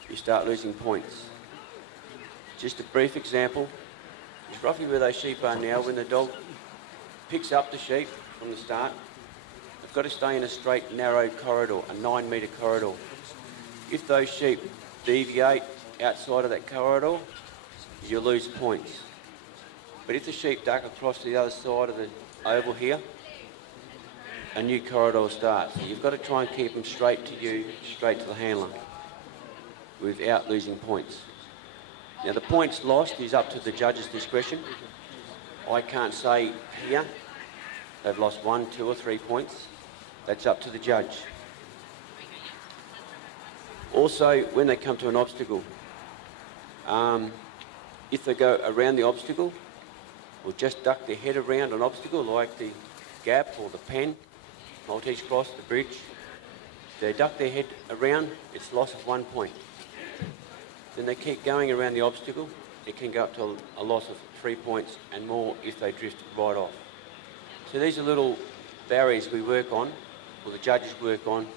you start losing points. just a brief example. It's roughly where those sheep are now. When the dog picks up the sheep from the start, they've got to stay in a straight, narrow corridor, a 9-metre corridor. If those sheep deviate outside of that corridor, you lose points. But if the sheep duck across to the other side of the oval here, a new corridor starts. So you've got to try and keep them straight to you, straight to the handler, without losing points. Now the points lost is up to the judge's discretion. I can't say here they've lost 1, 2 or 3 points. That's up to the judge. Also, when they come to an obstacle, if they go around the obstacle or just duck their head around an obstacle like the gap or the pen, Maltese cross, the bridge, if they duck their head around, it's loss of 1 point. Then they keep going around the obstacle, it can go up to a loss of 3 points and more if they drift right off. So these are little barriers we work on, or the judges work on,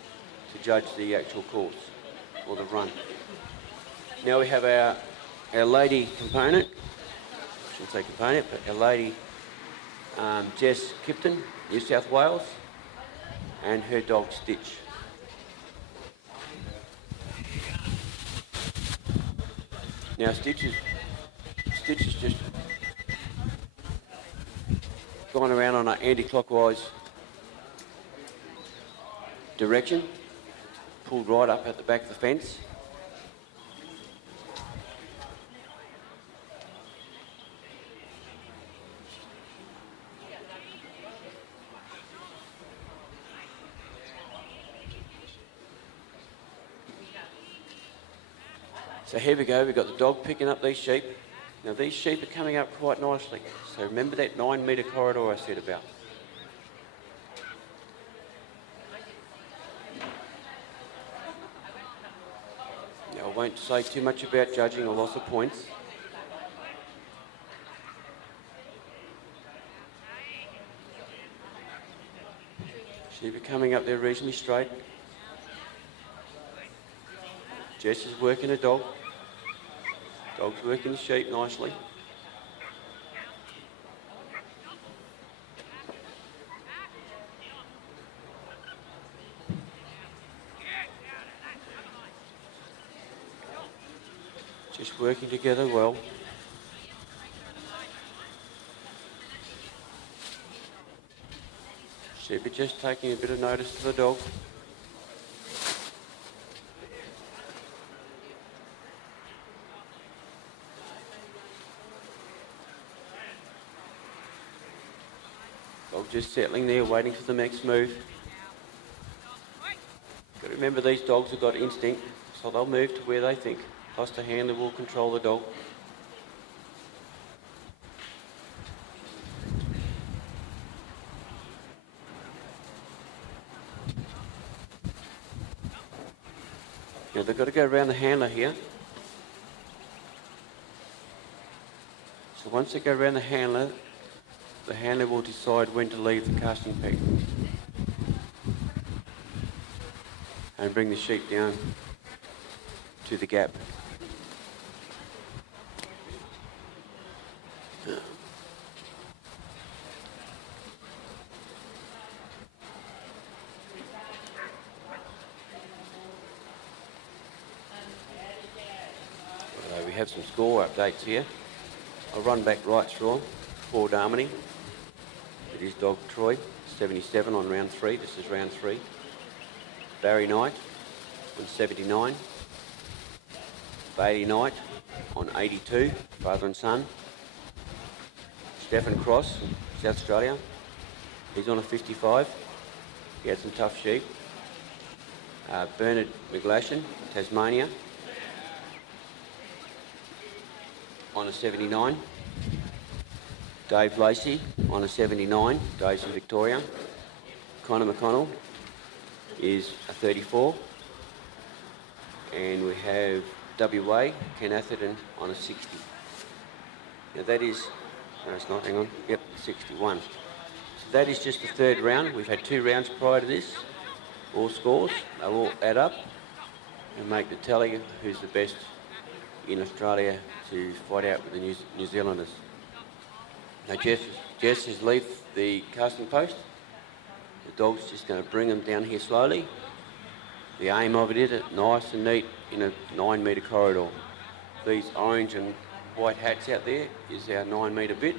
to judge the actual course or the run. Now we have our lady component, I shouldn't say component, but our lady Jess Kimpton, New South Wales, and her dog Stitch. Now Stitch is just gone around on an anti-clockwise direction, pulled right up at the back of the fence. So here we go, we've got the dog picking up these sheep. Now these sheep are coming up quite nicely. So remember that 9-metre corridor I said about. Now I won't say too much about judging or loss of points. Sheep are coming up there reasonably straight. Jess is working a dog. Dog's working the sheep nicely. Just working together well. Sheep are just taking a bit of notice to the dog. Just settling there, waiting for the next move. Got to remember these dogs have got instinct, so they'll move to where they think. Plus the handler will control the dog. Now they've got to go around the handler here. So once they go around the handler will decide when to leave the casting peg and bring the sheep down to the gap. We have some score updates here. I'll run back right through them. For Darmony. It is dog Troy, 77 on round 3. This is round 3. Barry Knight on 79. Bailey Knight on 82, father and son. Stefan Cross, South Australia. He's on a 55. He had some tough sheep. Bernard McGlashan, Tasmania, on a 79. Dave Lacey on a 79, Dave's in Victoria. Connor McConnell is a 34. And we have WA, Ken Atherton on a 60. Now that is, no it's not, hang on, yep, 61. So that is just the third round. We've had 2 rounds prior to this. All scores, they'll all add up and make the tally of who's the best in Australia to fight out with the New Zealanders. Now Jess has left the casting post. The dog's just going to bring them down here slowly. The aim of it is nice and neat in a 9 metre corridor. These orange and white hats out there is our 9 metre bit.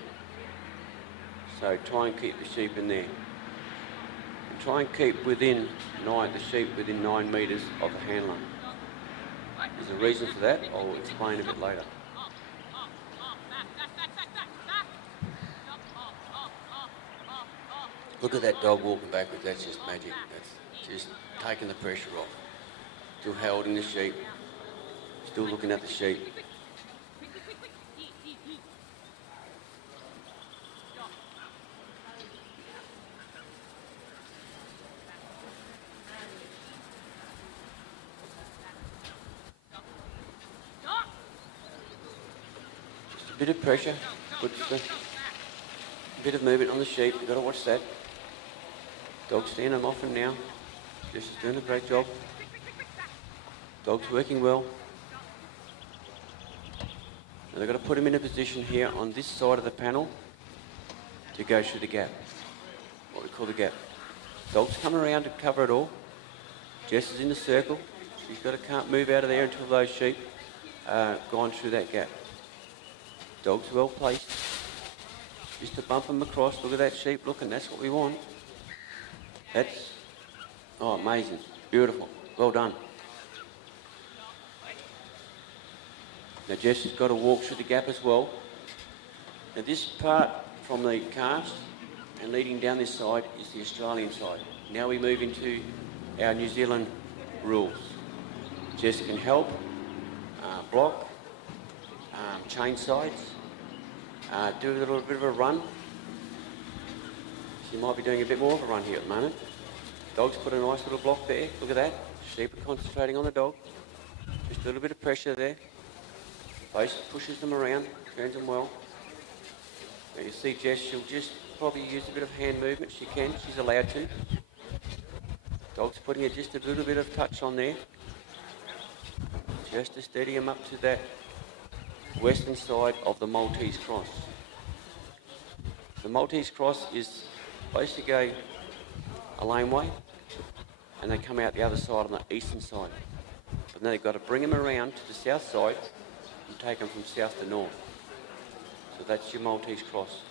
So try and keep the sheep in there. And try and keep the sheep within 9 metres of the handler. There's a reason for that. I'll explain a bit later. Look at that dog walking backwards. That's just magic. That's just taking the pressure off. Still holding the sheep. Still looking at the sheep. Just a bit of pressure. Puts a bit of movement on the sheep. You've got to watch that. Dog's standing off him now. Just doing a great job. Dog's working well. Now they've got to put him in a position here on this side of the panel to go through the gap, what we call the gap. Dog's come around to cover it all. Jess is in the circle. Can't move out of there until those sheep gone through that gap. Dog's well placed. Just to bump them across. Look at that sheep looking. That's what we want. That's, oh, amazing. Beautiful. Well done. Now Jess has got to walk through the gap as well. Now this part from the calves and leading down this side is the Australian side. Now we move into our New Zealand rules. Jess can help, block, change sides, do a little bit of a run. She might be doing a bit more of a run here at the moment. Dog's put a nice little block there. Look at that. Sheep are concentrating on the dog. Just a little bit of pressure there. Base pushes them around, turns them well. Now you see Jess, she'll just probably use a bit of hand movement. She can, she's allowed to. Dog's putting just a little bit of touch on there. Just to steady him up to that western side of the Maltese cross. The Maltese cross is basically a laneway, and they come out the other side on the eastern side. But then they've got to bring them around to the south side and take them from south to north. So that's your Maltese cross.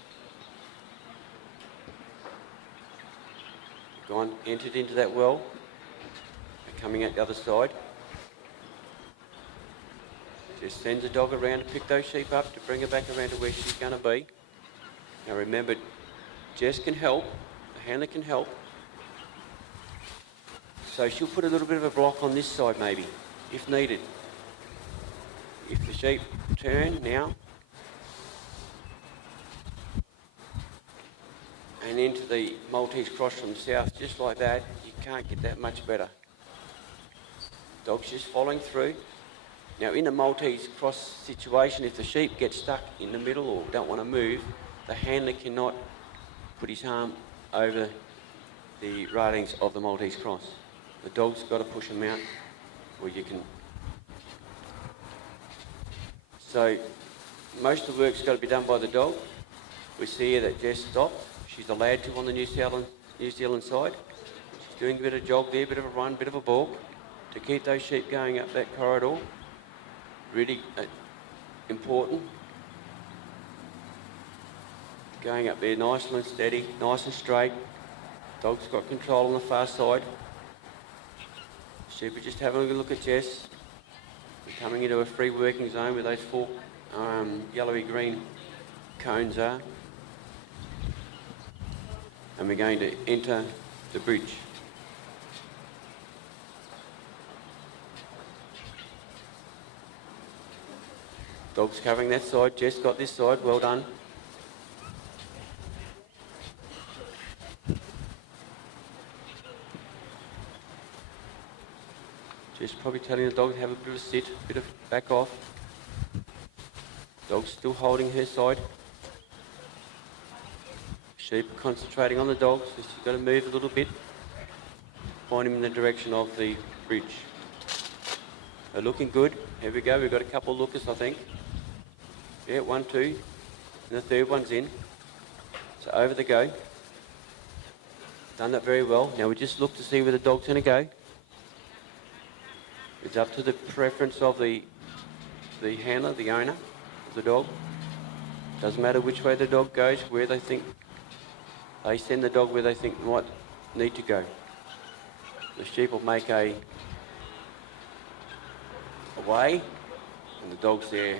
Gone, entered into that well, they're coming out the other side. Just sends a dog around to pick those sheep up to bring her back around to where she's going to be. Now remember, Jess can help, the handler can help. So she'll put a little bit of a block on this side maybe, if needed. If the sheep turn now and into the Maltese cross from south, just like that, you can't get that much better. Dog's just following through. Now in a Maltese cross situation, if the sheep get stuck in the middle or don't want to move, the handler cannot put his arm over the railings of the Maltese cross. The dog's got to push them out, or you can. So most of the work's got to be done by the dog. We see here that Jess stopped. She's allowed to on the New Zealand side. She's doing a bit of jog there, a bit of a run, a bit of a balk to keep those sheep going up that corridor. Really important. Going up there nice and steady, nice and straight. Dog's got control on the far side. Sheep are just having a look at Jess. We're coming into a free working zone where those four yellowy green cones are. And we're going to enter the bridge. Dog's covering that side. Jess got this side. Well done. Just probably telling the dog to have a bit of a sit, a bit of back off. Dog's still holding her side. Sheep concentrating on the dog, so she's got to move a little bit. Point him in the direction of the bridge. They're looking good. Here we go, we've got a couple of lookers, I think. Yeah, 1, 2, and the third one's in. So over they go. Done that very well. Now we just look to see where the dog's going to go. It's up to the preference of the handler, the owner of the dog. Doesn't matter which way the dog goes, where they think, they send the dog where they think might need to go. The sheep will make a way, and the dog's there.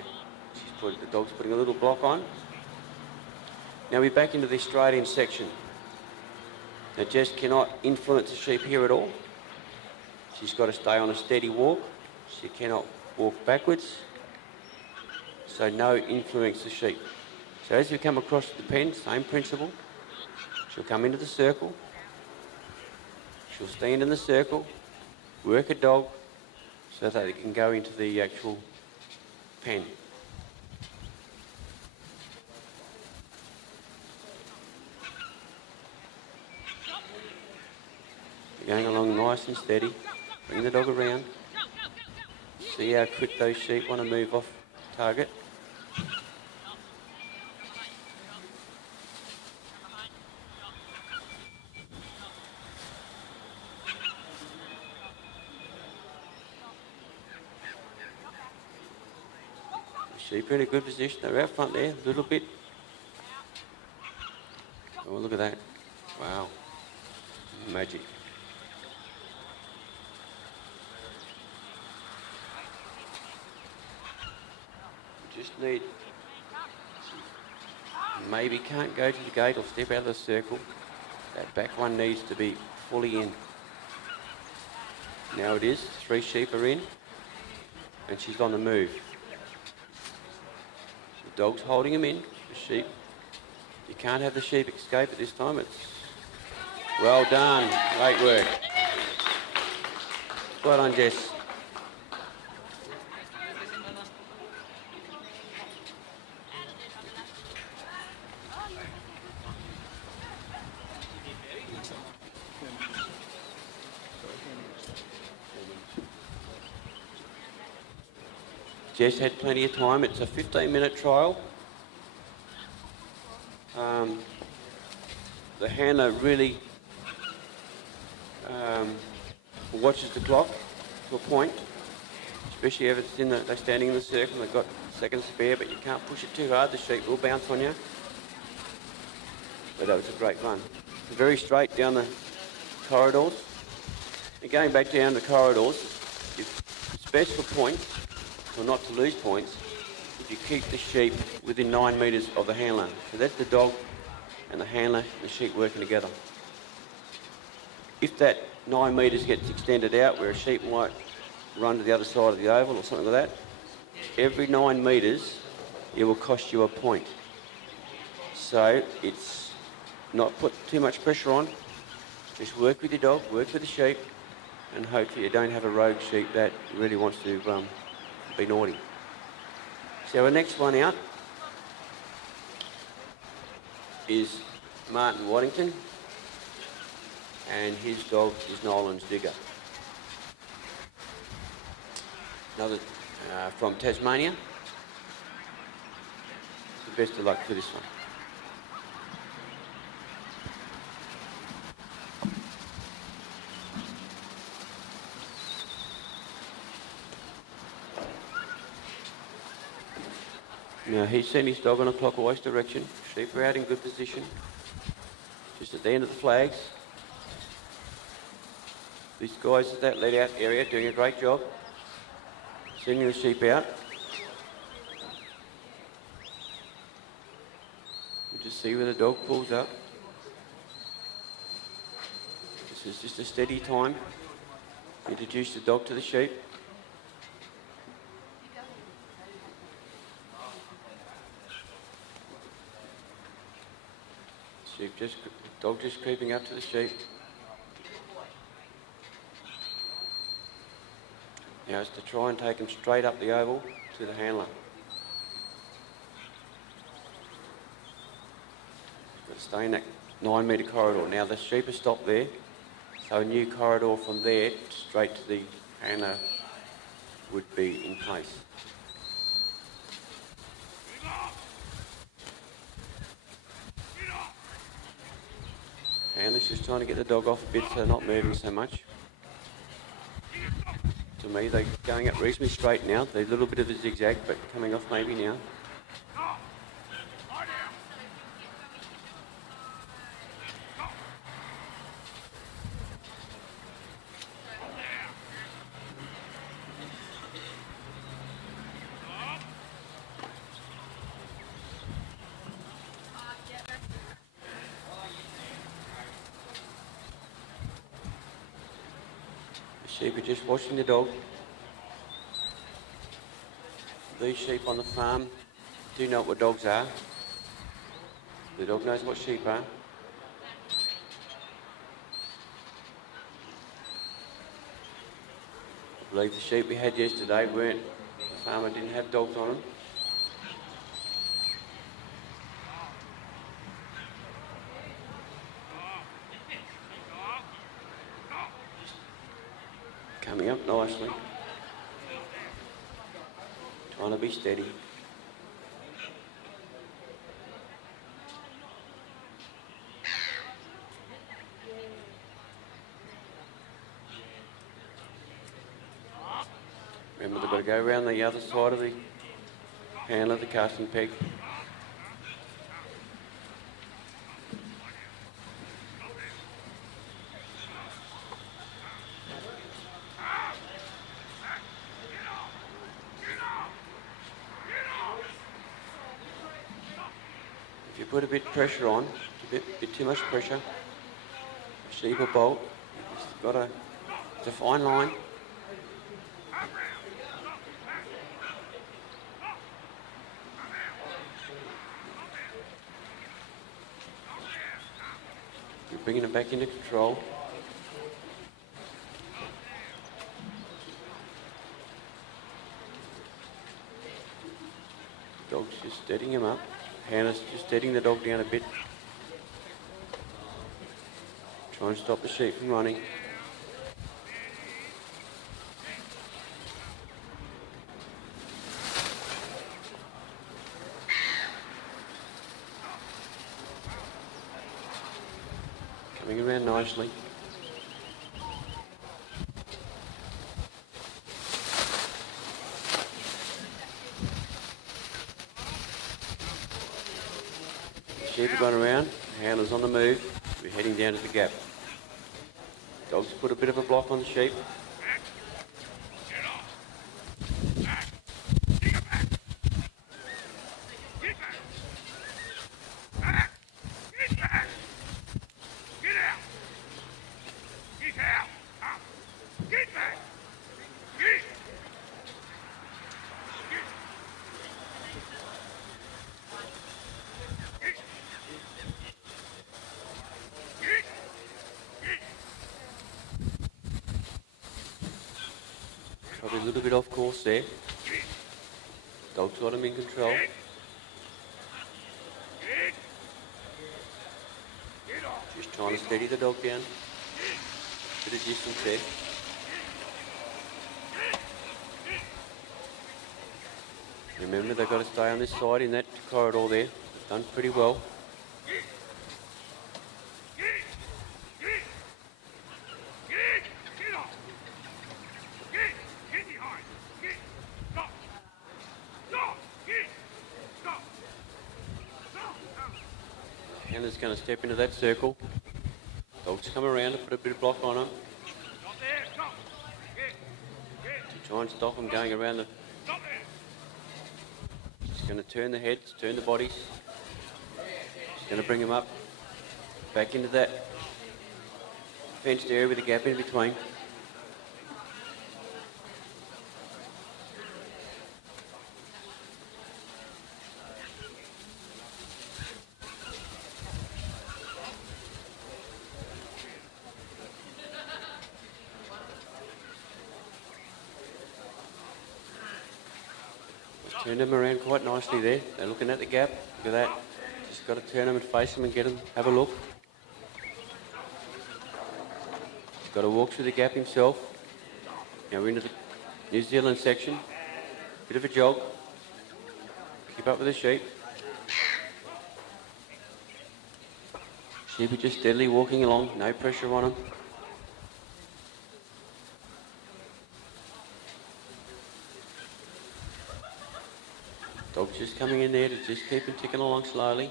The dog's putting a little block on. Now we're back into the Australian section. Now Jess cannot influence the sheep here at all. She's got to stay on a steady walk. She cannot walk backwards. So no influence the sheep. So as we come across the pen, same principle. She'll come into the circle. She'll stand in the circle, work a dog so that they can go into the actual pen. Going along nice and steady. Bring the dog around. See how quick those sheep want to move off target. The sheep are in a good position. They're out front there a little bit. Oh, look at that. Wow. Magic. Just need, maybe can't go to the gate or step out of the circle. That back one needs to be fully in. Now it is, 3 sheep are in, and she's on the move. The dog's holding him in, the sheep. You can't have the sheep escape at this time. It's well done, great work. Well done, Jess. Jess had plenty of time. It's a 15-minute trial. The handler really watches the clock to a point, especially if it's they're standing in the circle, they've got seconds spare, but you can't push it too hard, the sheep will bounce on you. But that was a great run. Very straight down the corridors. And going back down the corridors, it's best for points, or not to lose points, if you keep the sheep within 9 metres of the handler. So that's the dog and the handler and the sheep working together. If that 9 metres gets extended out where a sheep might run to the other side of the oval or something like that, every 9 metres it will cost you a point. So it's not put too much pressure on, just work with your dog, work with the sheep, and hopefully you don't have a rogue sheep that really wants to be naughty. So our next one out is Martin Waddington, and his dog is Nolan's Digger. Another from Tasmania. The best of luck for this one. Now he's sent his dog on a clockwise direction. Sheep are out in good position. Just at the end of the flags. These guys at that let out area doing a great job. Sending the sheep out. You just see where the dog pulls up. This is just a steady time. Introduce the dog to the sheep. Dog just creeping up to the sheep. Now it's to try and take him straight up the oval to the handler. Got to stay in that 9 metre corridor. Now the sheep are stopped there, so a new corridor from there straight to the handler would be in place. And it's just trying to get the dog off a bit so they're not moving so much. To me, they're going up reasonably straight now. They're a little bit of a zigzag, but coming off maybe now. Sheep are just watching the dog. These sheep on the farm do know what dogs are. The dog knows what sheep are. I believe the sheep we had yesterday weren't, the farmer didn't have dogs on them. Coming up nicely. Trying to be steady. Remember, they've got to go around the other side of the handle of the casting peg. If you put a bit of pressure on, a bit too much pressure, sheep or bolt, you've got to, it's a fine line. You're bringing them back into control. Dog's just steadying him up. Hannah's just steadying the dog down a bit. Trying to stop the sheep from running. Coming around nicely. Sheep are going around, handler's on the move, we're heading down to the gap. Dogs put a bit of a block on the sheep. Probably a little bit off course there. Dog's got him in control. Just trying to steady the dog down. Bit of distance there. Remember, they've got to stay on this side in that corridor there. They've done pretty well. Hannah's going to step into that circle. Dog's come around to put a bit of block on him. To try and stop him going around the... She's going to turn the heads, turn the bodies. She's going to bring him up, back into that fenced area with a gap in between. Turned them around quite nicely there. They're looking at the gap. Look at that. Just got to turn them and face them and get them, have a look. He's got to walk through the gap himself. Now we're into the New Zealand section. Bit of a jog. Keep up with the sheep. Sheep are just steadily walking along, no pressure on them. Dog's just coming in there to just keep him ticking along slowly.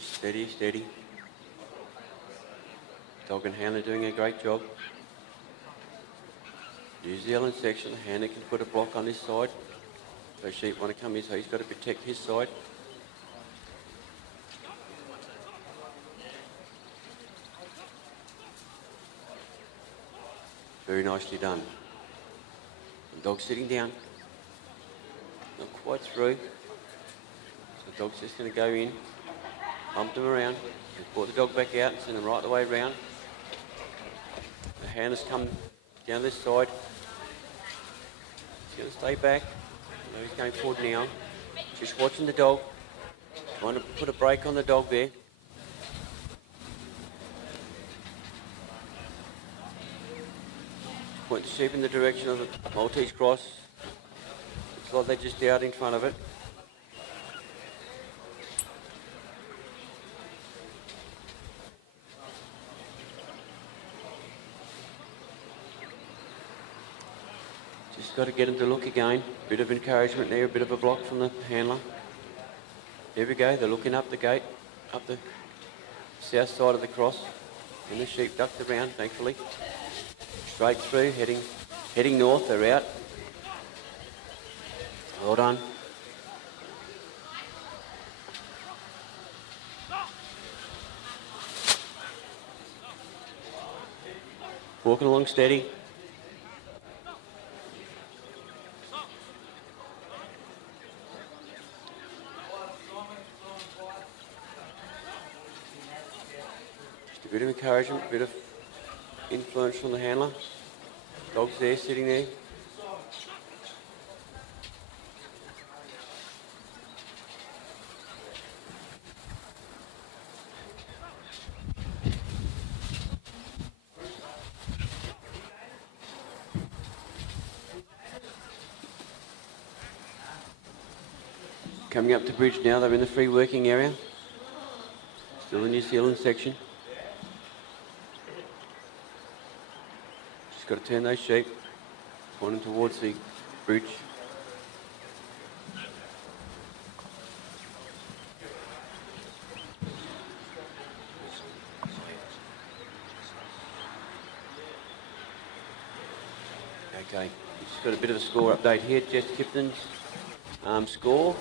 Steady, steady. Dog and handler doing a great job. New Zealand section, the handler can put a block on this side. So sheep want to come in, so he's got to protect his side. Very nicely done. The dog's sitting down. Not quite through. So the dog's just going to go in, bump them around, and brought the dog back out and send them right the way around. The handler's come down this side. He's going to stay back. No, he's going forward now. Just watching the dog. Trying to put a brake on the dog there. Point the sheep in the direction of the Maltese cross. Looks like they're just out in front of it. Just got to get him to look again. Bit of encouragement there, a bit of a block from the handler. There we go, they're looking up the gate, up the south side of the cross. And the sheep ducked around, thankfully. Straight through, heading north, they're out. Well done. Walking along steady. Just a bit of encouragement, a bit of influence from the handler. Dog's there, sitting there. Coming up to bridge now, they're in the free working area. Still the New Zealand section. Just got to turn those sheep, pointing towards the bridge. Okay, just got a bit of a score update here. Jess Kimpton's score.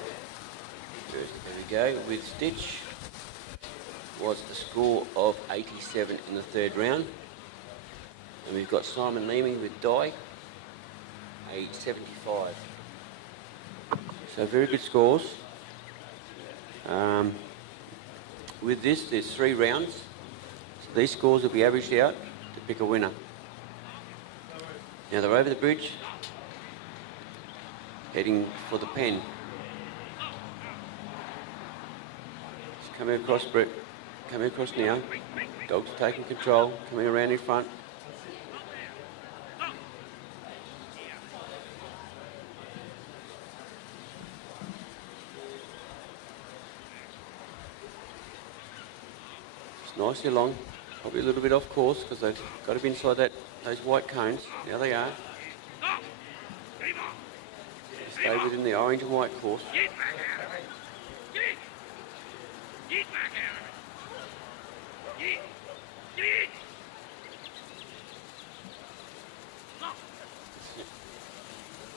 There we go, with Stitch was the score of 87 in the third round. And we've got Simon Leeming with Di, a 75. So very good scores. With this, there's 3 rounds. So these scores will be averaged out to pick a winner. Now they're over the bridge, heading for the pen. Just coming across, Brett. Coming across now. Dog's taking control, coming around in front. Nicely along, probably a little bit off course because they've got to be inside those white cones. Now they are. Stay within the orange and white course.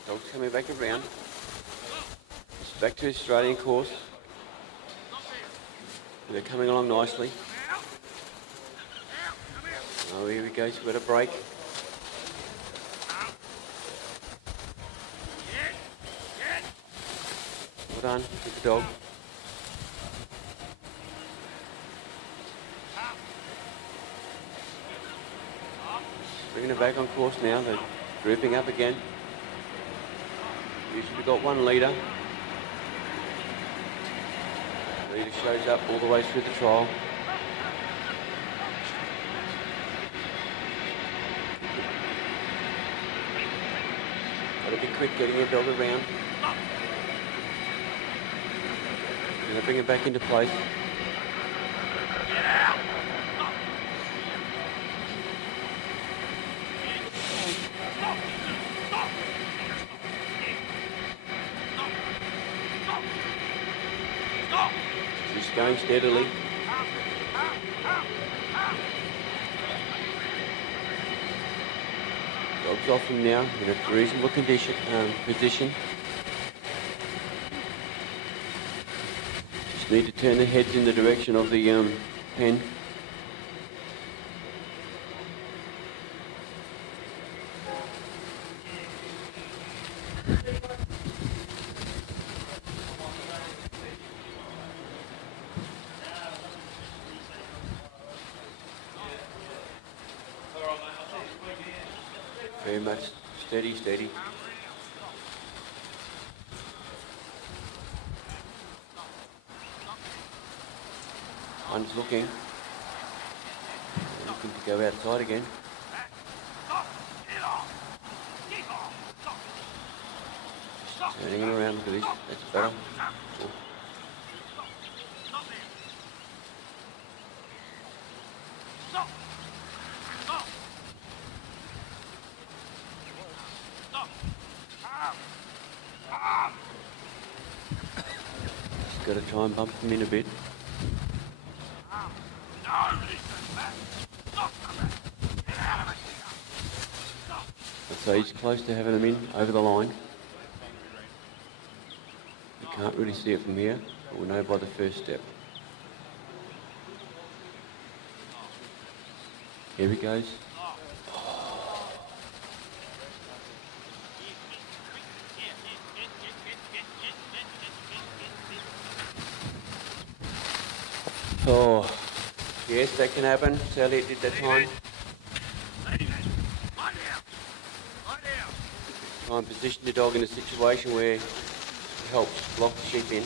Dog's coming back around. It's back to Australian course. They're coming along nicely. Oh, here we go, so we've got a break. Well done, good dog. Bringing it back on course now, they're grouping up again. Usually we've got one leader. Leader shows up all the way through the trial. Got to be quick getting your dog around. Going to bring it back into place. Just going steadily. Dog's off him now in a reasonable position. Just need to turn the heads in the direction of the pen. Very much steady, steady. One's looking to go outside again. Turning him around, look at this, that's better. Oh. Just got to try and bump him in a bit. So he's close to having him in over the line. You can't really see it from here, but we'll know by the first step. Here he goes. Oh, yes, that can happen. Sally did that time. Try and position the dog in a situation where it helps lock the sheep in.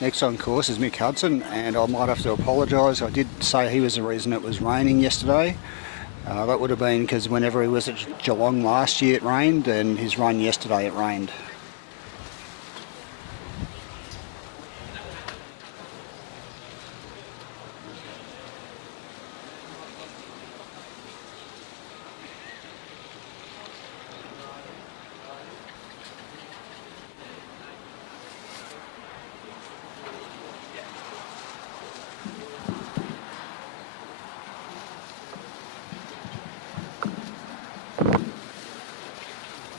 Next on course is Mick Hudson, and I might have to apologise. I did say he was the reason it was raining yesterday. That would have been because whenever he was at Geelong last year it rained, and his run yesterday it rained.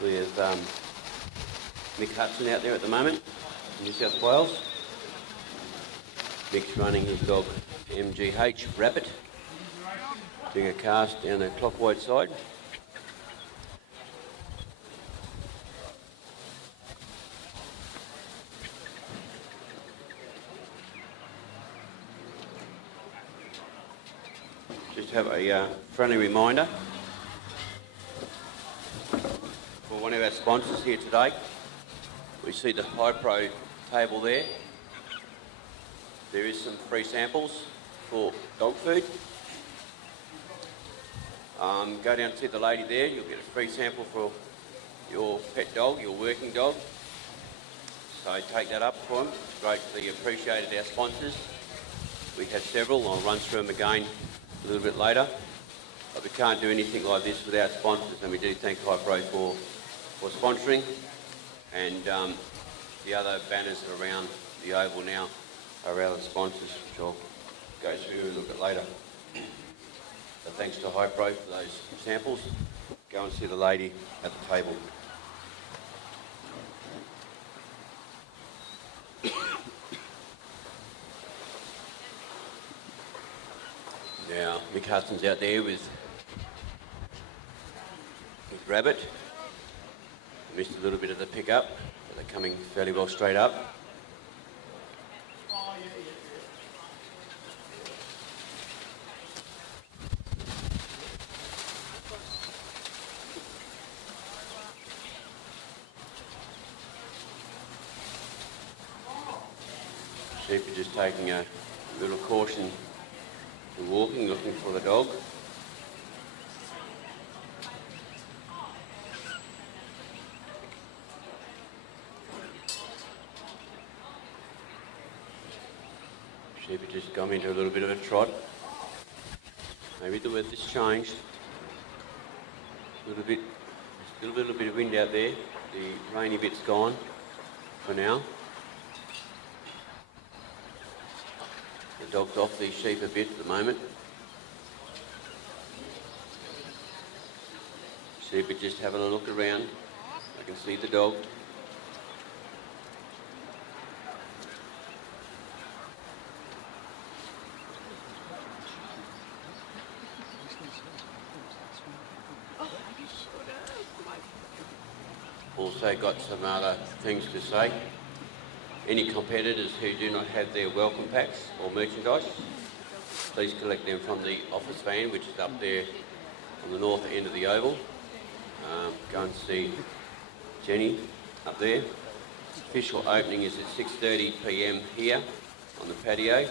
There's Mick Hudson out there at the moment, in New South Wales. Mick's running his dog MGH Rapid, doing a cast down the clockwise side. just have a friendly reminder for one of our sponsors here today. We see the Hypro table there. There is some free samples for dog food. Go down and see the lady there. You'll get a free sample for your pet dog, your working dog. So take that up for them. It's greatly appreciated, our sponsors. We have several. I'll run through them again a little bit later. But we can't do anything like this without sponsors, and we do thank Hypro for sponsoring. And the other banners around the oval now are our other sponsors, which I'll go through a little bit later. So thanks to Hypro for those samples. Go and see the lady at the table. Now, Mick Hudson's out there with Rabbit. Missed a little bit of the pickup, but they're coming fairly well straight up. Sheep are just taking a little caution to walking, looking for the dog. Sheep have just gone into a little bit of a trot. Maybe the weather's changed. A little bit of wind out there. The rainy bit's gone for now. The dog's off these sheep a bit at the moment. Sheep are just having a look around. I can see the dog. Also got some other things to say. Any competitors who do not have their welcome packs or merchandise, please collect them from the office van, which is up there on the north end of the oval. Go and see Jenny up there. Official opening is at 6:30 p.m. here on the patio.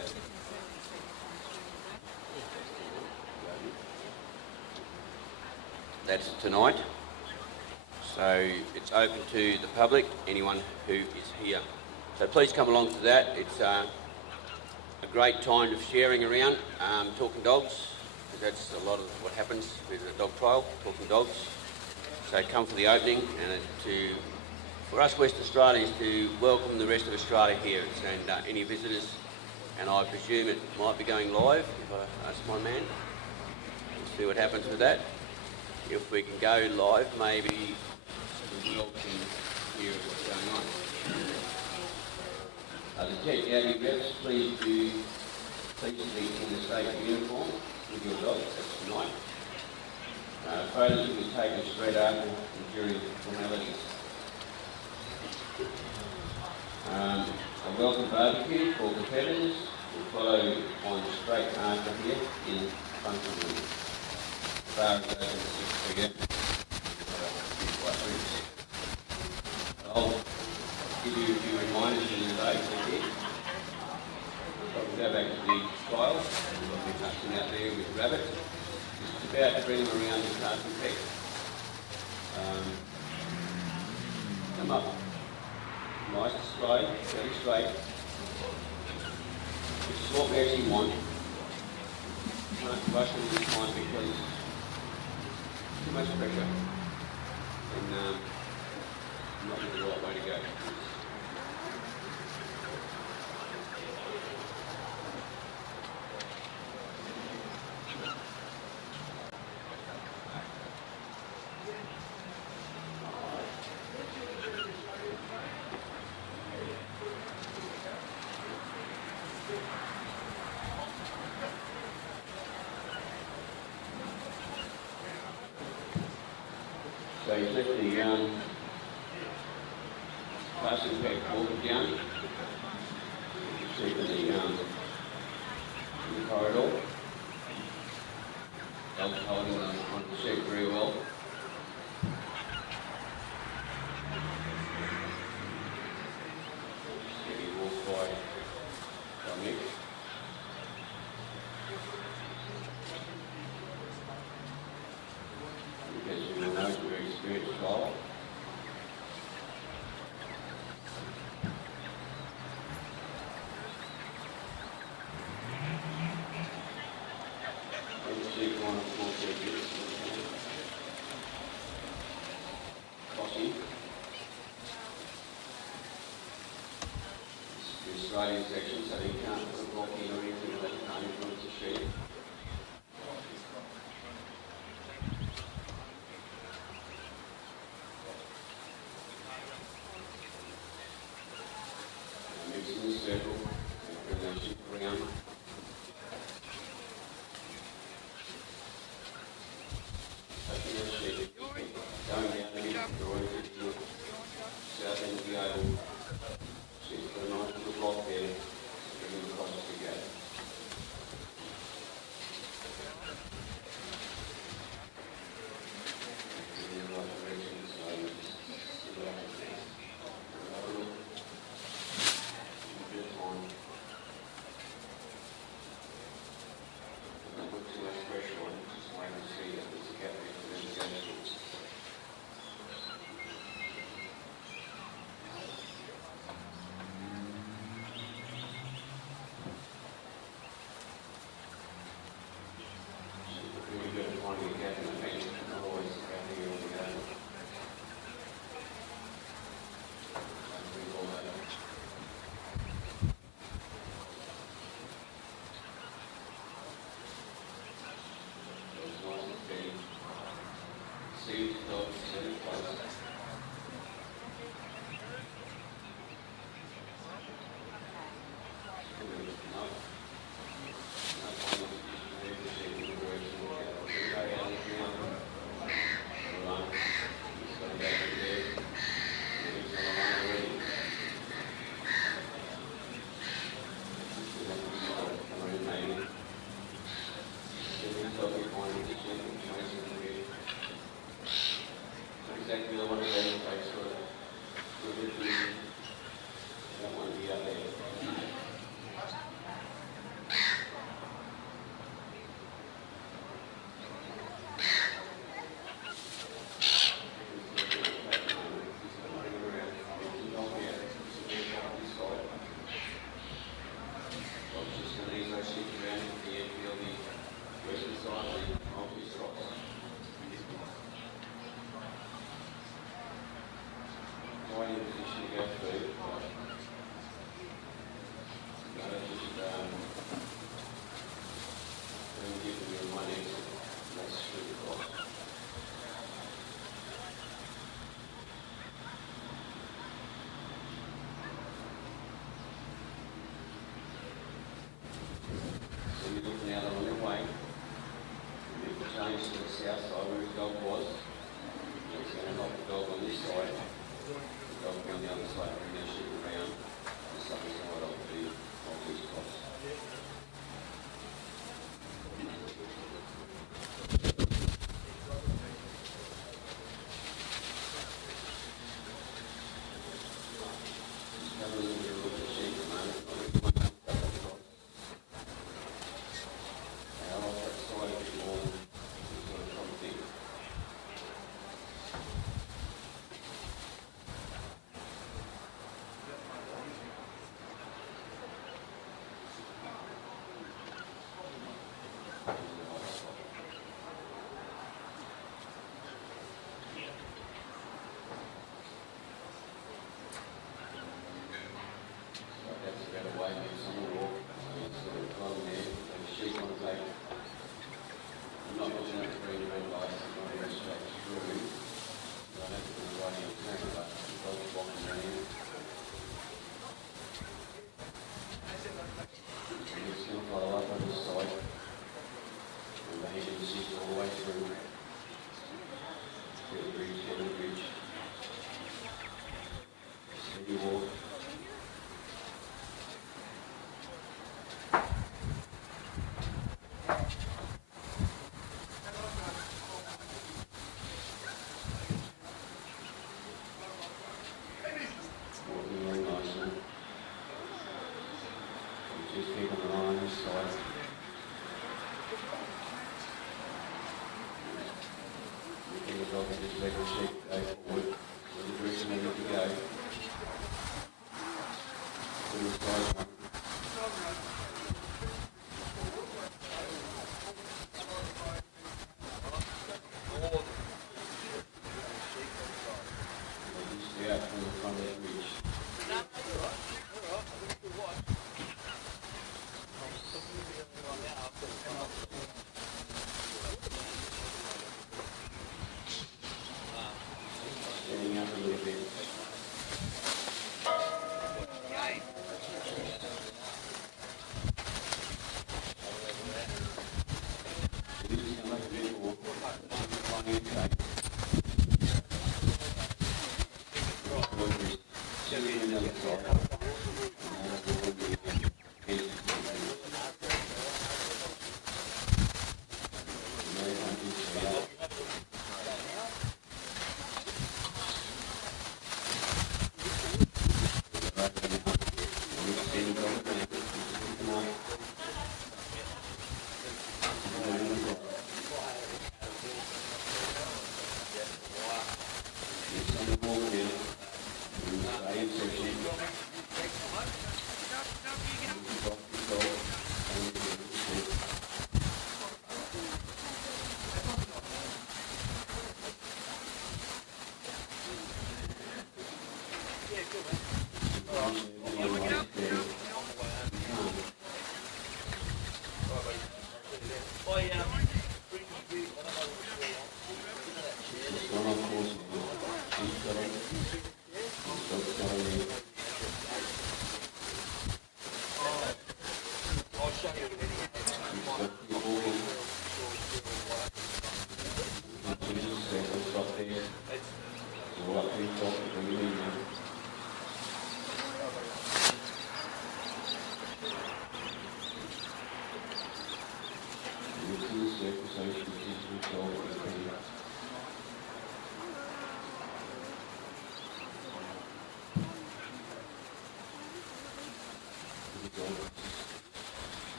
That's tonight. So it's open to the public, anyone who is here. So please come along to that. It's a great time of sharing around, talking dogs, because that's a lot of what happens with a dog trial, talking dogs. So come for the opening, and for us West Australians to welcome the rest of Australia here, and any visitors. And I presume it might be going live, if I ask my man. We'll see what happens with that. If we can go live, maybe we all can hear what's going on. The Ted Gaby reps, please be in the state uniform with your dogs. That's tonight. Photos will be taken straight after and during formalities. A welcome barbecue for competitors will follow on straight after here in front of the bar is open at 6 p.m. I'll give you a few reminders in the day. We'll go back to the trial. We've got Mick Hudson out there with Rabbit. Just about to bring him around the carton peg. Come up. Nice and slow, very straight. This is what we actually want. Can't rush into this time because too much pressure. And not the right way to go. So you let the plastic bag folded down. You see in the corridor. Dog's holding on the sheep very well. Steady walk by Mick. As you will know, he's a very experienced trial.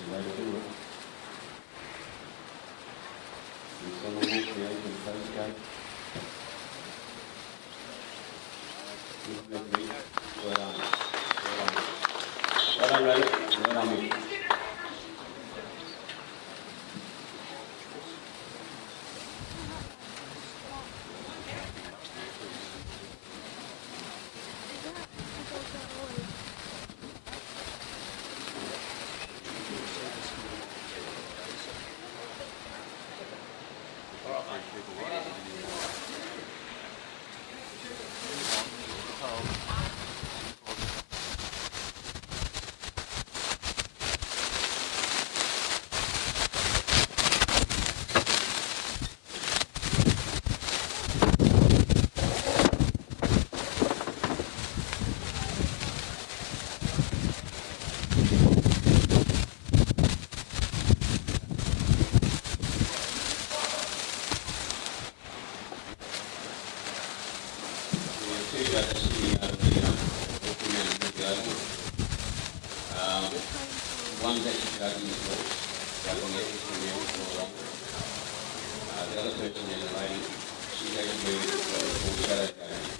the way to do it. It's on the walk, the open coast gate. Well done. Well done, Rabbit. Well done, Mick. One's actually taking the course, taking everything else all along. The other person there, the lady, she's actually moved what we call shadow coding.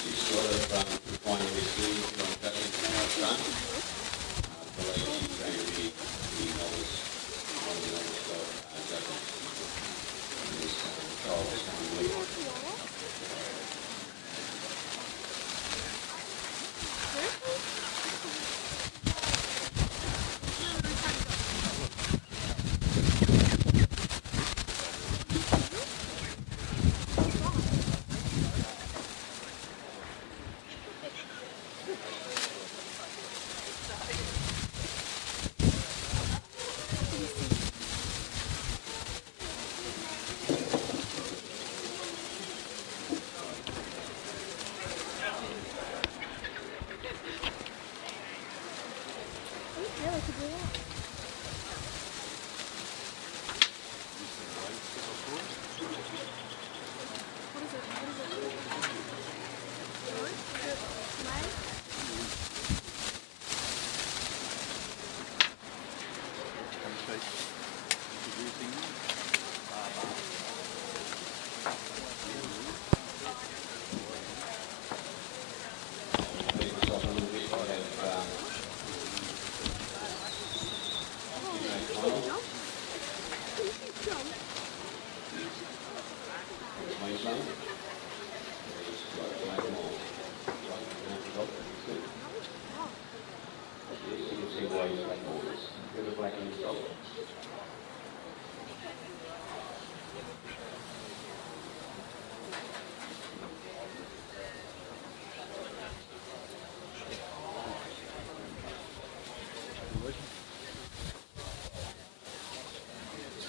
She's sort of refining her skills on cutting from out front. I believe she's going to be the novice, one of the novice judges in this trial this coming week.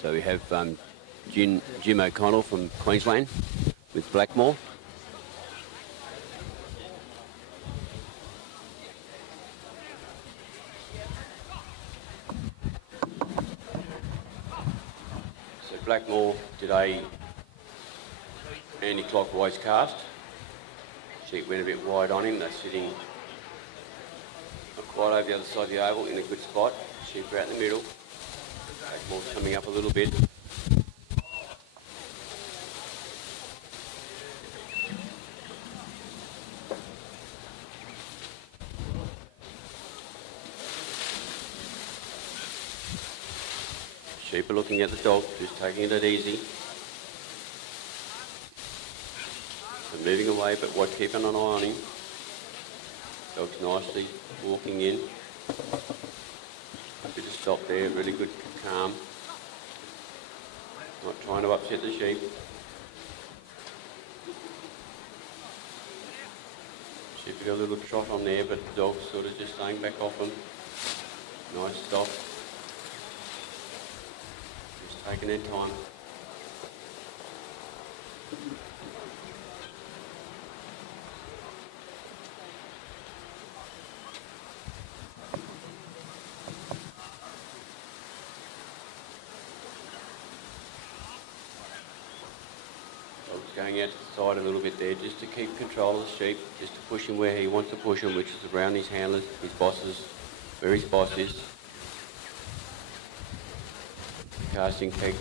So we have Jim O'Connell from Queensland with Blackmore. So Blackmore did a anti-clockwise cast. Sheep went a bit wide on him. They're sitting not quite over the other side of the oval in a good spot. Sheep are out in the middle. Blackmore's coming up a little bit. Sheep are looking at the dog, just taking it easy. So moving away, but keeping an eye on him. Dog's nicely walking in. Bit of stop there, really good calm. Not trying to upset the sheep. Sheep got a little trot on there, but the dog's sort of just staying back off them. Nice stop. Just taking their time. Going out to the side a little bit there just to keep control of the sheep, just to push him where he wants to push him, which is around his handlers, his bosses, where his boss is. casting peg.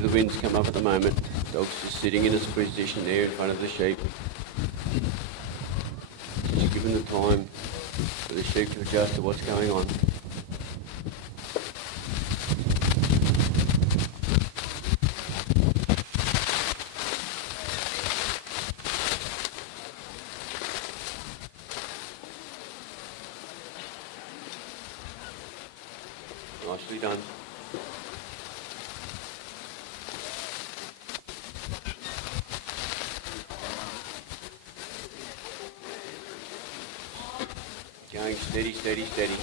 The wind's come up at the moment. Dog's just sitting in its position there in front of the sheep. Just given the time for the sheep to adjust to what's going on. Nicely done. Going steady, steady, steady.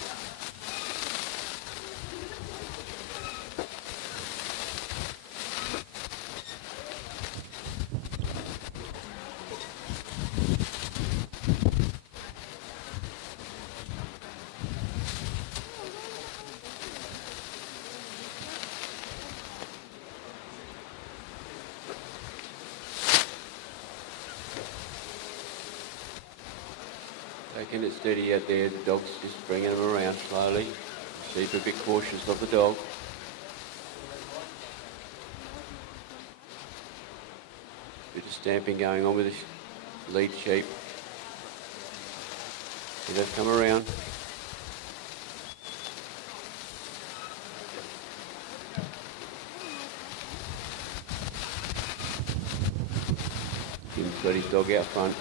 Taking it steady out there, the dog's just bringing them around slowly. Sheep a bit cautious of the dog. Bit of stamping going on with the lead sheep. So they've come around. Jim's got his dog out front.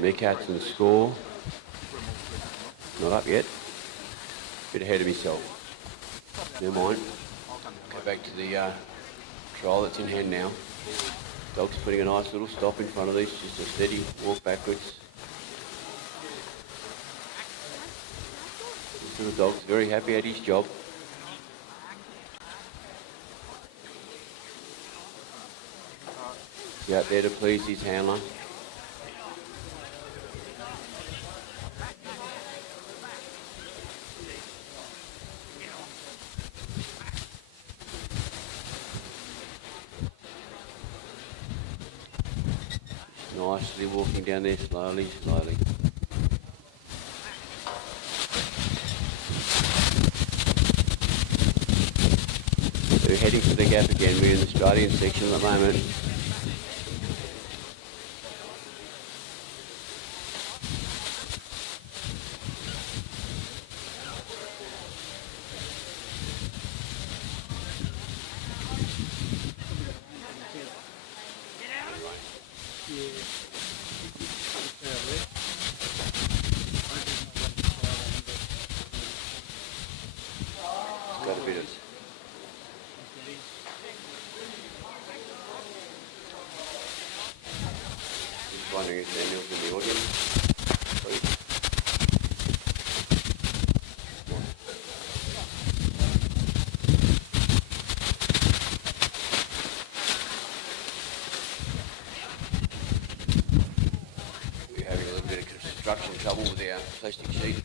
Mick Hudson's score, not up yet, bit ahead of myself. Never mind, go back to the trial that's in hand now. Dog's putting a nice little stop in front of these, just a steady walk backwards. This little dog's very happy at his job. He's out there to please his handler. Nicely walking down there slowly, slowly. We're heading for the gap again. We're in the Australian section at the moment. Wondering if Daniel's in the audience. Please. We're having a little bit of construction trouble with our plastic sheet.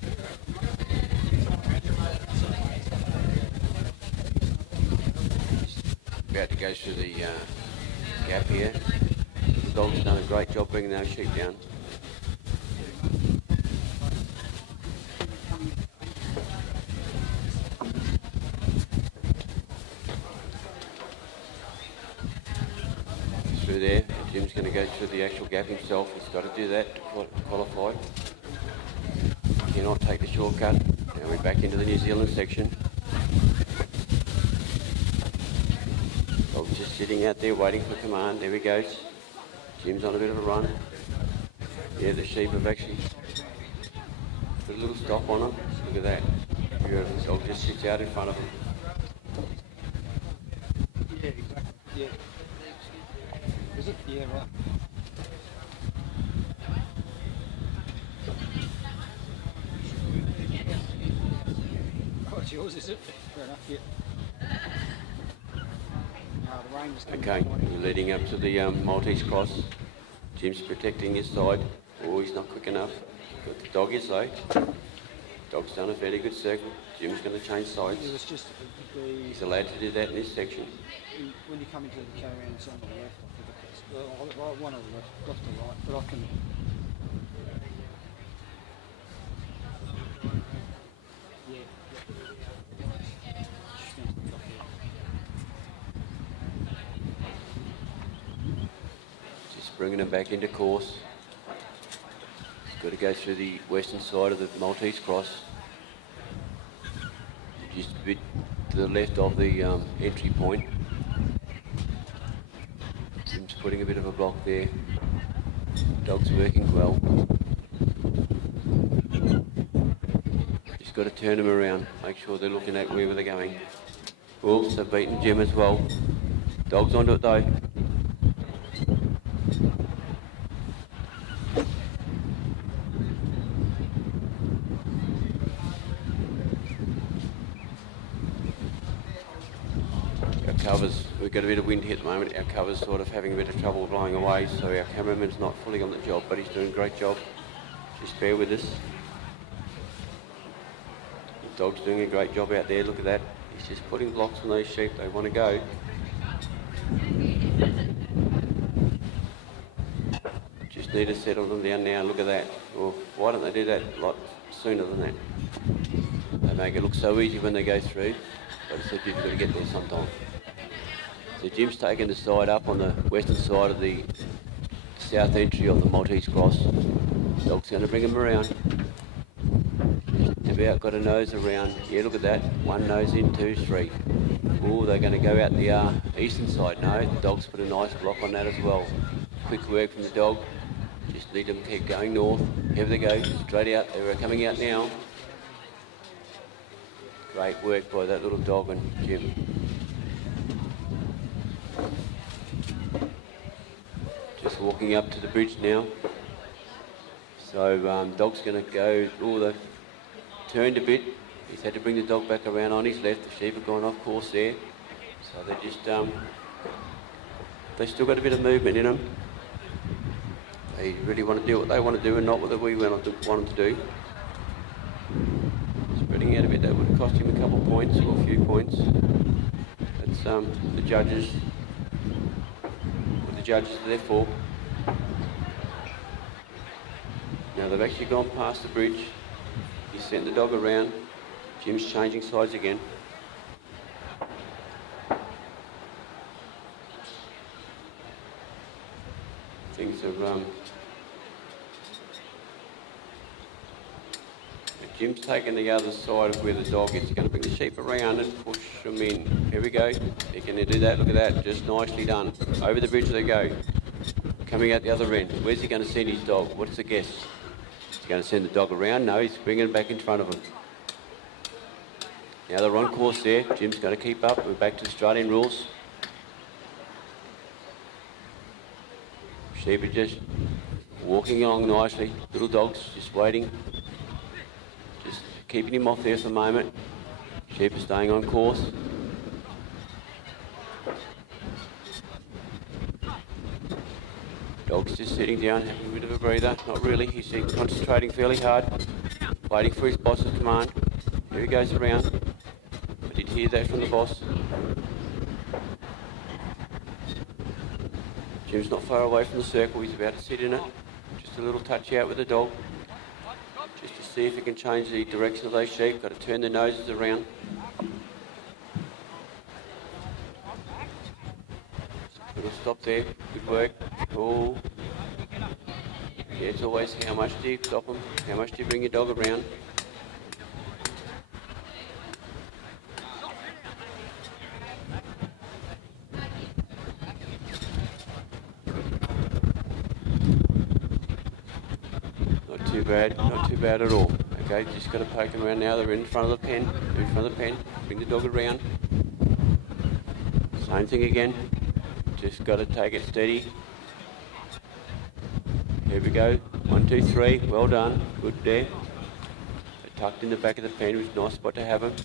About to go through the gap here. The dog's done a great job bringing those sheep down. Through there, Jim's going to go through the actual gap himself. He's got to do that to qualify. He cannot take the shortcut. Now we're back into the New Zealand section. Dog's just sitting out there waiting for command. There he goes. Jim's on a bit of a run. Yeah, the sheep have actually put a little stop on them. Look at that. Beautiful. The dog just sits out in front of them. Yeah, exactly. Yeah. Is it? Yeah, right. yours, is it? Fair enough, yeah. The rain just came Okay, we're leading up to the Maltese cross. Jim's protecting his side. Oh, he's not quick enough. But the dog is though. Dog's done a fairly good circle. Jim's going to change sides. It was just He's allowed to do that in this section. when you come into the carry-on, it's on the left. I think it's one on the left to right, but I can. Just bringing him back into course. He's got to go through the western side of the Maltese cross. Just a bit to the left of the entry point. Jim's putting a bit of a block there. Dog's working well. Just got to turn them around, make sure they're looking at where they're going. Wolves have beaten Jim as well. Dog's onto it though. Covers, we've got a bit of wind here at the moment. Our cover's sort of having a bit of trouble blowing away, so our cameraman's not fully on the job, but he's doing a great job. Just bear with us. The dog's doing a great job out there, look at that. He's just putting blocks on those sheep, they want to go. Just need to settle them down now, look at that. Well, why don't they do that a lot sooner than that? They make it look so easy when they go through, but it's so difficult to get there sometimes. So Jim's taken the side up on the western side of the south entry of the Maltese cross. Dog's going to bring him around. Just about got a nose around. Yeah, look at that. One nose in, 2, 3. Oh, they're going to go out the eastern side. No, the dog's put a nice block on that as well. Quick work from the dog. Just need them to keep going north. Here they go, straight out. They're coming out now. Great work by that little dog and Jim. Just walking up to the bridge now. So dog's going to go, they've turned a bit. He's had to bring the dog back around on his left. The sheep have gone off course there. So they're just, they've still got a bit of movement in them. They really want to do what they want to do and not what we want them to do. Spreading out a bit, that would have cost him a couple of points or a few points. That's the judges, what the judges are there for. Now they've actually gone past the bridge. He's sent the dog around. Jim's changing sides again. Things are Jim's taking the other side of where the dog is. He's going to bring the sheep around and push them in. Here we go. He can do that. Look at that. Just nicely done. Over the bridge they go. Coming out the other end. Where's he going to send his dog? What's the guess? Is he going to send the dog around? No, he's bringing it back in front of him. Now they're on course there. Jim's going to keep up. We're back to the Australian rules. Sheep are just walking along nicely. Little dogs just waiting. Just keeping him off there for the moment. Sheep are staying on course. Dog's just sitting down, having a bit of a breather. Not really, he's concentrating fairly hard. Waiting for his boss's command. Here he goes around. I did hear that from the boss. Jim's not far away from the circle, he's about to sit in it. Just a little touch out with the dog. Just to see if he can change the direction of those sheep. Got to turn their noses around. Little stop there, good work. Oh. Yeah, it's always how much do you stop them, how much do you bring your dog around. Not too bad at all. Okay, just got to poke them around now. They're in front of the pen. They're in front of the pen. Bring the dog around. Same thing again. Just got to take it steady. Here we go. 1, 2, 3. Well done. Good there. They're tucked in the back of the pen. It was a nice spot to have them.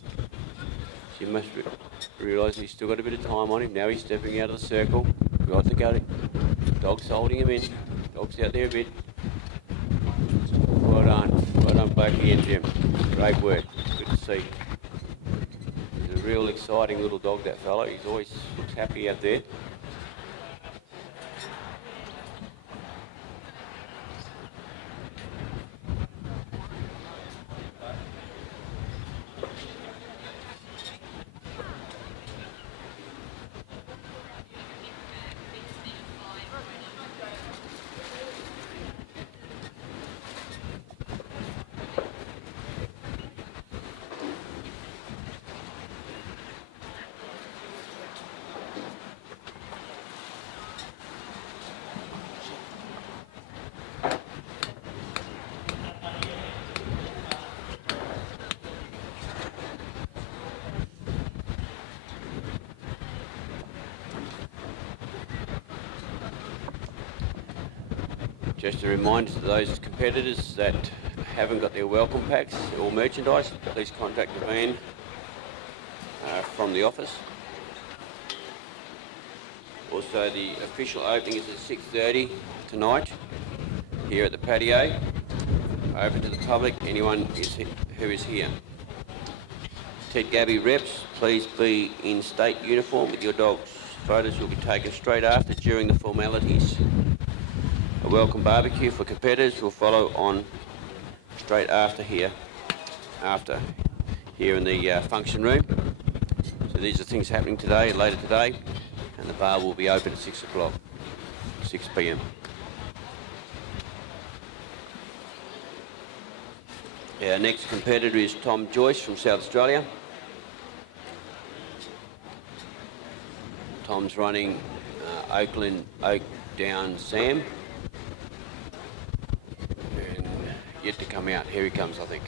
You must realise he's still got a bit of time on him. Now he's stepping out of the circle. Right to go. Dog's holding him in. Dog's out there a bit. Well done. Well done, Blakey and Jim. Great work. Good to see. He's a real exciting little dog, that fellow. He's always looks happy out there. Just a reminder to those competitors that haven't got their welcome packs or merchandise, please contact the van from the office. Also, the official opening is at 6:30 tonight here at the patio. Open to the public, anyone who is here. Ted Gaby reps, please be in state uniform with your dogs. Photos will be taken straight after during the formalities. A welcome barbecue for competitors will follow on straight after here in the function room. So these are things happening today, later today, and the bar will be open at 6 o'clock, 6 p.m. Our next competitor is Tom Joyce from South Australia. Tom's running Oak Down Sam. Yet to come out. Here he comes, I think.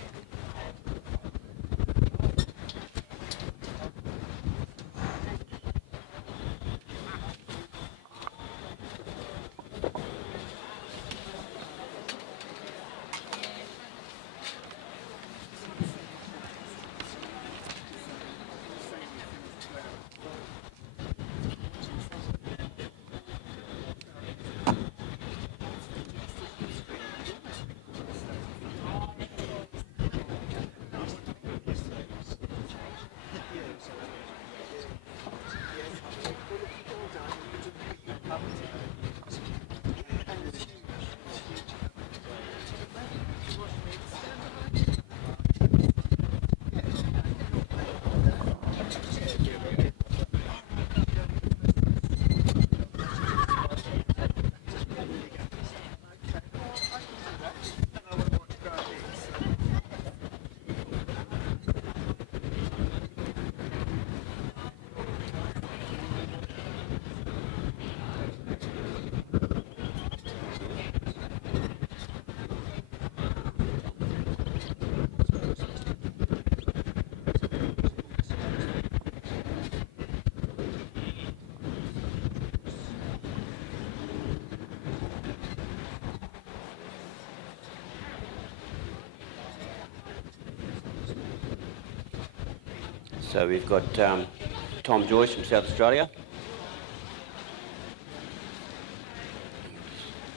So we've got Tom Joyce from South Australia.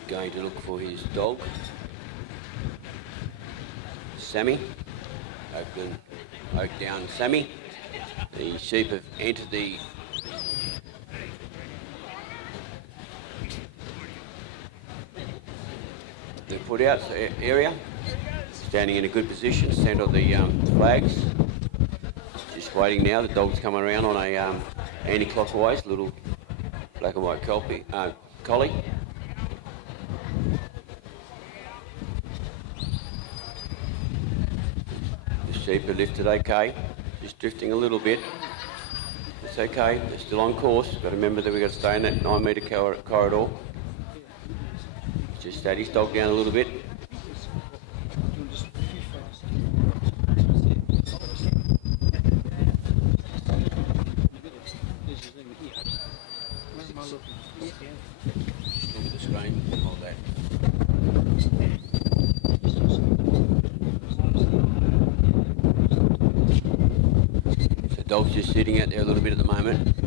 Going to look for his dog, Sammy, Oak Down Sammy. The sheep have entered the put out area, standing in a good position, centre of the flags. Just waiting now, the dog's coming around on a anti-clockwise, little black and white collie. The sheep are lifted okay, just drifting a little bit. It's okay, they're still on course. Got to remember that we've got to stay in that 9 metre corridor. Just sat his dog down a little bit. Dog's just sitting out there a little bit at the moment.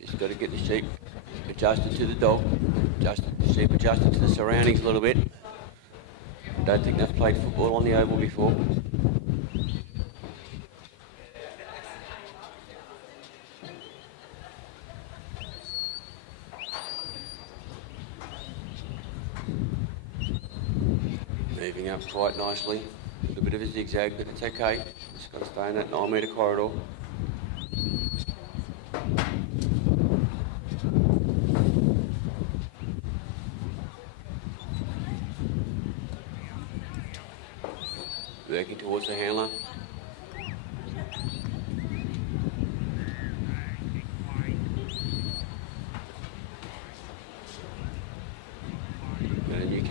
Just got to get the sheep adjusted to the dog, the sheep adjusted to the surroundings a little bit. Don't think they've played football on the oval before. Moving up quite nicely. A little bit of a zigzag, but it's okay. Just got to stay in that 9 metre corridor. Working towards the handler. Got a new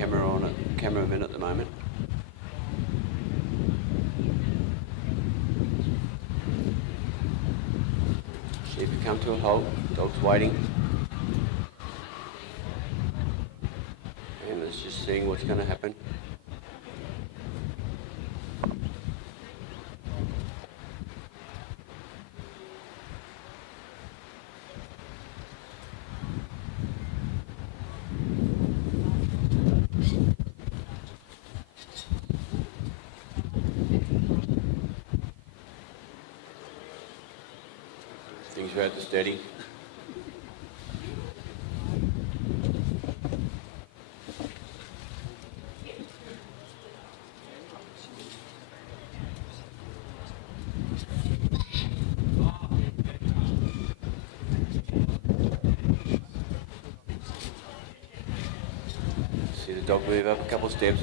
cameraman at the moment. Sheep have come to a halt. Dog's waiting. And it's just seeing what's going to happen. Things are at the steady. See the dog move up a couple of steps.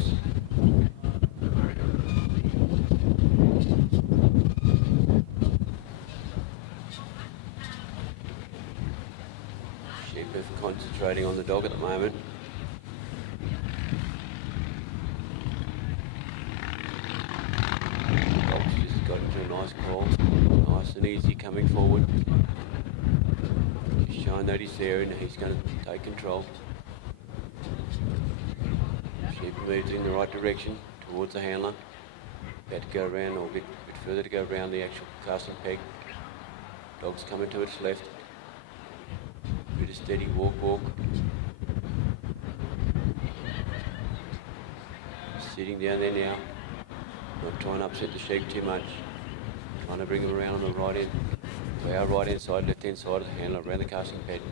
Concentrating on the dog at the moment. The dog's just got into a nice crawl, nice and easy coming forward. He's showing that he's there and he's going to take control. Sheep moves in the right direction towards the handler. About to go around, or a bit further to go around the actual casting peg. Dog's coming to its left. Bit of steady walk. Sitting down there now. Not trying to upset the sheep too much. Trying to bring them around on the right end. Our right hand side, left hand side of the handler, around the casting peg.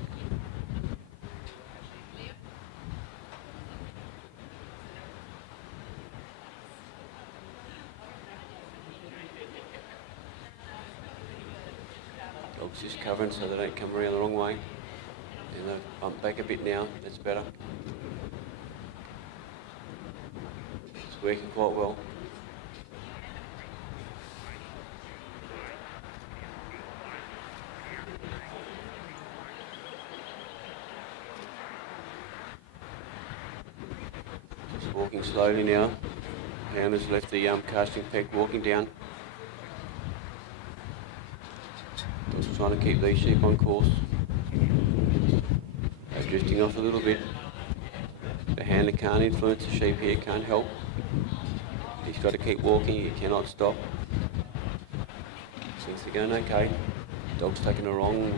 Dog's just covering so they don't come around the wrong way. And they've bumped back a bit now, that's better. It's working quite well. Just walking slowly now. Handler's left the casting peg, walking down. Just trying to keep these sheep on course. Drifting off a little bit. The handler can't influence the sheep here, can't help. He's got to keep walking, he cannot stop. Things are going okay. Dog's taking a long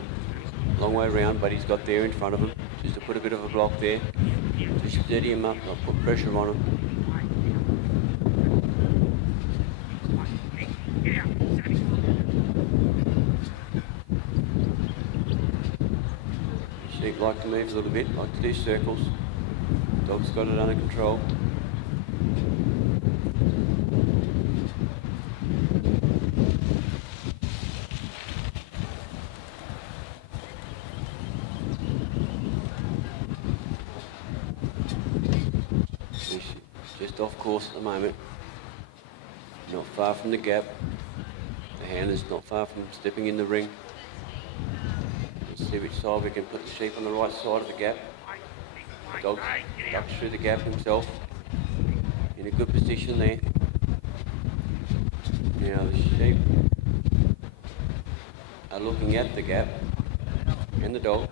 way around, but he's got there in front of him. Just to put a bit of a block there. Just steady him up, not put pressure on him. Sheep like to move a little bit, like to do circles. Dog's got it under control. He's just off course at the moment. Not far from the gap. The handler's not far from stepping in the ring. See which side we can put the sheep on the right side of the gap. The dog ducks through the gap himself. In a good position there. Now the sheep are looking at the gap and the dog.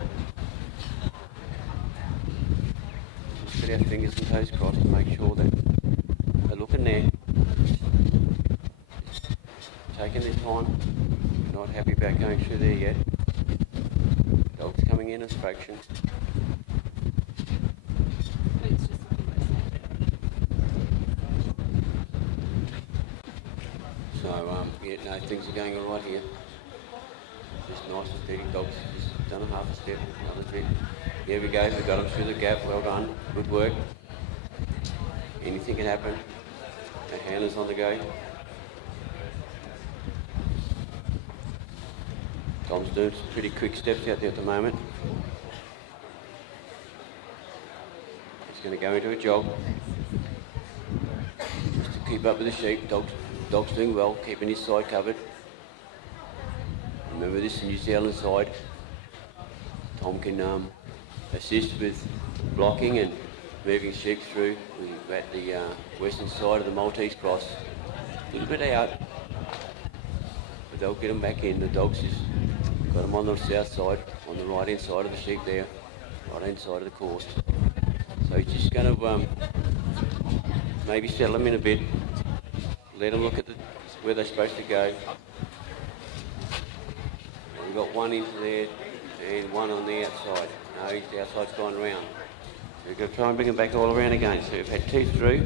Let's get our fingers and toes crossed to make sure that they're looking there. taking their time. Not happy about going through there yet. Dogs coming in as fraction. So, yeah, no, things are going all right here. Just nice and steady. Dogs just done a half a step, another bit. Here we go, we got them through the gap. Well done, good work. Anything can happen. The handler's on the go. Tom's doing some pretty quick steps out there at the moment. He's going to go into a jog. Just to keep up with the sheep. Dog's doing well, keeping his side covered. Remember, this is the New Zealand side. Tom can assist with blocking and moving sheep through. We're at the western side of the Maltese cross. A little bit out, but they'll get them back in. The dogs just got them on the south side, on the right hand side of the sheep there, right hand side of the course. So he's just going to maybe settle them in a bit, let them look at where they're supposed to go. And we've got one into there and one on the outside. No, the outside's gone round. We're going to try and bring them back all around again. So we've had two through,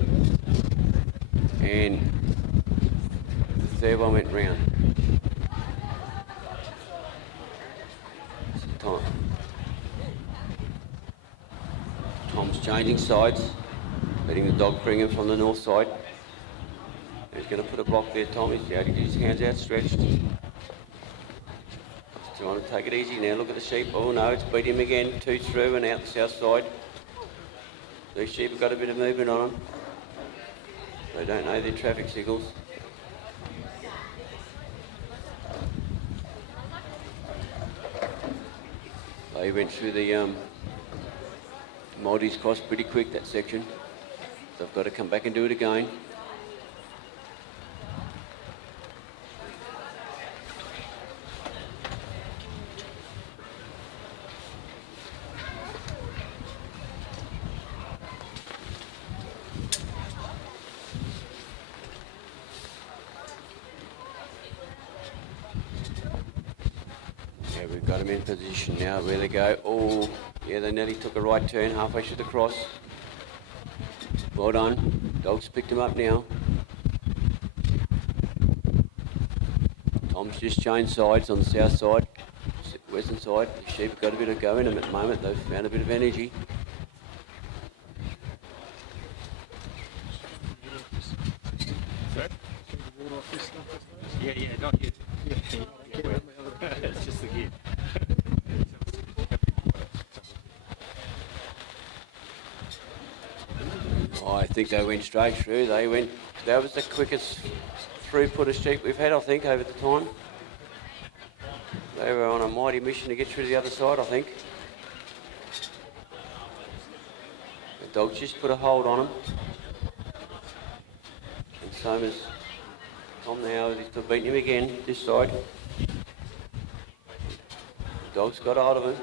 and the third one went round. Tom's changing sides, letting the dog bring him from the north side. He's going to put a block there, Tom. He's able to get his hands outstretched. He's trying to take it easy now. Look at the sheep. Oh no, it's beat him again. Two through and out the south side. These sheep have got a bit of movement on them. They don't know their traffic signals. They went through the Maltese cross pretty quick, that section. They've got to come back and do it again. We've got them in position now, where they go. Oh, yeah, they nearly took a right turn halfway through the cross. Well done. Dogs picked him up now. Tom's just changed sides on the south side, western side. The sheep have got a bit of go in them at the moment. They've found a bit of energy. Yeah, not yet. It's just the gear. Oh, I think they went straight through. That was the quickest throughput of sheep we've had, I think, over the time. They were on a mighty mission to get through to the other side, I think. The dogs just put a hold on them. And so as Tom now, he's still beating him again, this side. The dog's got hold of him.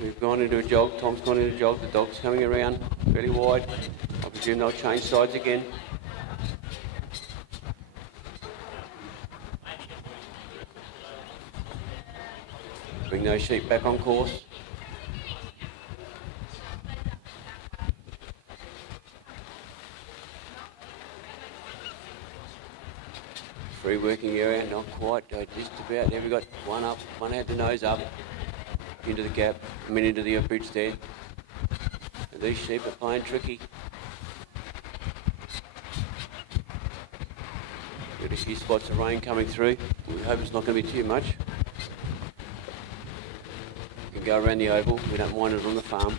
We've gone into a jog, Tom's gone into a jog, the dog's coming around fairly wide. I presume they'll change sides again. Bring those sheep back on course. Free working area, not quite, just about. There we got one up, one had the nose up. Into the gap, into the bridge there. And these sheep are playing tricky. Got a few spots of rain coming through. We hope it's not going to be too much. We can go around the oval. We don't mind it on the farm.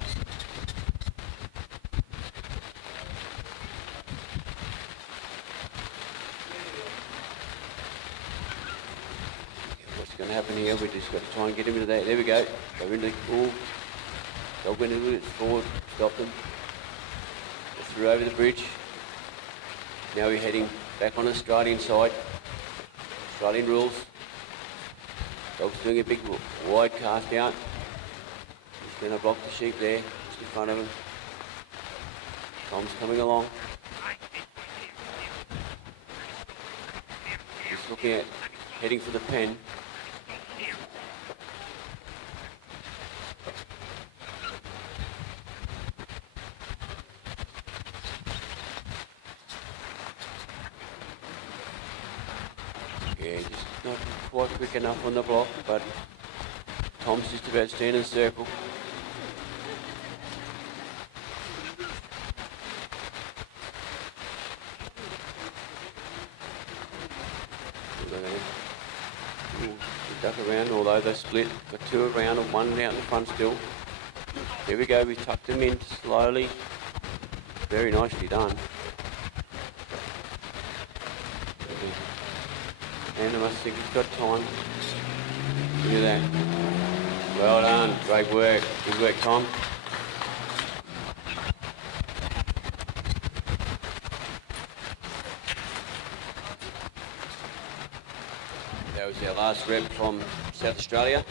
Going to happen here, we just got to try and get him into that. There we go. Go into the pool. Dog went a little bit forward, stopped them. Through over the bridge. Now we're heading back on the Australian side. Australian rules. Dog's doing a big wide cast out. Going to block the sheep there, just in front of him. Tom's coming along. Just looking at, heading for the pen. Yeah, just not quite quick enough on the block, but Tom's just about standing in a circle. Duck around, although they split. Got two around and one out in the front still. There we go, we tucked them in slowly. Very nicely done. And I must think he's got time. Look at that. Well done, great work. Good work, Tom. That was our last rep from South Australia.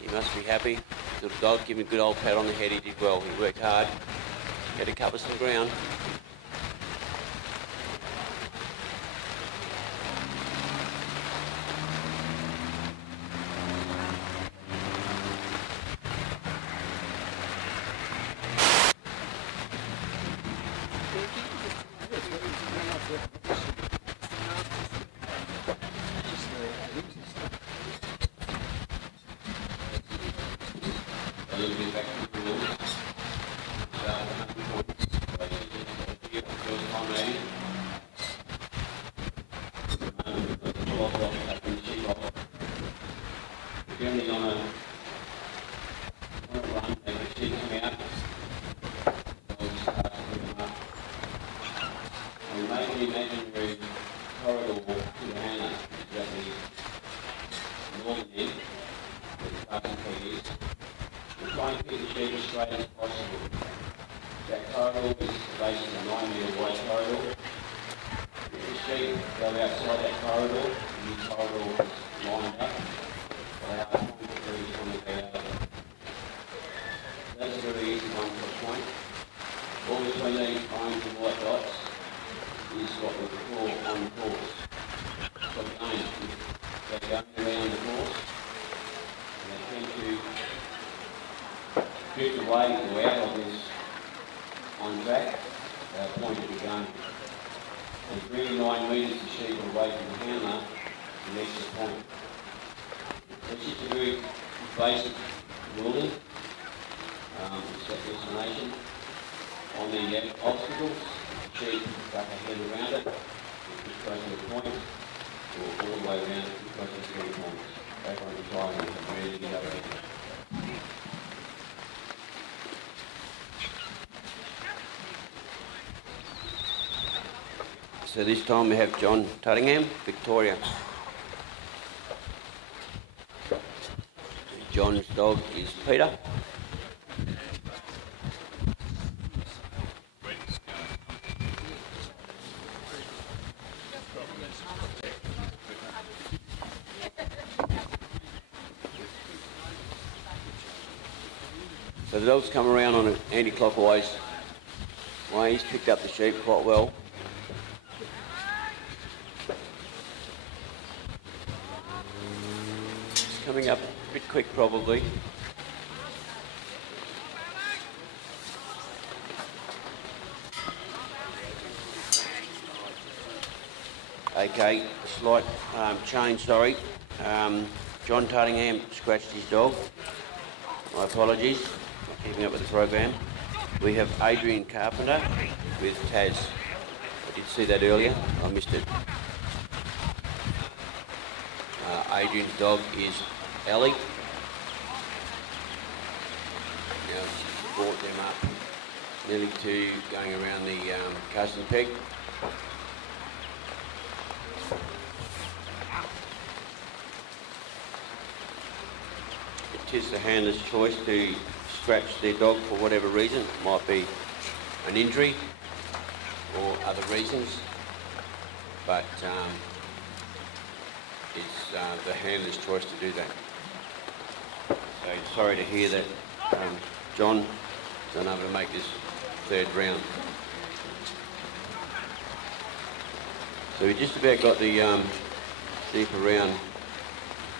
He must be happy. Little dog, give him a good old pat on the head. He did well. He worked hard. Had to cover some ground. So this time we have John Tuttingham, Victoria. John's dog is Peter. So the dog's come around on an anti-clockwise way. He's picked up the sheep quite well. Coming up a bit quick probably. Okay, slight change, sorry. John Tuttingham scratched his dog. My apologies, not keeping up with the program. We have Adrian Carpenter with Taz. I did see that earlier, I missed it. Adrian's dog is Ellie. Now brought them up nearly to going around the casting peg. It is the handler's choice to scratch their dog for whatever reason. It might be an injury or other reasons, but it's the handler's choice to do that. So sorry to hear that John's unable to make this third round. So we just about got the sheep around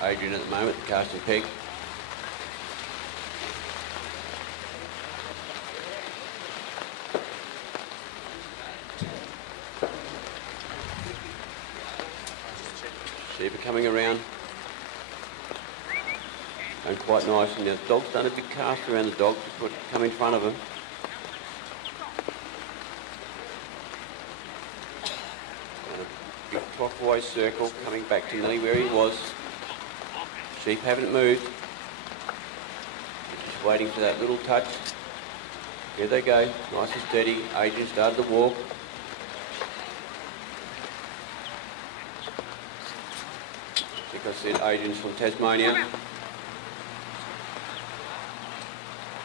Adrian at the moment, the casting peg. Sheep are coming around. And quite nice. And the dog's done a big cast around the dog to come in front of him. And a big clockwise circle coming back to nearly where he was. Sheep haven't moved. Just waiting for that little touch. Here they go, nice and steady. Adrian started to walk. Like I said, Adrian's from Tasmania.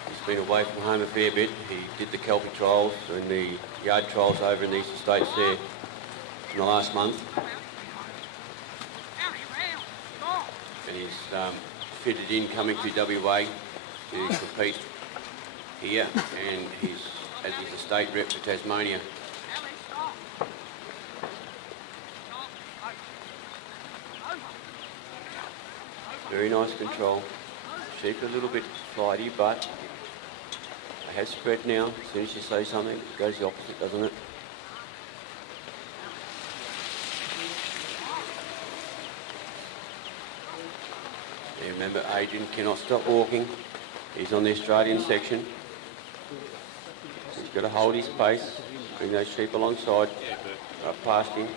He's been away from home a fair bit. He did the Kelpie trials and the yard trials over in the Eastern States there in the last month. And he's fitted in coming to WA to compete here, and he's a state rep for Tasmania. Very nice control. Sheep are a little bit flighty, but they have spread now. As soon as you say something, it goes the opposite, doesn't it? And remember, Adrian cannot stop walking. He's on the Australian section. He's got to hold his pace, bring those sheep alongside, up past him.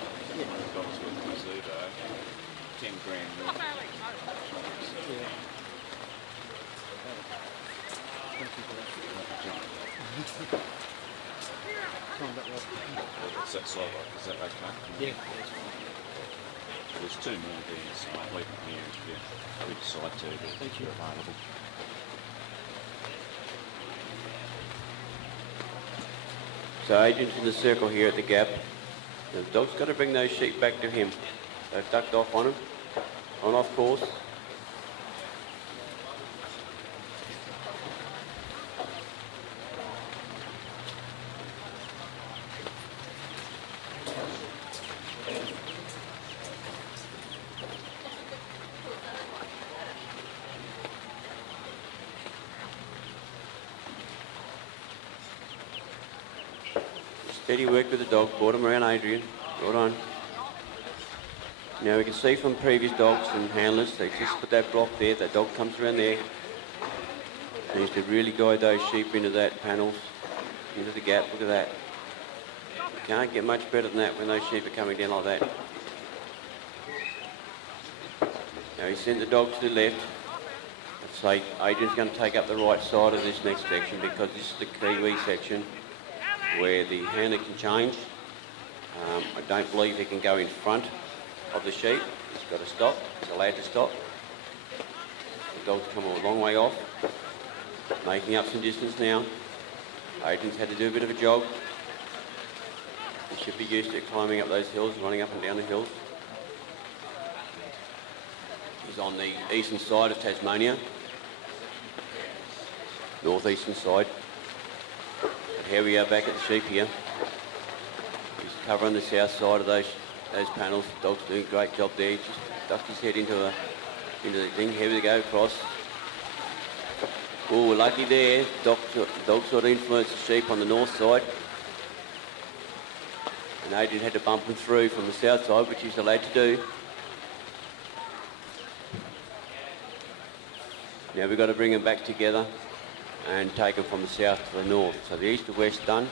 10 grand. What's that side like? Is that okay? Yeah. There's 2 more there, so I'll leave them here if we decide to, if you're available. So Adrian's in the circle here at the gap. The dog's got to bring those sheep back to him. They've ducked off on him, on off course. Steady work with the dog, brought him around Adrian, brought on. Now we can see from previous dogs and handlers, they just put that block there, that dog comes around there. They used to really guide those sheep into that panels, into the gap, look at that. You can't get much better than that when those sheep are coming down like that. Now he sent the dog to the left. Let's say Adrian's going to take up the right side of this next section because this is the Kiwi section where the handler can change. I don't believe he can go in front of the sheep. He's got to stop. He's allowed to stop. The dog's come a long way off, making up some distance now. Adrian's had to do a bit of a jog. He should be used to climbing up those hills, running up and down the hills. He's on the eastern side of Tasmania, northeastern side. Here we are back at the sheep here. He's covering the south side of those panels. The dog's doing a great job there. He's just ducked his head into the thing. Here we go, across. Oh, we're lucky there. Dog sort of influenced the sheep on the north side. And Adrian had to bump him through from the south side, which he's allowed to do. Now we've got to bring them back together and take them from the south to the north. So the east to west done,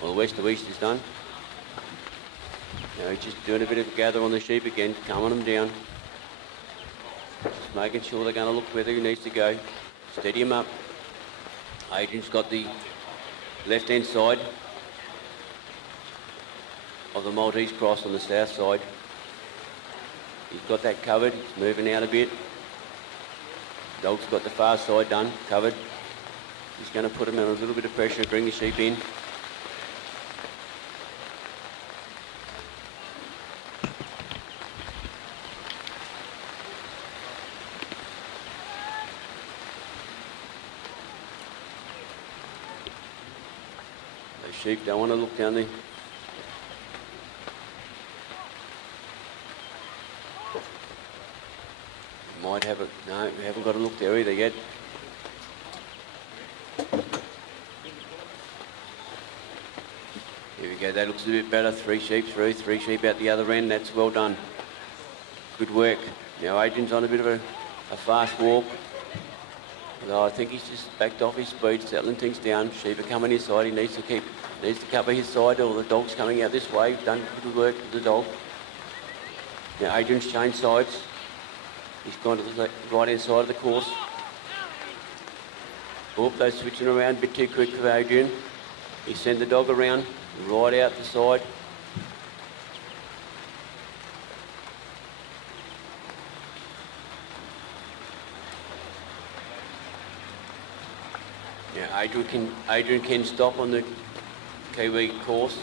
or the west to east is done. Now he's just doing a bit of a gather on the sheep again, calming them down. Just making sure they're going to look where he needs to go. Steady him up. Adrian's got the left-hand side of the Maltese cross on the south side. He's got that covered, he's moving out a bit. Dog's got the far side done, covered. He's going to put him under a little bit of pressure and bring the sheep in. sheep don't want to look down there. Might have it. No, we haven't got to look there either yet. Here we go. That looks a bit better. 3 sheep through, 3 sheep out the other end. That's well done. Good work. Now Adrian's on a bit of a fast walk. Although I think he's just backed off his speed, settling things down. Sheep are coming his side. He needs to cover his side, or the dog's coming out this way. Done good work with the dog. Now Adrian's changed sides. He's gone to the right-hand side of the course. Oh, they're switching around a bit too quick for Adrian. He sent the dog around right out the side. Now Adrian can stop on the Kiwi course.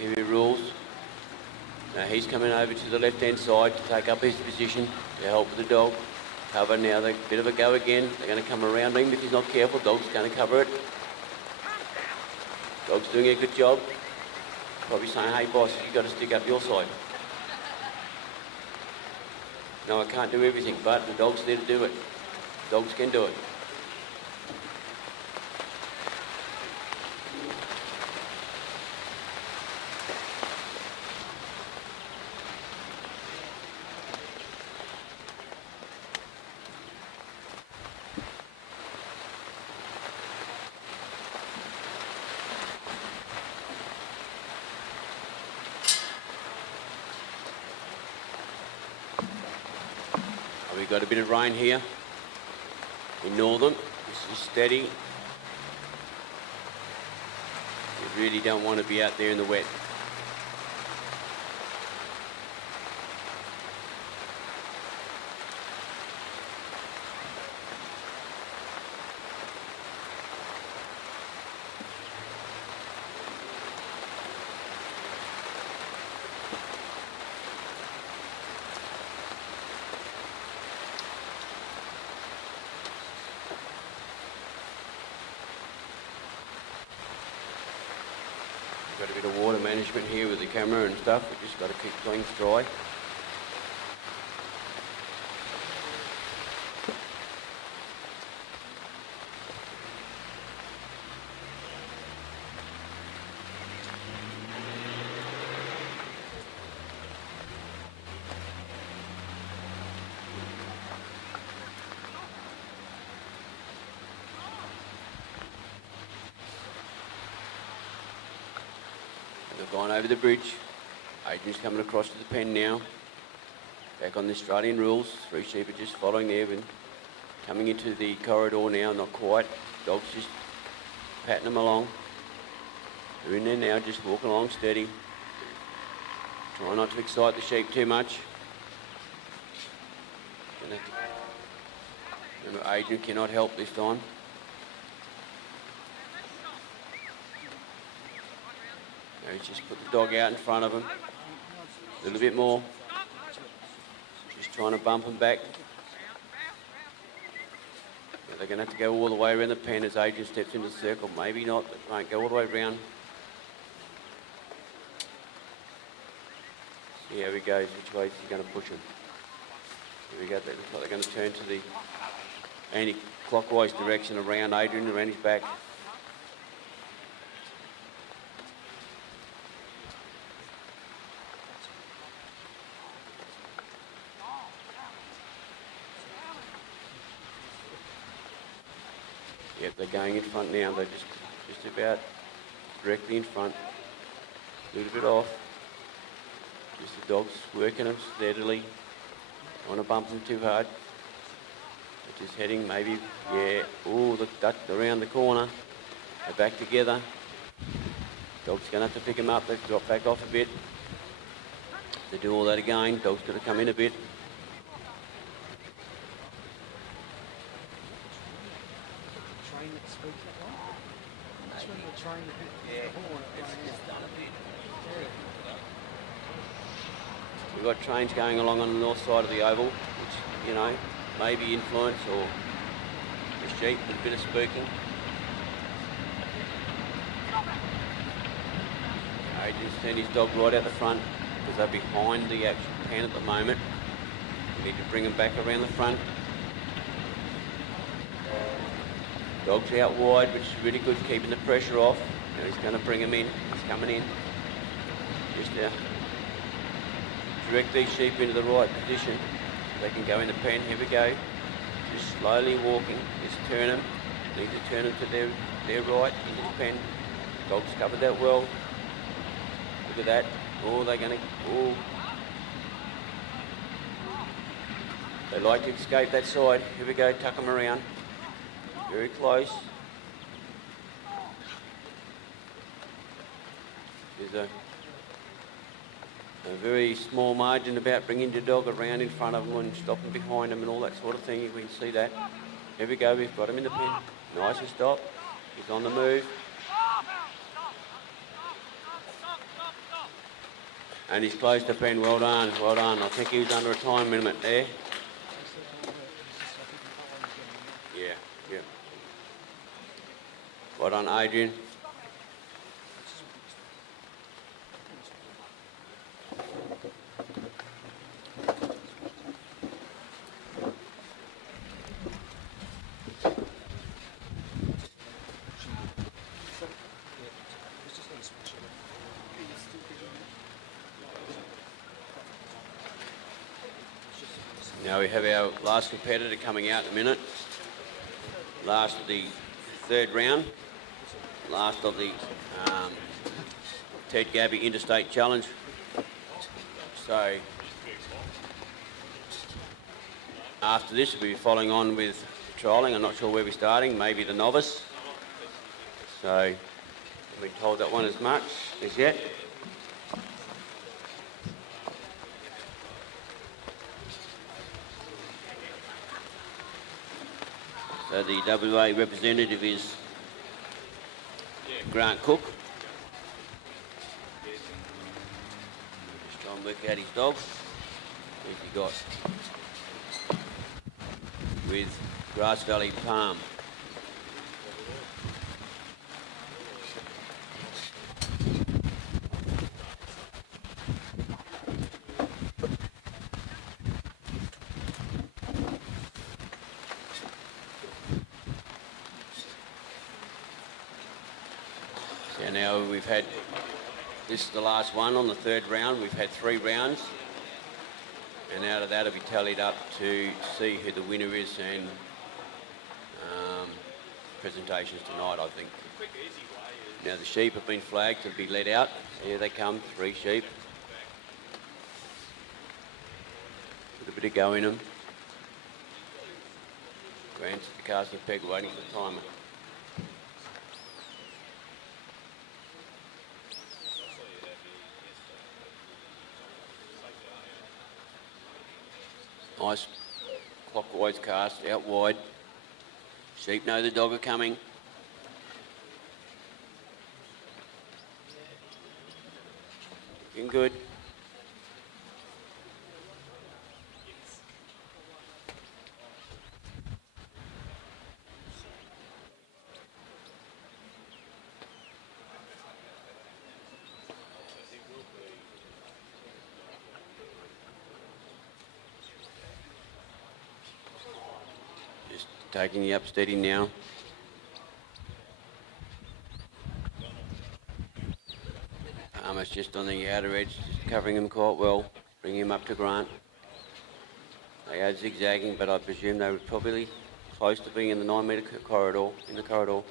Kiwi rules. Now he's coming over to the left-hand side to take up his position to help the dog. Cover now, a bit of a go again. They're going to come around him. If he's not careful, dog's going to cover it. Dog's doing a good job. Probably saying, hey boss, you've got to stick up your side. No, I can't do everything, but the dog's there to do it. Dogs can do it. We've got a bit of rain here in Northern. This is steady. You really don't want to be out there in the wet. Got a bit of water management here with the camera and stuff. We've just got to keep things dry. They've gone over the bridge. Adrian's coming across to the pen now. Back on the Australian rules. 3 sheep are just following there and coming into the corridor now, not quite. Dog's just patting them along. They're in there now, just walking along steady. Try not to excite the sheep too much. Remember, Adrian cannot help this time. He's just put the dog out in front of him. A little bit more. Just trying to bump him back. Now they're going to have to go all the way around the pen as Adrian steps into the circle. Maybe not, but won't go all the way around. See how he goes, which way is he going to push him. Here we go, they look like they're going to turn to the anti-clockwise direction around Adrian, around his back. Yep, they're going in front now. They're just about directly in front. A little bit off. Just the dog's working them steadily. Don't want to bump them too hard. They're just heading maybe, yeah. Oh, look, around the corner. They're back together. Dog's going to have to pick them up. They've dropped back off a bit. They do all that again. Dog's got to come in a bit. We've got trains going along on the north side of the oval, which, you know, may be influence or the sheep with a bit of spooking. Adrian sent his dog right out the front because they're behind the actual pen at the moment. We need to bring them back around the front. Dog's out wide, which is really good, keeping the pressure off. Now he's going to bring him in. He's coming in. Just direct these sheep into the right position so they can go in the pen. Here we go. Just slowly walking. Just turn them. Need to turn them to their right into the pen. Dog's covered that well. Look at that. Oh, they're going to... Oh. They like to escape that side. Here we go. Tuck them around. Very close. There's a very small margin about bringing your dog around in front of them and stopping behind them and all that sort of thing. We can see that. Here we go. We've got him in the pen. Nice and stop. He's on the move. And he's closed the pen. Well done. Well done. I think he was under a time limit there. Yeah. Yeah. Well done, Adrian. Now we have our last competitor coming out in a minute. Last of the third round. Last of the Ted Gaby Interstate Challenge. So after this we'll be following on with trialling. I'm not sure where we're starting, maybe the novice. So I've been told that one as much as yet. So the WA representative is Grant Cook. Just trying to work out his dog. Who's he got? With Grass Valley Palm. So now we've had, this is the last one on the third round. We've had 3 rounds. And out of that it'll be tallied up to see who the winner is and presentations tonight, I think. Now the sheep have been flagged to be let out. Here they come, 3 sheep. Put a bit of go in them. Grant's at the casting peg waiting for the timer. Nice clockwise cast, out wide. Sheep know the dog are coming. Looking good. Taking you up steady now. Palmer's just on the outer edge, just covering him quite well, bringing him up to Grant. They are zigzagging, but I presume they were probably close to being in the 9-metre corridor, in the corridor.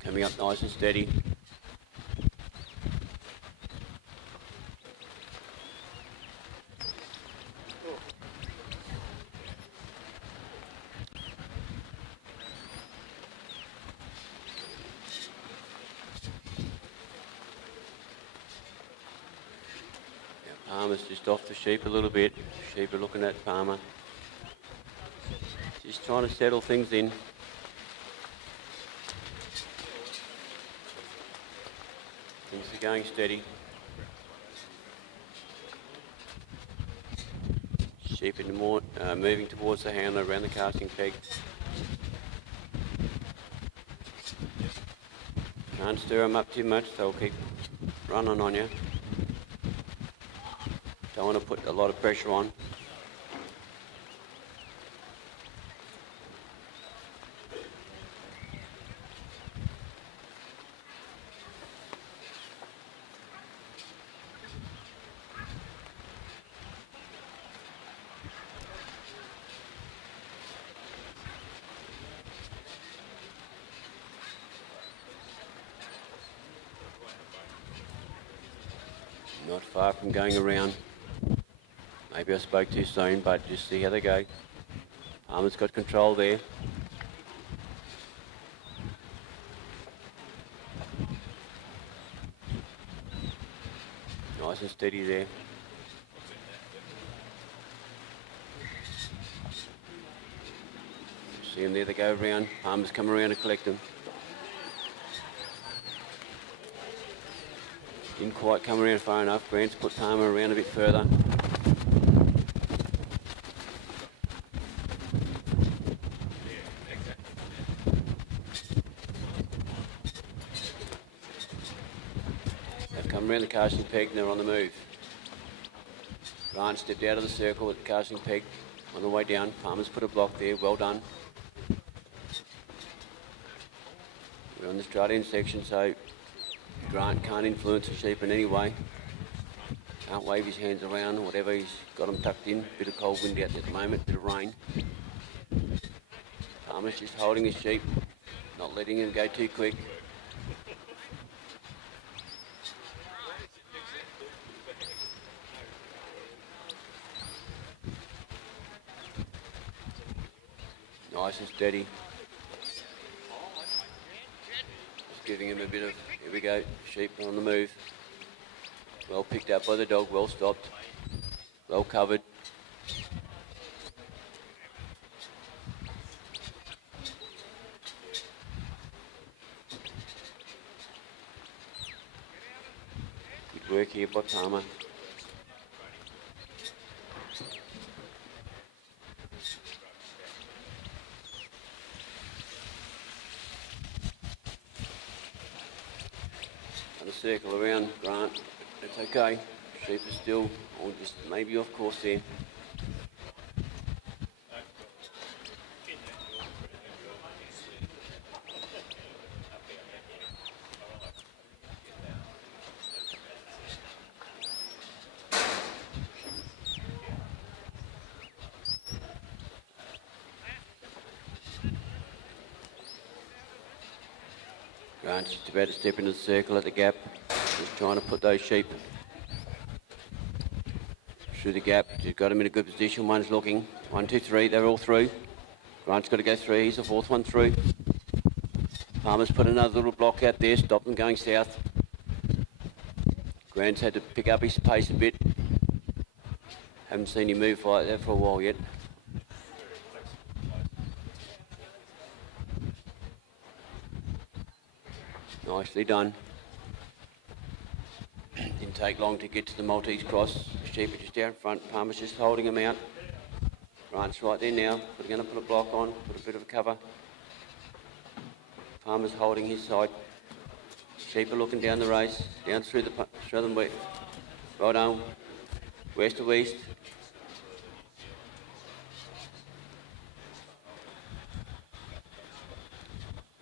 Coming up nice and steady. Palmer's just off the sheep a little bit. Sheep are looking at Palmer. Just trying to settle things in. Things are going steady. Sheep in the moving towards the handler around the casting peg. Can't stir them up too much, they'll keep running on you. Don't want to put a lot of pressure on. Not far from going around. Maybe I spoke too soon, but just see how they go. Palmer's got control there. Nice and steady there. See them there, they go around. Palmer's come around to collect them. Didn't quite come around far enough. Grant's put Palmer around a bit further. They've come around the casting peg and they're on the move. Grant stepped out of the circle at the casting peg on the way down. Palmer's put a block there, well done. We're on the Australian section, so Grant can't influence the sheep in any way. Can't wave his hands around or whatever, he's got them tucked in. Bit of cold wind out there at the moment, bit of rain. Palmer's just holding his sheep, not letting him go too quick. Nice and steady. Just giving him a bit of, here we go, sheep on the move. Well picked up by the dog, well stopped, well covered. Good work here by Palmer. Circle around Grant, it's okay. Sheep is still, or just maybe off course there. Grant's just about to step into the circle at the gap. Just trying to put those sheep through the gap. He's got them in a good position. One's looking. 1, 2, 3. They're all through. Grant's got to go through. He's the fourth one through. Palmer's put another little block out there. Stop them going south. Grant's had to pick up his pace a bit. Haven't seen him move like that for a while yet. Nicely done. Didn't take long to get to the Maltese cross. The sheep are just out in front. Palmer's just holding them out. Grant's right there now. We're going to put a block on, put a bit of a cover. Palmer's holding his side. Sheep are looking down the race, down through the southern west. Right on, west to east.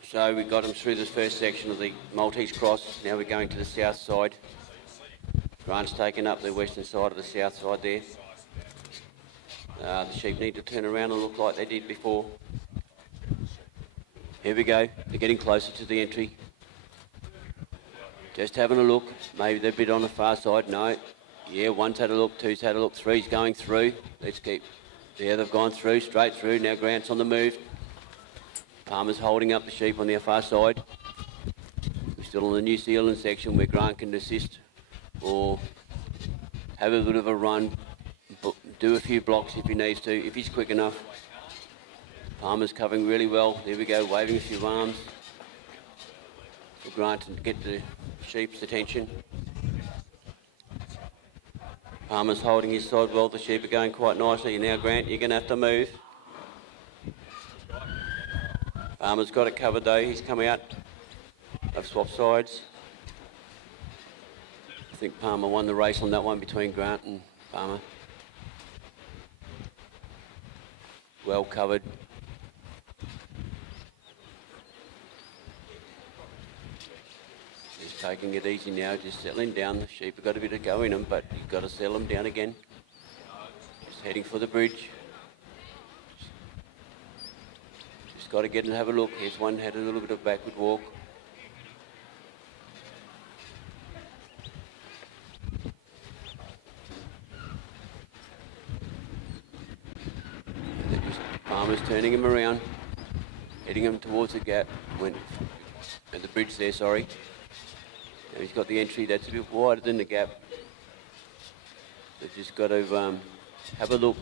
So we got them through the first section of the Maltese cross. Now we're going to the south side. Grant's taken up the western side of the south side there. The sheep need to turn around and look like they did before. Here we go. They're getting closer to the entry. Just having a look. Maybe they're a bit on the far side. No. Yeah, one's had a look, two's had a look, three's going through. Let's keep. Yeah, they've gone through, straight through. Now Grant's on the move. Palmer's holding up the sheep on their far side. We're still on the New Zealand section where Grant can assist or have a bit of a run, do a few blocks if he needs to, if he's quick enough. Palmer's covering really well. There we go, waving a few arms for Grant to get the sheep's attention. Palmer's holding his side well. The sheep are going quite nicely. Now, Grant, you're going to have to move. Palmer's got it covered though. He's come out. They've swapped sides. I think Palmer won the race on that one between Grant and Palmer. Well covered. Just taking it easy now, just settling down. The sheep have got a bit of go in them, but you've got to settle them down again. Just heading for the bridge. Just got to get and have a look. Here's one had a little bit of backward walk. Palmer's turning him around, heading him towards the gap, and the bridge there, sorry. Now he's got the entry that's a bit wider than the gap. So just got to have a look.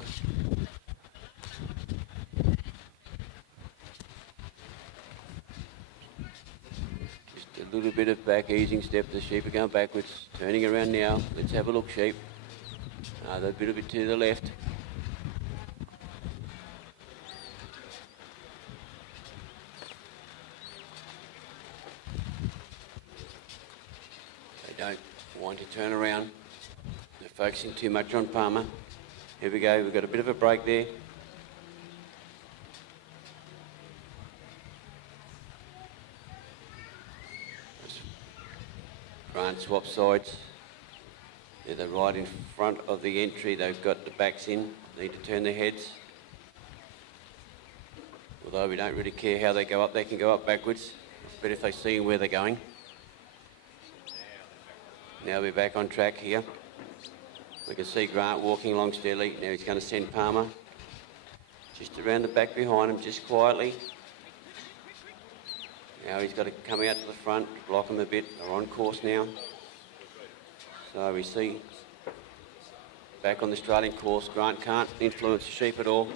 Just a little bit of back easing step. The sheep are going backwards, turning around now. Let's have a look, sheep. They're a bit to the left. Don't want to turn around. They're focusing too much on Palmer. Here we go, we've got a bit of a break there. Grant swap sides. They're right in front of the entry. They've got the backs in. Need to turn their heads. Although we don't really care how they go up, they can go up backwards. But if they see where they're going. Now we're back on track here. We can see Grant walking along steadily. Now he's going to send Palmer just around the back behind him, just quietly. Now he's got to come out to the front, block him a bit. They're on course now. So we see back on the Australian course. Grant can't influence the sheep at all.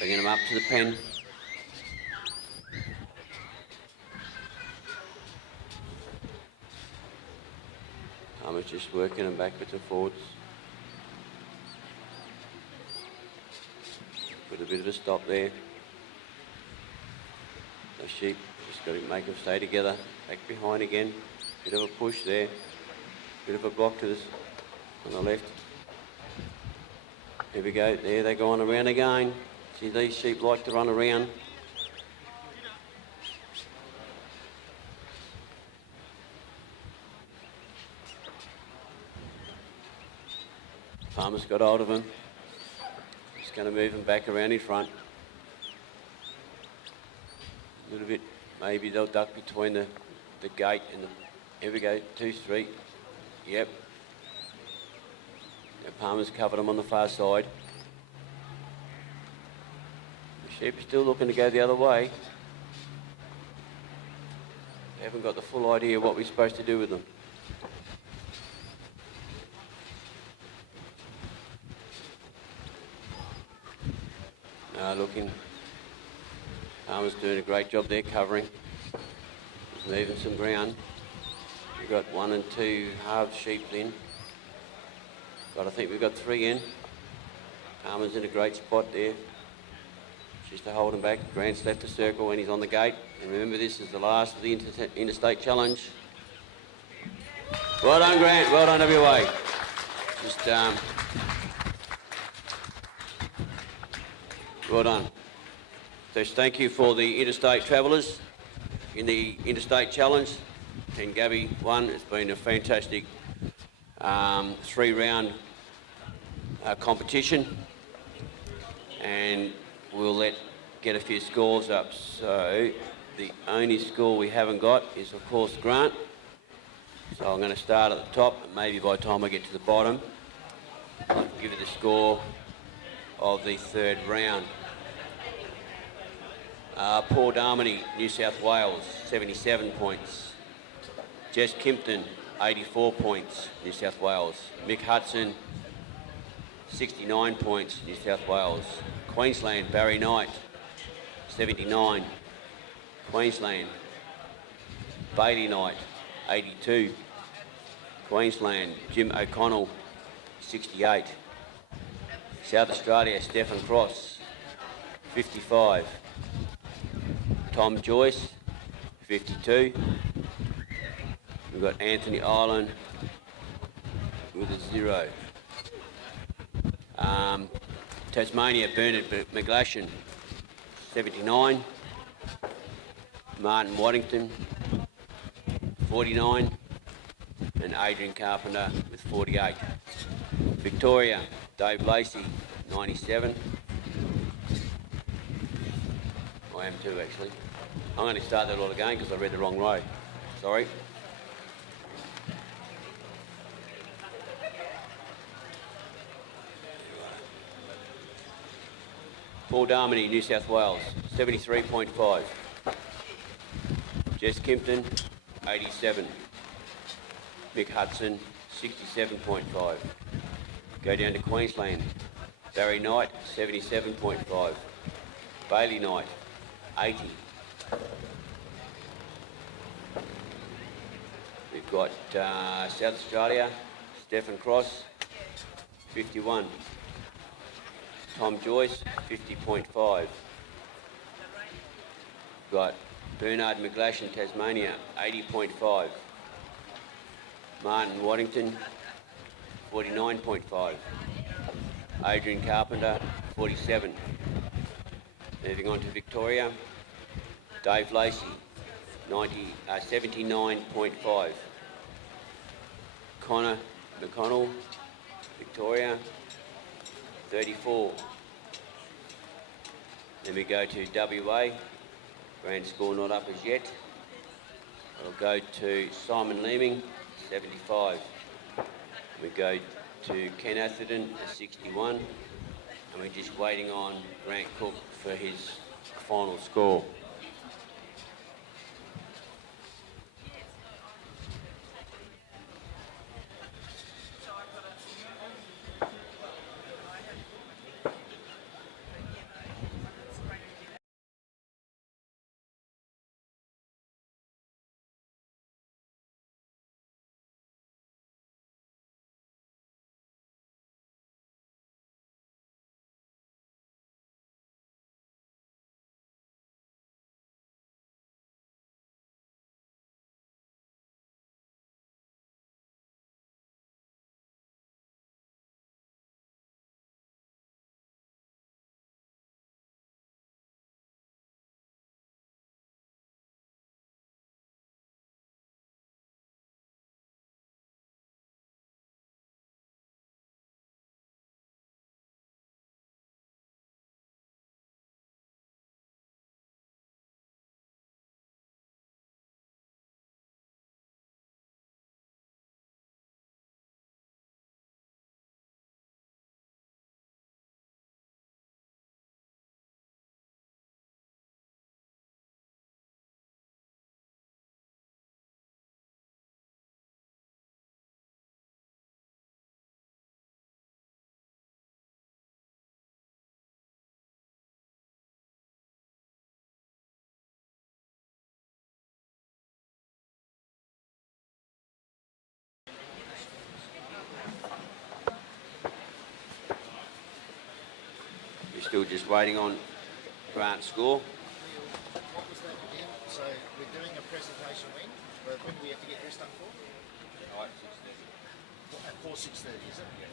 Bringing him up to the pen. Palmer's just working them backwards and forwards. Put a bit of a stop there. The sheep just got to make them stay together. Back behind again. Bit of a push there. Bit of a block to this on the left. Here we go. There they go on around again. See, these sheep like to run around. Palmer's got hold of him. Just going to move him back around in front. A little bit, maybe they'll duck between the gate and the... Here we go, 2, 3. Yep. Now Palmer's covered him on the far side. The sheep are still looking to go the other way. They haven't got the full idea of what we're supposed to do with them. Looking, Palmer's doing a great job there covering. Just moving some ground. We've got 1 and 2 halved sheep in. But I think we've got 3 in. Palmer's in a great spot there. Just to hold him back. Grant's left the circle and he's on the gate. And remember, this is the last of the Interstate Challenge. Well done, Grant. Well done, WA. Just well done. So thank you for the interstate travellers in the Interstate Challenge. Ted Gaby won. It's been a fantastic 3-round competition. And we'll get a few scores up. So the only score we haven't got is, of course, Grant. So I'm going to start at the top, and maybe by the time I get to the bottom, I'll give you the score of the 3rd round. Paul Darmody, New South Wales, 77 points. Jess Kimpton, 84 points, New South Wales. Mick Hudson, 69 points, New South Wales. Queensland, Barry Knight, 79. Queensland, Bailey Knight, 82. Queensland, Jim O'Connell, 68. South Australia, Stefan Cross, 55. Tom Joyce, 52. We've got Anthony Ireland with a 0. Tasmania, Bernard McGlashan, 79. Martin Waddington, 49. And Adrian Carpenter with 48. Victoria, Dave Lacey, 97. I am too, actually. I'm going to start that all again because I read the wrong row. Sorry. Paul Darmody, New South Wales, 73.5. Jess Kimpton, 87. Mick Hudson, 67.5. Go down to Queensland. Barry Knight, 77.5. Bailey Knight, 80. We've got South Australia, Stefan Cross, 51. Tom Joyce, 50.5. Got Bernard McGlashan, Tasmania, 80.5. Martin Waddington, 49.5. Adrian Carpenter, 47. Moving on to Victoria, Dave Lacey, 79.5. Connor McConnell, Victoria, 34. Then we go to WA, grand score not up as yet. I'll go to Simon Leeming, 75. We go to Ken Atherton, 61. And we're just waiting on Grant Cook for his final score. Still just waiting on Grant's score. What was that again? So we're doing a presentation when? When do we have to get dressed up for? At 6:30. At 4:6:30, is it? Yeah,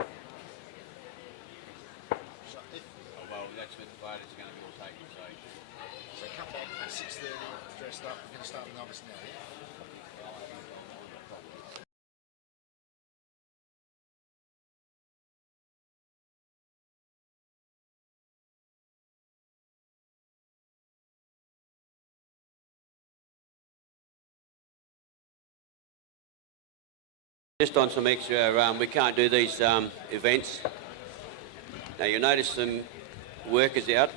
4:6:30. So if, well, that's when the photos are going to be all taken. so come back at 6:30, dressed up. We're going to start the novice now, yeah? Just on some extra, we can't do these events. Now you'll notice some workers out.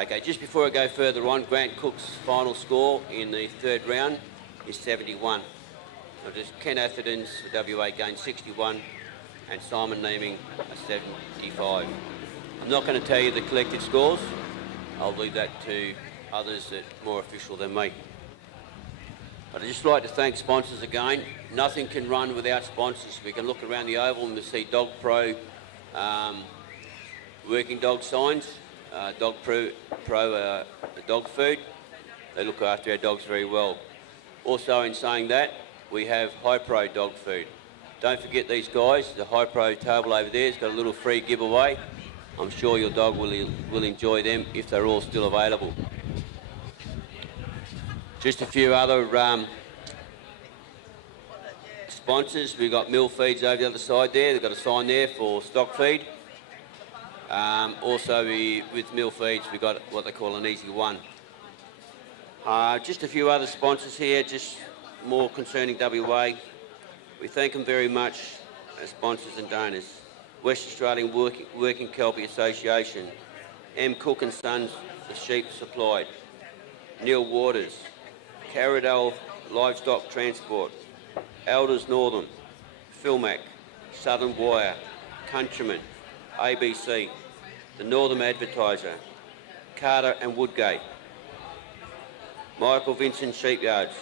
Okay, just before I go further on, Grant Cook's final score in the third round is 71. Now just Ken Atherton's for WA gained 61 and Simon Leeming a 75. I'm not going to tell you the collected scores. I'll leave that to others that are more official than me. But I'd just like to thank sponsors again. Nothing can run without sponsors. We can look around the oval and we see Dog Pro working dog signs, Dog Pro dog food. They look after our dogs very well. Also, in saying that, we have Hypro dog food. Don't forget these guys. The Hypro table over there has got a little free giveaway. I'm sure your dog will enjoy them if they're all still available. Just a few other sponsors. We've got Mill Feeds over the other side there. They've got a sign there for stock feed. Also, with Mill Feeds, we've got what they call an easy one. Just a few other sponsors here, just more concerning WA. We thank them very much as sponsors and donors. West Australian Working Kelpie Association, M. Cook and Sons, the sheep supplied, Neil Waters, Carradale Livestock Transport, Elders Northern, Philmac, Southern Wire, Countryman, ABC, the Northern Advertiser, Carter and Woodgate, Michael Vincent Sheepyards,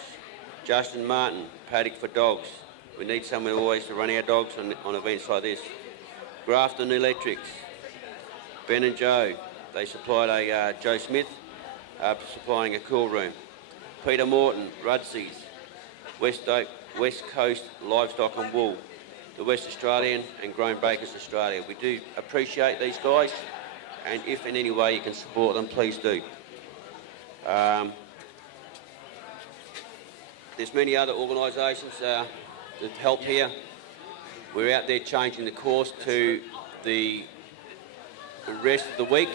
Justin Martin, Paddock for Dogs. We need someone always to run our dogs on events like this. Grafton Electrics, Ben and Joe, they supplied a Joe Smith, supplying a cool room. Peter Morton, Rudsies, West Coast Livestock and Wool, the West Australian and Grown Bakers Australia. We do appreciate these guys, and if in any way you can support them, please do. There's many other organisations that help here. We're out there changing the course to the rest of the week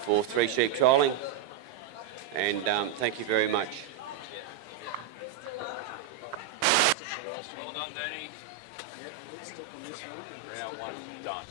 for 3 sheep trialling, and thank you very much. Well done, Danny. Round 1 done.